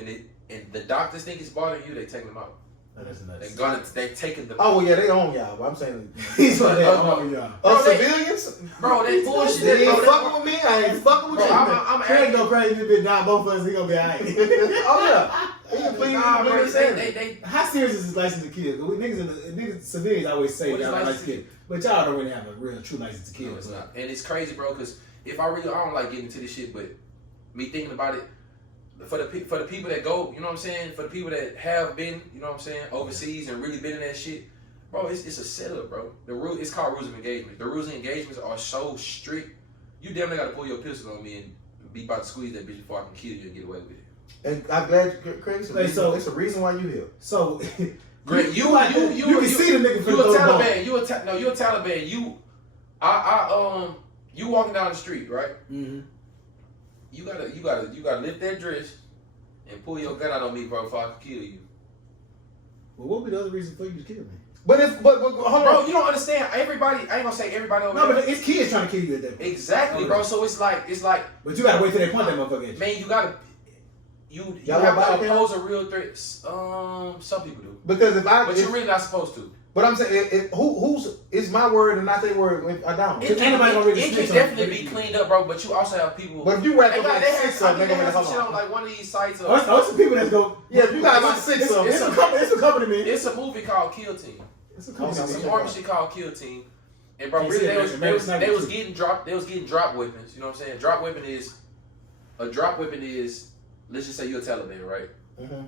and the doctors think it's bothering you, they take them out. Oh, that's nuts. They taking the. Oh yeah, they own y'all. But I'm saying he's what they own y'all. Civilians, bro, they bullshit. They ain't fucking with me. I ain't fucking with you. I'm Craig go crazy. This bitch down both of us. He gonna be alright. Oh yeah. They how serious is this license to kill? Cause niggas civilians always say y'all license to kill, but y'all don't really have a real true license to kill. No, it's not. And it's crazy, bro. Because I don't like getting into this shit, but me thinking about it. For the people that go, you know what I'm saying? For the people that have been, you know what I'm saying, overseas and really been in that shit, bro, it's a setup, bro. It's called rules of engagement. The rules of engagements are so strict. You damn near gotta pull your pistol on me and be about to squeeze that bitch before I can kill you and get away with it. And I'm glad, Craig. So it's a reason why you here. So, Greg, you can see the nigga. You a Taliban. You a Taliban. You walking down the street, right? Mm-hmm. You gotta lift that dress and pull your gun out on me, bro, before I can kill you. Well, what would be the other reason for you to kill me? But hold on, bro, you don't understand. Everybody, I ain't gonna say everybody over there. No, but it's kids trying to kill you at that point. Exactly, bro. So it's like. But you gotta wait till they point that motherfucker at you. Man, you gotta. You have to oppose a real threat. Some people do. Because but you're really not supposed to. But I'm saying, it's my word and not their word when I don't. It can definitely be cleaned up, bro. But you also have people. But if you wrap up like 6 of them, they have some shit on like one of these sites. What's the people that go? Yeah, if you got like 6 of them. It's a company, man. It's a movie called Kill Team. It's a company. It's some army shit called Kill Team. And bro, really, they was getting drop weapons. You know what I'm saying? A drop weapon is let's just say you're a Taliban, right? Mm-hmm.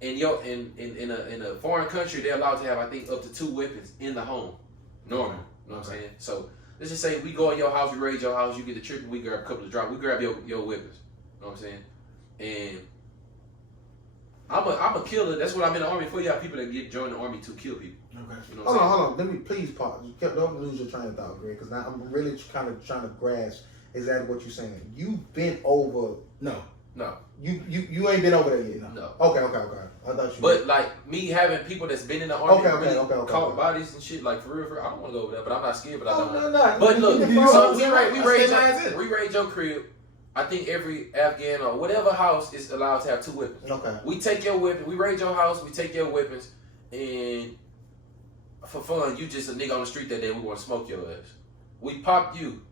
In a foreign country, they're allowed to have, I think, up to 2 weapons in the home. Normal. You know what I'm saying? So let's just say we go in your house, we raid your house, you get the trip, and we grab a couple of drops. We grab your weapons. You know what I'm saying? And I'm a killer. That's what I'm in the army for. You have people that join the army to kill people. Okay. You know what Hold on. Let me please pause. Don't lose your train of thought, Greg, because now I'm really kind of trying to grasp exactly what you're saying. You've been over. No. You ain't been over there yet. No. Okay. I thought you. But like me having people that's been in the army Okay. caught bodies and shit, like for real, I don't want to go over there, but I'm not scared. But I don't. No. But look, so we raid your crib. I think every Afghan or whatever house is allowed to have 2 weapons. Okay. We take your weapon, we raid your house, we take your weapons, and for fun, you just a nigga on the street that day, we want to smoke your ass. We pop you.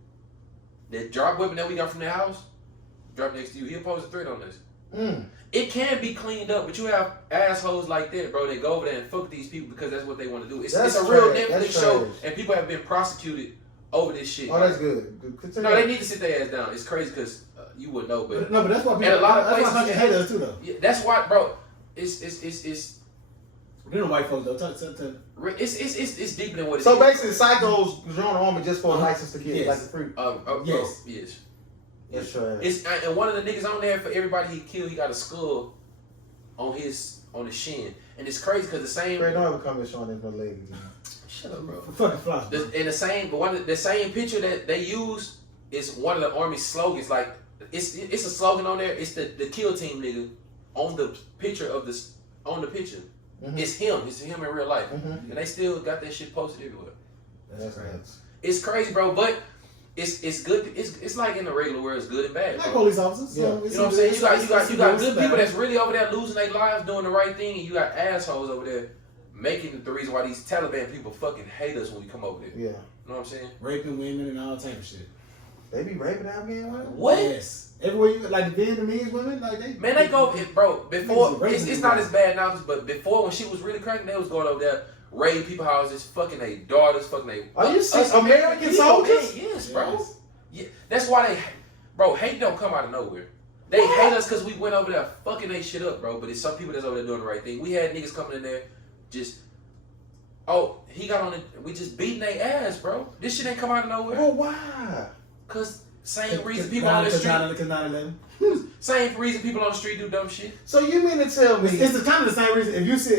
That drop weapon that we got from the house, drop next to you, he'll pose a threat on this. It can be cleaned up, but you have assholes like that, bro, that go over there and fuck these people because that's what they want to do. It's a real Netflix show, and people have been prosecuted over this shit. Oh, that's good. No, they need to sit their ass down. It's crazy because you wouldn't know, but that's why people. And a lot of that's places why hate us too, though. Yeah, that's why, bro. It's You know, white folks though. it's deeper than what it is. So basically, psychos join the army just for a license to kill, Yes. like the free. Yes. That's right. And one of the niggas on there, for everybody he killed, he got a skull on his shin, and it's crazy because the same. Greg, don't ever come and showing this my leg again. Shut up, bro. Fucking fly. And the same picture that they use is one of the army slogans. Like it's a slogan on there. It's the kill team nigga on the picture of this on the picture. Mm-hmm. It's him. It's him in real life, Mm-hmm. and they still got that shit posted everywhere. That's crazy. nuts. It's crazy, bro. But it's good. It's like in the regular world, it's good and bad. Like Bro. police officers. Yeah. So You know what I'm saying? You got good people that's really over there losing their lives doing the right thing, and you got assholes over there making the reason why these Taliban people fucking hate us when we come over there. Yeah. You know what I'm saying? raping women and all type of shit. They be raping Afghan women? What? Yes. Everywhere you like the Vietnamese women, like they. Man, they go, bro. Before Niggas it's not as bad now, but before when she was really cracking, they was going over there, raiding people houses, fucking their daughters, fucking their. Are you serious? us American people, soldiers? man, yes, bro. Yes. Yeah, that's why hate don't come out of nowhere. They hate us because we went over there fucking they shit up, bro. But it's some people that's over there doing the right thing. We had niggas coming in there, he got on it. We just beating their ass, bro. This shit ain't come out of nowhere. Well, why? Cause same reason people on the street. Cause 9/11. Same reason people on the street do dumb shit. So you mean to tell me? It's kind of the same reason.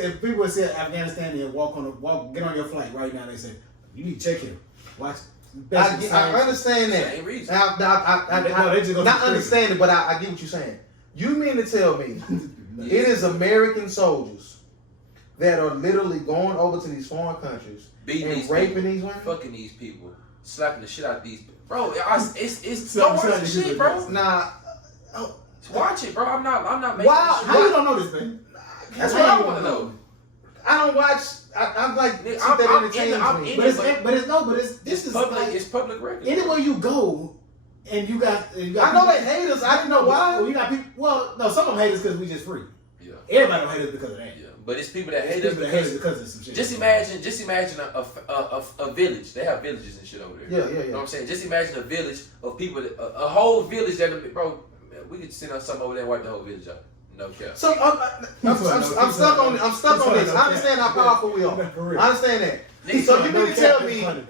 If people would say Afghanistan and get on your flight right now, they say you need to check him. Watch. I understand that. Same reason. No, Not understand it, but I get what you're saying. You mean to tell me it is American soldiers that are literally going over to these foreign countries Beating and these raping people, these women? fucking these people, slapping the shit out of these people. Bro, it's So- don't watch so- the shit, bro. Nah. Watch it, bro. I'm not making Wow, this How shit. you don't know this, man? That's what I want to know. I don't watch. I'm like Nigga, shit I'm that in entertains it, I'm me. in But this It's is public. like It's public record. anywhere you go, and you got. I know they hate us. I didn't know why. Well, you got people. Well, no, some of them hate us because we just free. Yeah, Everybody don't hate us because of that. yeah. But it's people that hate People us that hate us because. because of some shit. Just imagine a village. They have villages and shit over there. Yeah. You know what I'm saying? Just imagine a village of people, a whole village that, bro, we could send out something over there and wipe the whole village out. No cap. So I'm stuck on. I'm stuck on this. I understand how powerful we are. For real. I understand that. Niggas So don't you No mean to cap, tell it's me funny,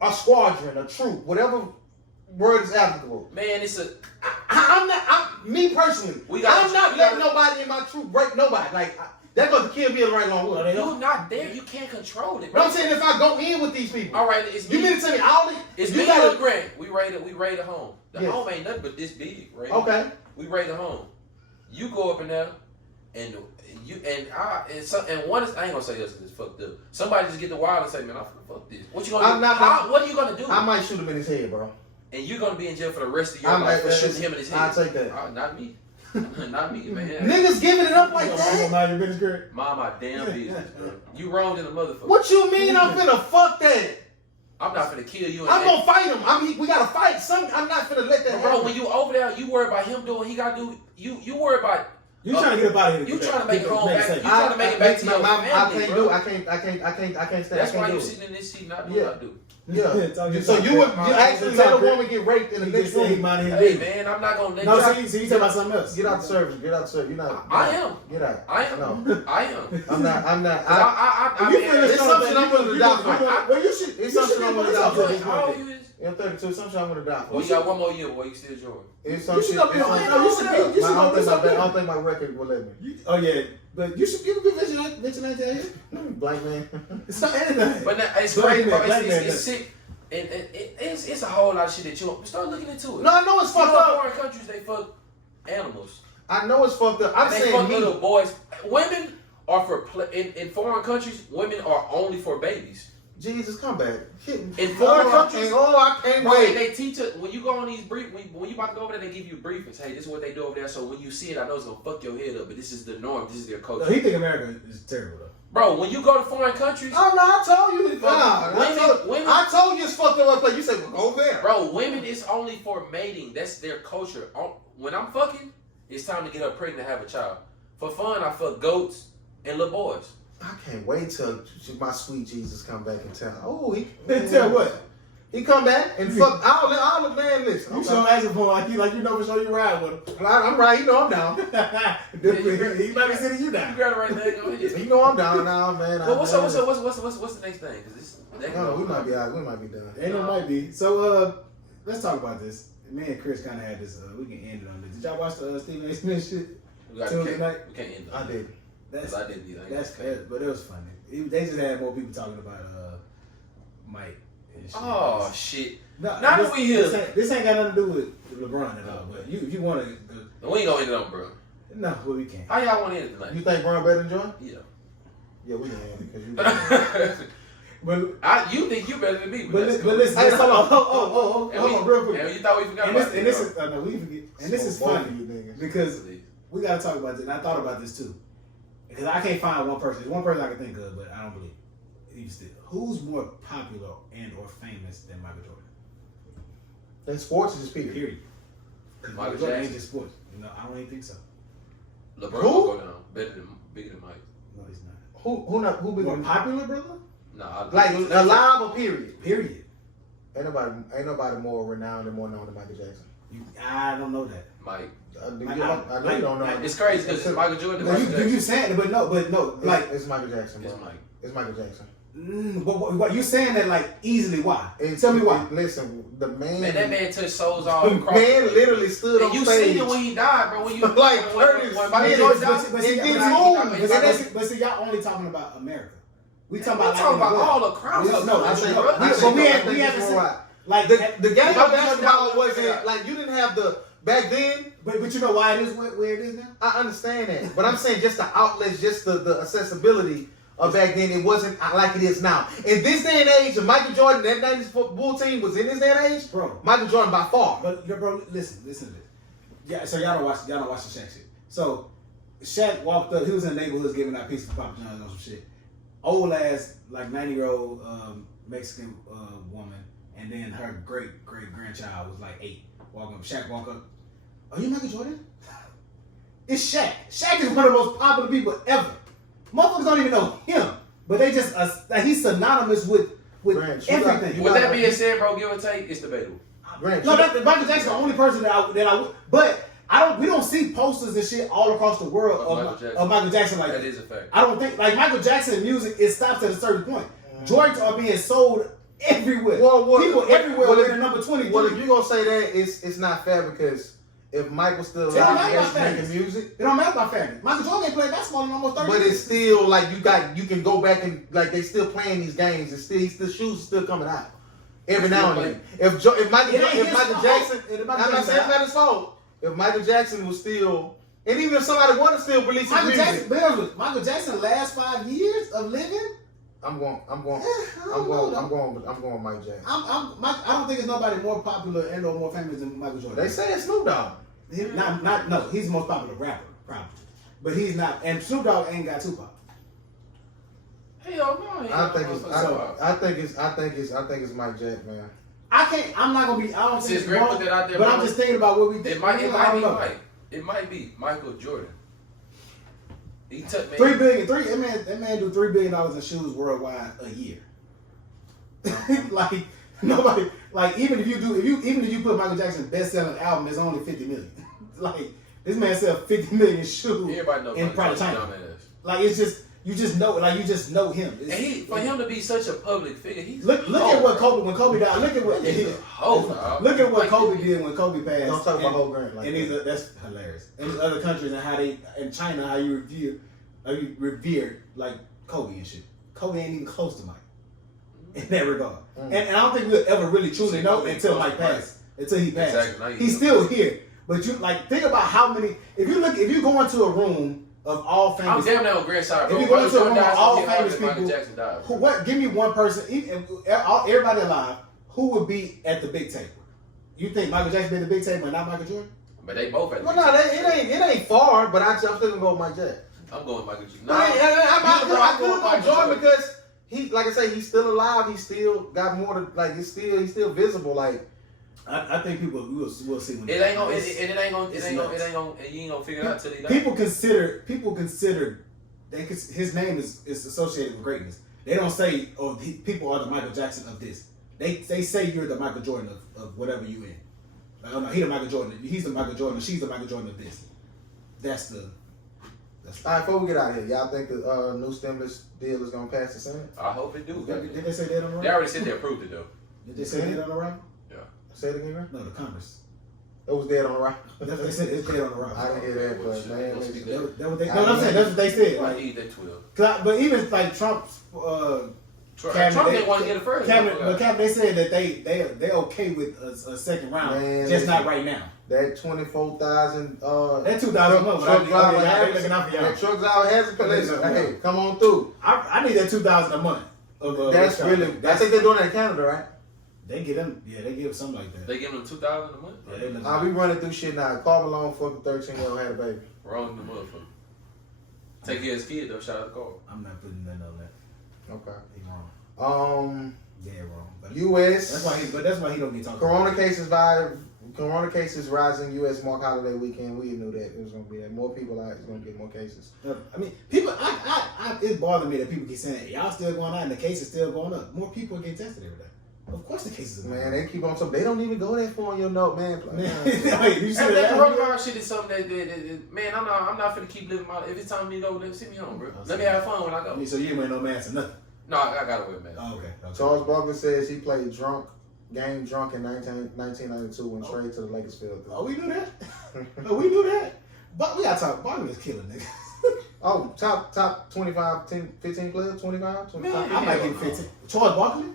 though. a squadron, a troop, whatever word is applicable? Man, it's a. I'm not. Me personally, I'm not letting nobody in my troop break nobody. Like they're gonna kill me in the right long way. You're not there. You can't control it. But Bro. I'm saying if I go in with these people, All right, it's you me. mean to tell me all It's you me gotta and Grant. We raid a home. The Yes. home ain't nothing but this big, right? Okay. We raid a home. You go up in there, and one is I ain't gonna say this because it's fucked up. Somebody just get the wild and say, man, I'm finna fuck this. What you gonna do? What are you gonna do? I might shoot him in his head, bro. And you're gonna be in jail for the rest of your life for shooting him in his head. I'll take that. Not me. Not me, man. Niggas giving it up like You that? gonna mind your business, Greg? Mind my damn business, bro. You wronged in a motherfucker. What you mean I'm finna fuck that? I'm not finna kill you. I'm gonna fight him. We gotta fight. I'm not finna let that Bro, happen. when you over there, you worry about him doing what he gotta do. You worry about. You trying to get up out of here? You trying to make it home back. safe. You trying to make it back to your family, I can't bro. do. I can't stand. That's I why can't you do. sitting in this seat not doing what I do. Yeah. Talk your So talk, you would Chris. you actually let a woman get raped in the He next just said he room? minded his Hey business. man, I'm not gonna let No, you. see, you talking about something else. Get out the service. Get out the service. You're not. I am. Get out. I am. No. I am. I'm not. I'm not. You mean, feel it's it's something I'm willing to die for. Well, you should. It's you something should I'm be willing to myself die at for. this How old point. you is? I'm 32. Something I'm gonna die for. Well, you got one more year, boy. You still Jordan. It's some You shit. should go. It's some- No, you should be. You should I go. don't think my record will let me. Oh yeah, but you should. You can be vigilante out here. Black man. It's not anything. But now, it's Black crazy, man, bro. black man, It's sick. And it's a whole lot of shit that you start looking into it. No, I know it's You fucked know, in up. foreign countries they fuck animals. I know it's fucked up. I'm And they saying fuck me. little boys. Women are for in foreign countries. Women are only for babies. Jesus, come back. In foreign countries, I can't bro, and wait. they teach it when you go on these brief. When you about to go over there, they give you briefings. Hey, this is what they do over there. So when you see it, I know it's gonna fuck your head up, but this is the norm. This is their No, culture. he think America is terrible though. Bro, when you go to foreign countries, Oh no, I told you. Women- I told you it's fucked up. Place. You said well, go there. bro, women is only for mating. That's their culture. When I'm fucking, it's time to get her pregnant and have a child. For fun, I fuck goats and little boys. I can't wait till my sweet Jesus come back in town. Oh, he Tell what? He come back and fuck all the man. Listen, You show asking for like you know for sure you ride with him. I'm right. You know I'm down. He might be sitting you You down. got it right there. Go ahead. You know I'm down now, man. Well, what's the next thing? Cause No, we might be out. We might be done. Ain't no might be. So let's talk about this. Me and Chris kind of had this. We can end it on this. Did y'all watch the Stephen A. Smith shit? We can't end it. I did. That's I didn't either. but it was funny. They just had more people talking about Mike. And shit. Oh shit! No, now that we here, this ain't got nothing to do with LeBron at all. But if you want to, we ain't gonna end it on, bro. no, well we can't. How y'all want to end it tonight? You think Brown better than Jordan? Yeah. Yeah, we can end it because you. But You think you better than me? but that's listen, Hey, hold on, cool. hold on, real quick. And you thought we forgot And about this is no, we forget. And this is Both of funny you niggas. because we gotta talk about this. And I thought about this too because I can't find one person. There's one person I can think of, but I don't believe it. Who's more popular and or famous than Michael Jordan? In sports, is just period. Period. 'Cause Michael Jordan Jackson. ain't just sports. No, I don't even think so. LeBron Who? will go down bigger than Mike. No, he's not. Who big? More popular, brother? Nah, Like alive or period? Period. Ain't nobody more renowned and more known than Michael Jackson. I don't know that. Mike. I know you don't know. It's crazy because it's Michael Jordan. No, Michael you Jackson. saying it, but no, like it's Michael Jackson, bro. It's Mike. It's Michael Jackson. what you saying that like easily? Why? Tell me why. Listen, the man. Man, that man touched souls all The across. man literally stood And on you stage. seen it when he died, bro. When you Like when Curtis, Michael man, Jordan but died, but see, it didn't but move. see, but see, y'all only talking about America. We We talking talking about about all across. No, I think- bro. I think- I we think haven't it's seen- right. like The game of Michael basketball Jordan wasn't like you didn't have the back then. But you know why it is where it is now? I understand that, but I'm saying just the outlets, just the accessibility of back then. It wasn't like it is now. In this day and age, if Michael Jordan, that '90s Bull team was in this day and age, Bro. Michael Jordan by far. But bro, listen to this. Yeah, so y'all don't watch the Shaq shit. So Shaq walked up. He was in the neighborhoods giving out pieces of Papa John's on some shit. Old ass, like 90-year-old Mexican woman, and then her great grandchild was like 8. Walking up, Shaq walk up. Are you Michael Jordan? It's Shaq. Shaq is one of the most popular people ever. Motherfuckers don't even know him, but they just like he's synonymous with Grant, you everything. got- With that being said, bro, give or take, it's debatable. Grant, No, Michael Jackson's the only person that I would. But we don't see posters and shit all across the world of Michael Jackson like That that. is a fact. I don't think like Michael Jackson music. It stops at a certain point. Joints are being sold everywhere. People everywhere well, with the number 23. Well, if you're gonna say that, it's not fair because if Michael's still Tell me alive about and that. making music, It don't matter about family. Michael Jordan ain't played basketball in almost 30 but years. it's still like you can go back and like they still playing these games and still shoes are still coming out every now and then. If Michael It ain't his Jackson, fault. I'm not saying it's not his fault. If Michael Jackson was still, and even if somebody wanted to still release his Michael music, Jackson, be honest with you, Michael Jackson last 5 years of living. I'm going Mike Jackson. I don't think there's nobody more popular and or more famous than Michael Jordan. They say it's Snoop Dogg. No, he's the most popular rapper, probably. But he's not, and Snoop Dogg ain't got Tupac. Hell no. I think it's Mike Jack, man. I'm not gonna be, I don't think Since it's Grant wrong, put that out there, but bro, I'm just thinking about what we did. It might be I don't know. Mike. It might be Michael Jordan. He took man. That man do $3 billion in shoes worldwide a year. Like Nobody like even if you put Michael Jackson's best-selling album, it's only 50 million. Like this man sell 50 million shoes. Everybody knows in probably China. Like it's just you just know him. And for him to be such a public figure, he's look at what Kobe when Kobe died. Look at what look at what Kobe did when Kobe passed. Don't talk about whole grand like and that's hilarious. In these other countries and how they in China how you revere like Kobe and shit. Kobe ain't even close to Mike in that regard. And I don't think we'll ever really truly know until Mike passed. Until he passed. Exactly. He's still here. But you like think about how many if you go into a room of all famous I'm damn near on Grant side, bro. if you go into a room of all famous Michael people Jackson died, give me one person everybody alive who would be at the big table. You think Michael Jackson been at the big table and not Michael Jordan? But they both at the Well, big no, table. it ain't far, but I'm still gonna go with Mike Jackson. I'm going Michael Jackson. I could go Jordan because he, like I say, he's still alive. He still got more to like. He's still visible. Like I think people will see when it ain't gonna you ain't gonna figure it out till he dies. people consider his name is associated with greatness. They don't say people are the Michael Jackson of this. They say you're the Michael Jordan of whatever you in. Like, oh no, he's the Michael Jordan. He's the Michael Jordan. She's the Michael Jordan of this. That's all right. Before we get out of here, y'all think the new stimulus deal is gonna pass the Senate? I hope it do. Did they say that on the right? They already said they approved it though. Did they say that on the right? Say it again, right? No, the Congress. It was dead on the right. They said it's dead on the right. I didn't hear that, but man, I'm saying that's what they said. I Like, need that 12. but even like Trump's Trump cabinet, didn't want to get it first. cabinet, they said that they okay with a second round, Man, just not right now. That 24,000 That 2,000 months. truck driver They looking out for y'all. that truck driver has a place. Hey, come on through. I need that 2,000 a month. That's really. I think they're doing that in Canada, right? They give them, they give something like that. They give them 2,000 a month. Yeah, I'll be running through shit now. Carl Malone fucking 13-year-old had a baby. Wrong the motherfucker. Take care of his kid though. Shout out to Carl. I'm not putting nothing on that. Okay. He wrong. Yeah, wrong. But U.S. That's why he don't get talking. Corona cases rising. U.S. Mark holiday weekend. We knew that it was gonna be that. More people out. It's gonna get more cases. I mean, people. It bothers me that people keep saying y'all still going out and the cases still going up. More people are getting tested every day. Of course, the cases. Man, they keep on talking. They don't even go that far on your note, man. Wait, you see Hey, that? that coronavirus shit is something that man, I'm not finna keep living my. If it's time for me to go, send me home, bro. Let me have fun when I go. So you ain't wearing no mask or nothing. No, I gotta wear a mask. Oh, okay. Charles Barkley says he played game drunk in 1992 when traded to the Lakers field. Oh, we knew that. We knew that. But we gotta talk. Barkley was killing niggas. Oh, top 25, 15 players, 25? Man, I might give 15. Charles Barkley?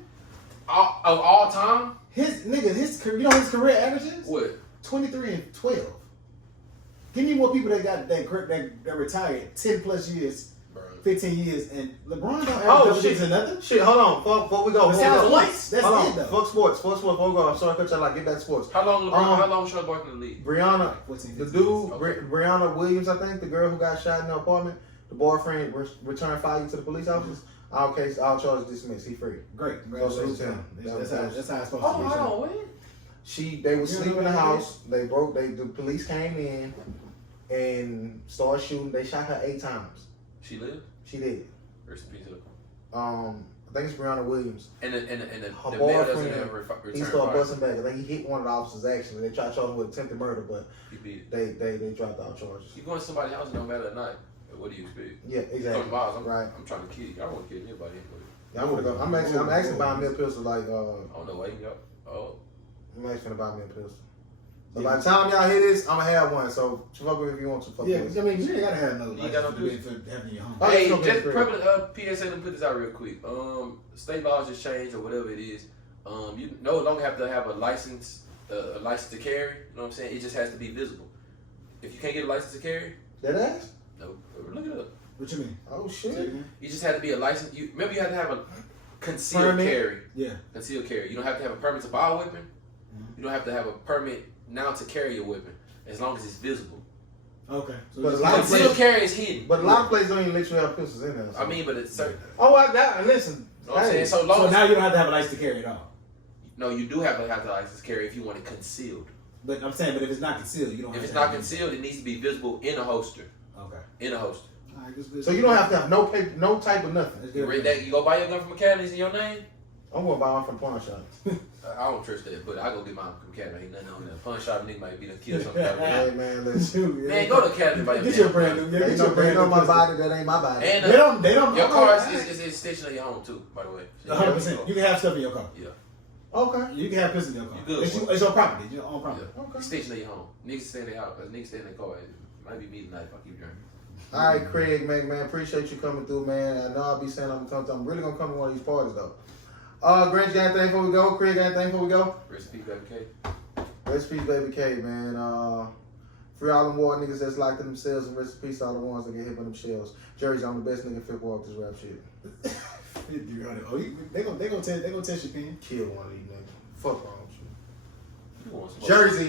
Of all time? His career, you know his career averages? What? 23 and 12. Give me more people that retired 10 plus years, 15 years, and LeBron don't average double digits or nothing. Shit, hold on. Before we go. That's it though. Fuck sports. Before we go. I'm sorry, Coach. I like get back to sports. How long was Charles Barkley in the league? Brianna, 14, the dude, Brianna Williams, I think, the girl who got shot in the apartment, the boyfriend returned fire to the police officers. All charges dismissed. He free. Great. Congratulations. That's how it's supposed to be. Hold on, wait. They were sleeping in the house. The police came in and started shooting. They shot her 8 times. She lived? She did. Rest in peace. I think it's Brianna Williams. And the Her male doesn't have boyfriend, he started busting back. I think he hit one of the officers actually. They tried to charge him with attempted murder, but he beat it. They dropped out charges. You going to somebody's house, no matter at night. What do you expect? Yeah, exactly. I'm trying to kill you. I don't want to kill anybody. Yeah, I'm actually buying me a pistol. Like I don't know why you got. Oh. I'm actually gonna buy me a pistol. So by the time y'all hear this, I'm gonna have one. So fuck with it if you want to. Fuck with it. I mean, you ain't gotta have no. You ain't got no do it for having your home. Hey, just probably PSA. Let me put this out real quick. State laws just changed or whatever it is. You no longer have to have a license to carry. You know what I'm saying? It just has to be visible. If you can't get a license to carry, that ass? no, look it up. What you mean? Oh shit! You just have to be a license. Remember you had to have a concealed carry. Yeah. Concealed carry. You don't have to have a permit to buy a weapon. You don't have to have a permit now to carry a weapon, as long as it's visible. Okay. So but a lot of concealed carry is hidden. But a lot of places don't even let you have pistols in there. So. I mean, but it's certain. Oh, I got. Listen. You know what I'm saying? So now you don't have to have a license to carry at all. No, you do have to have the license to carry if you want it concealed. But I'm saying, if it's not concealed, you don't. If it's not concealed, it needs to be visible in a holster. Okay. In a holster. All right, so you don't have to have no paper, no type of nothing. You go buy your gun from a cabinet in your name. I'm gonna buy one from pawn shops. I don't trust that, but I go get my academy. Ain't nothing on there. Pawn shop nigga might be the kill something. Hey man, listen. Man, go to academy by Get your brand new. They know my body. That ain't my body. And They don't. your car is extension of your home too, by the way. 100%. You can have stuff in your car. Yeah. Okay. You can have pistols in your car. You good, It's your property. Your own property. Yeah. Okay. Extension of your home. Niggas stay in their house. Niggas stay in their car. It might be me tonight if I keep drinking. All right, Craig, man, appreciate you coming through, man. I know I'll be saying I'm gonna come. I'm really gonna come to one of these parties though. Grant, you got anything before we go? Craig, got anything before we go? Rest in peace, Baby K. Rest in peace, Baby K, man. Free all them war niggas that's locked in themselves, and rest in peace to all the ones that get hit by them shells. Jersey, I'm the best nigga fit for this rap shit. Oh, they gonna test your pen. Kill one of these niggas. Fuck wrong with you. You want some Jersey.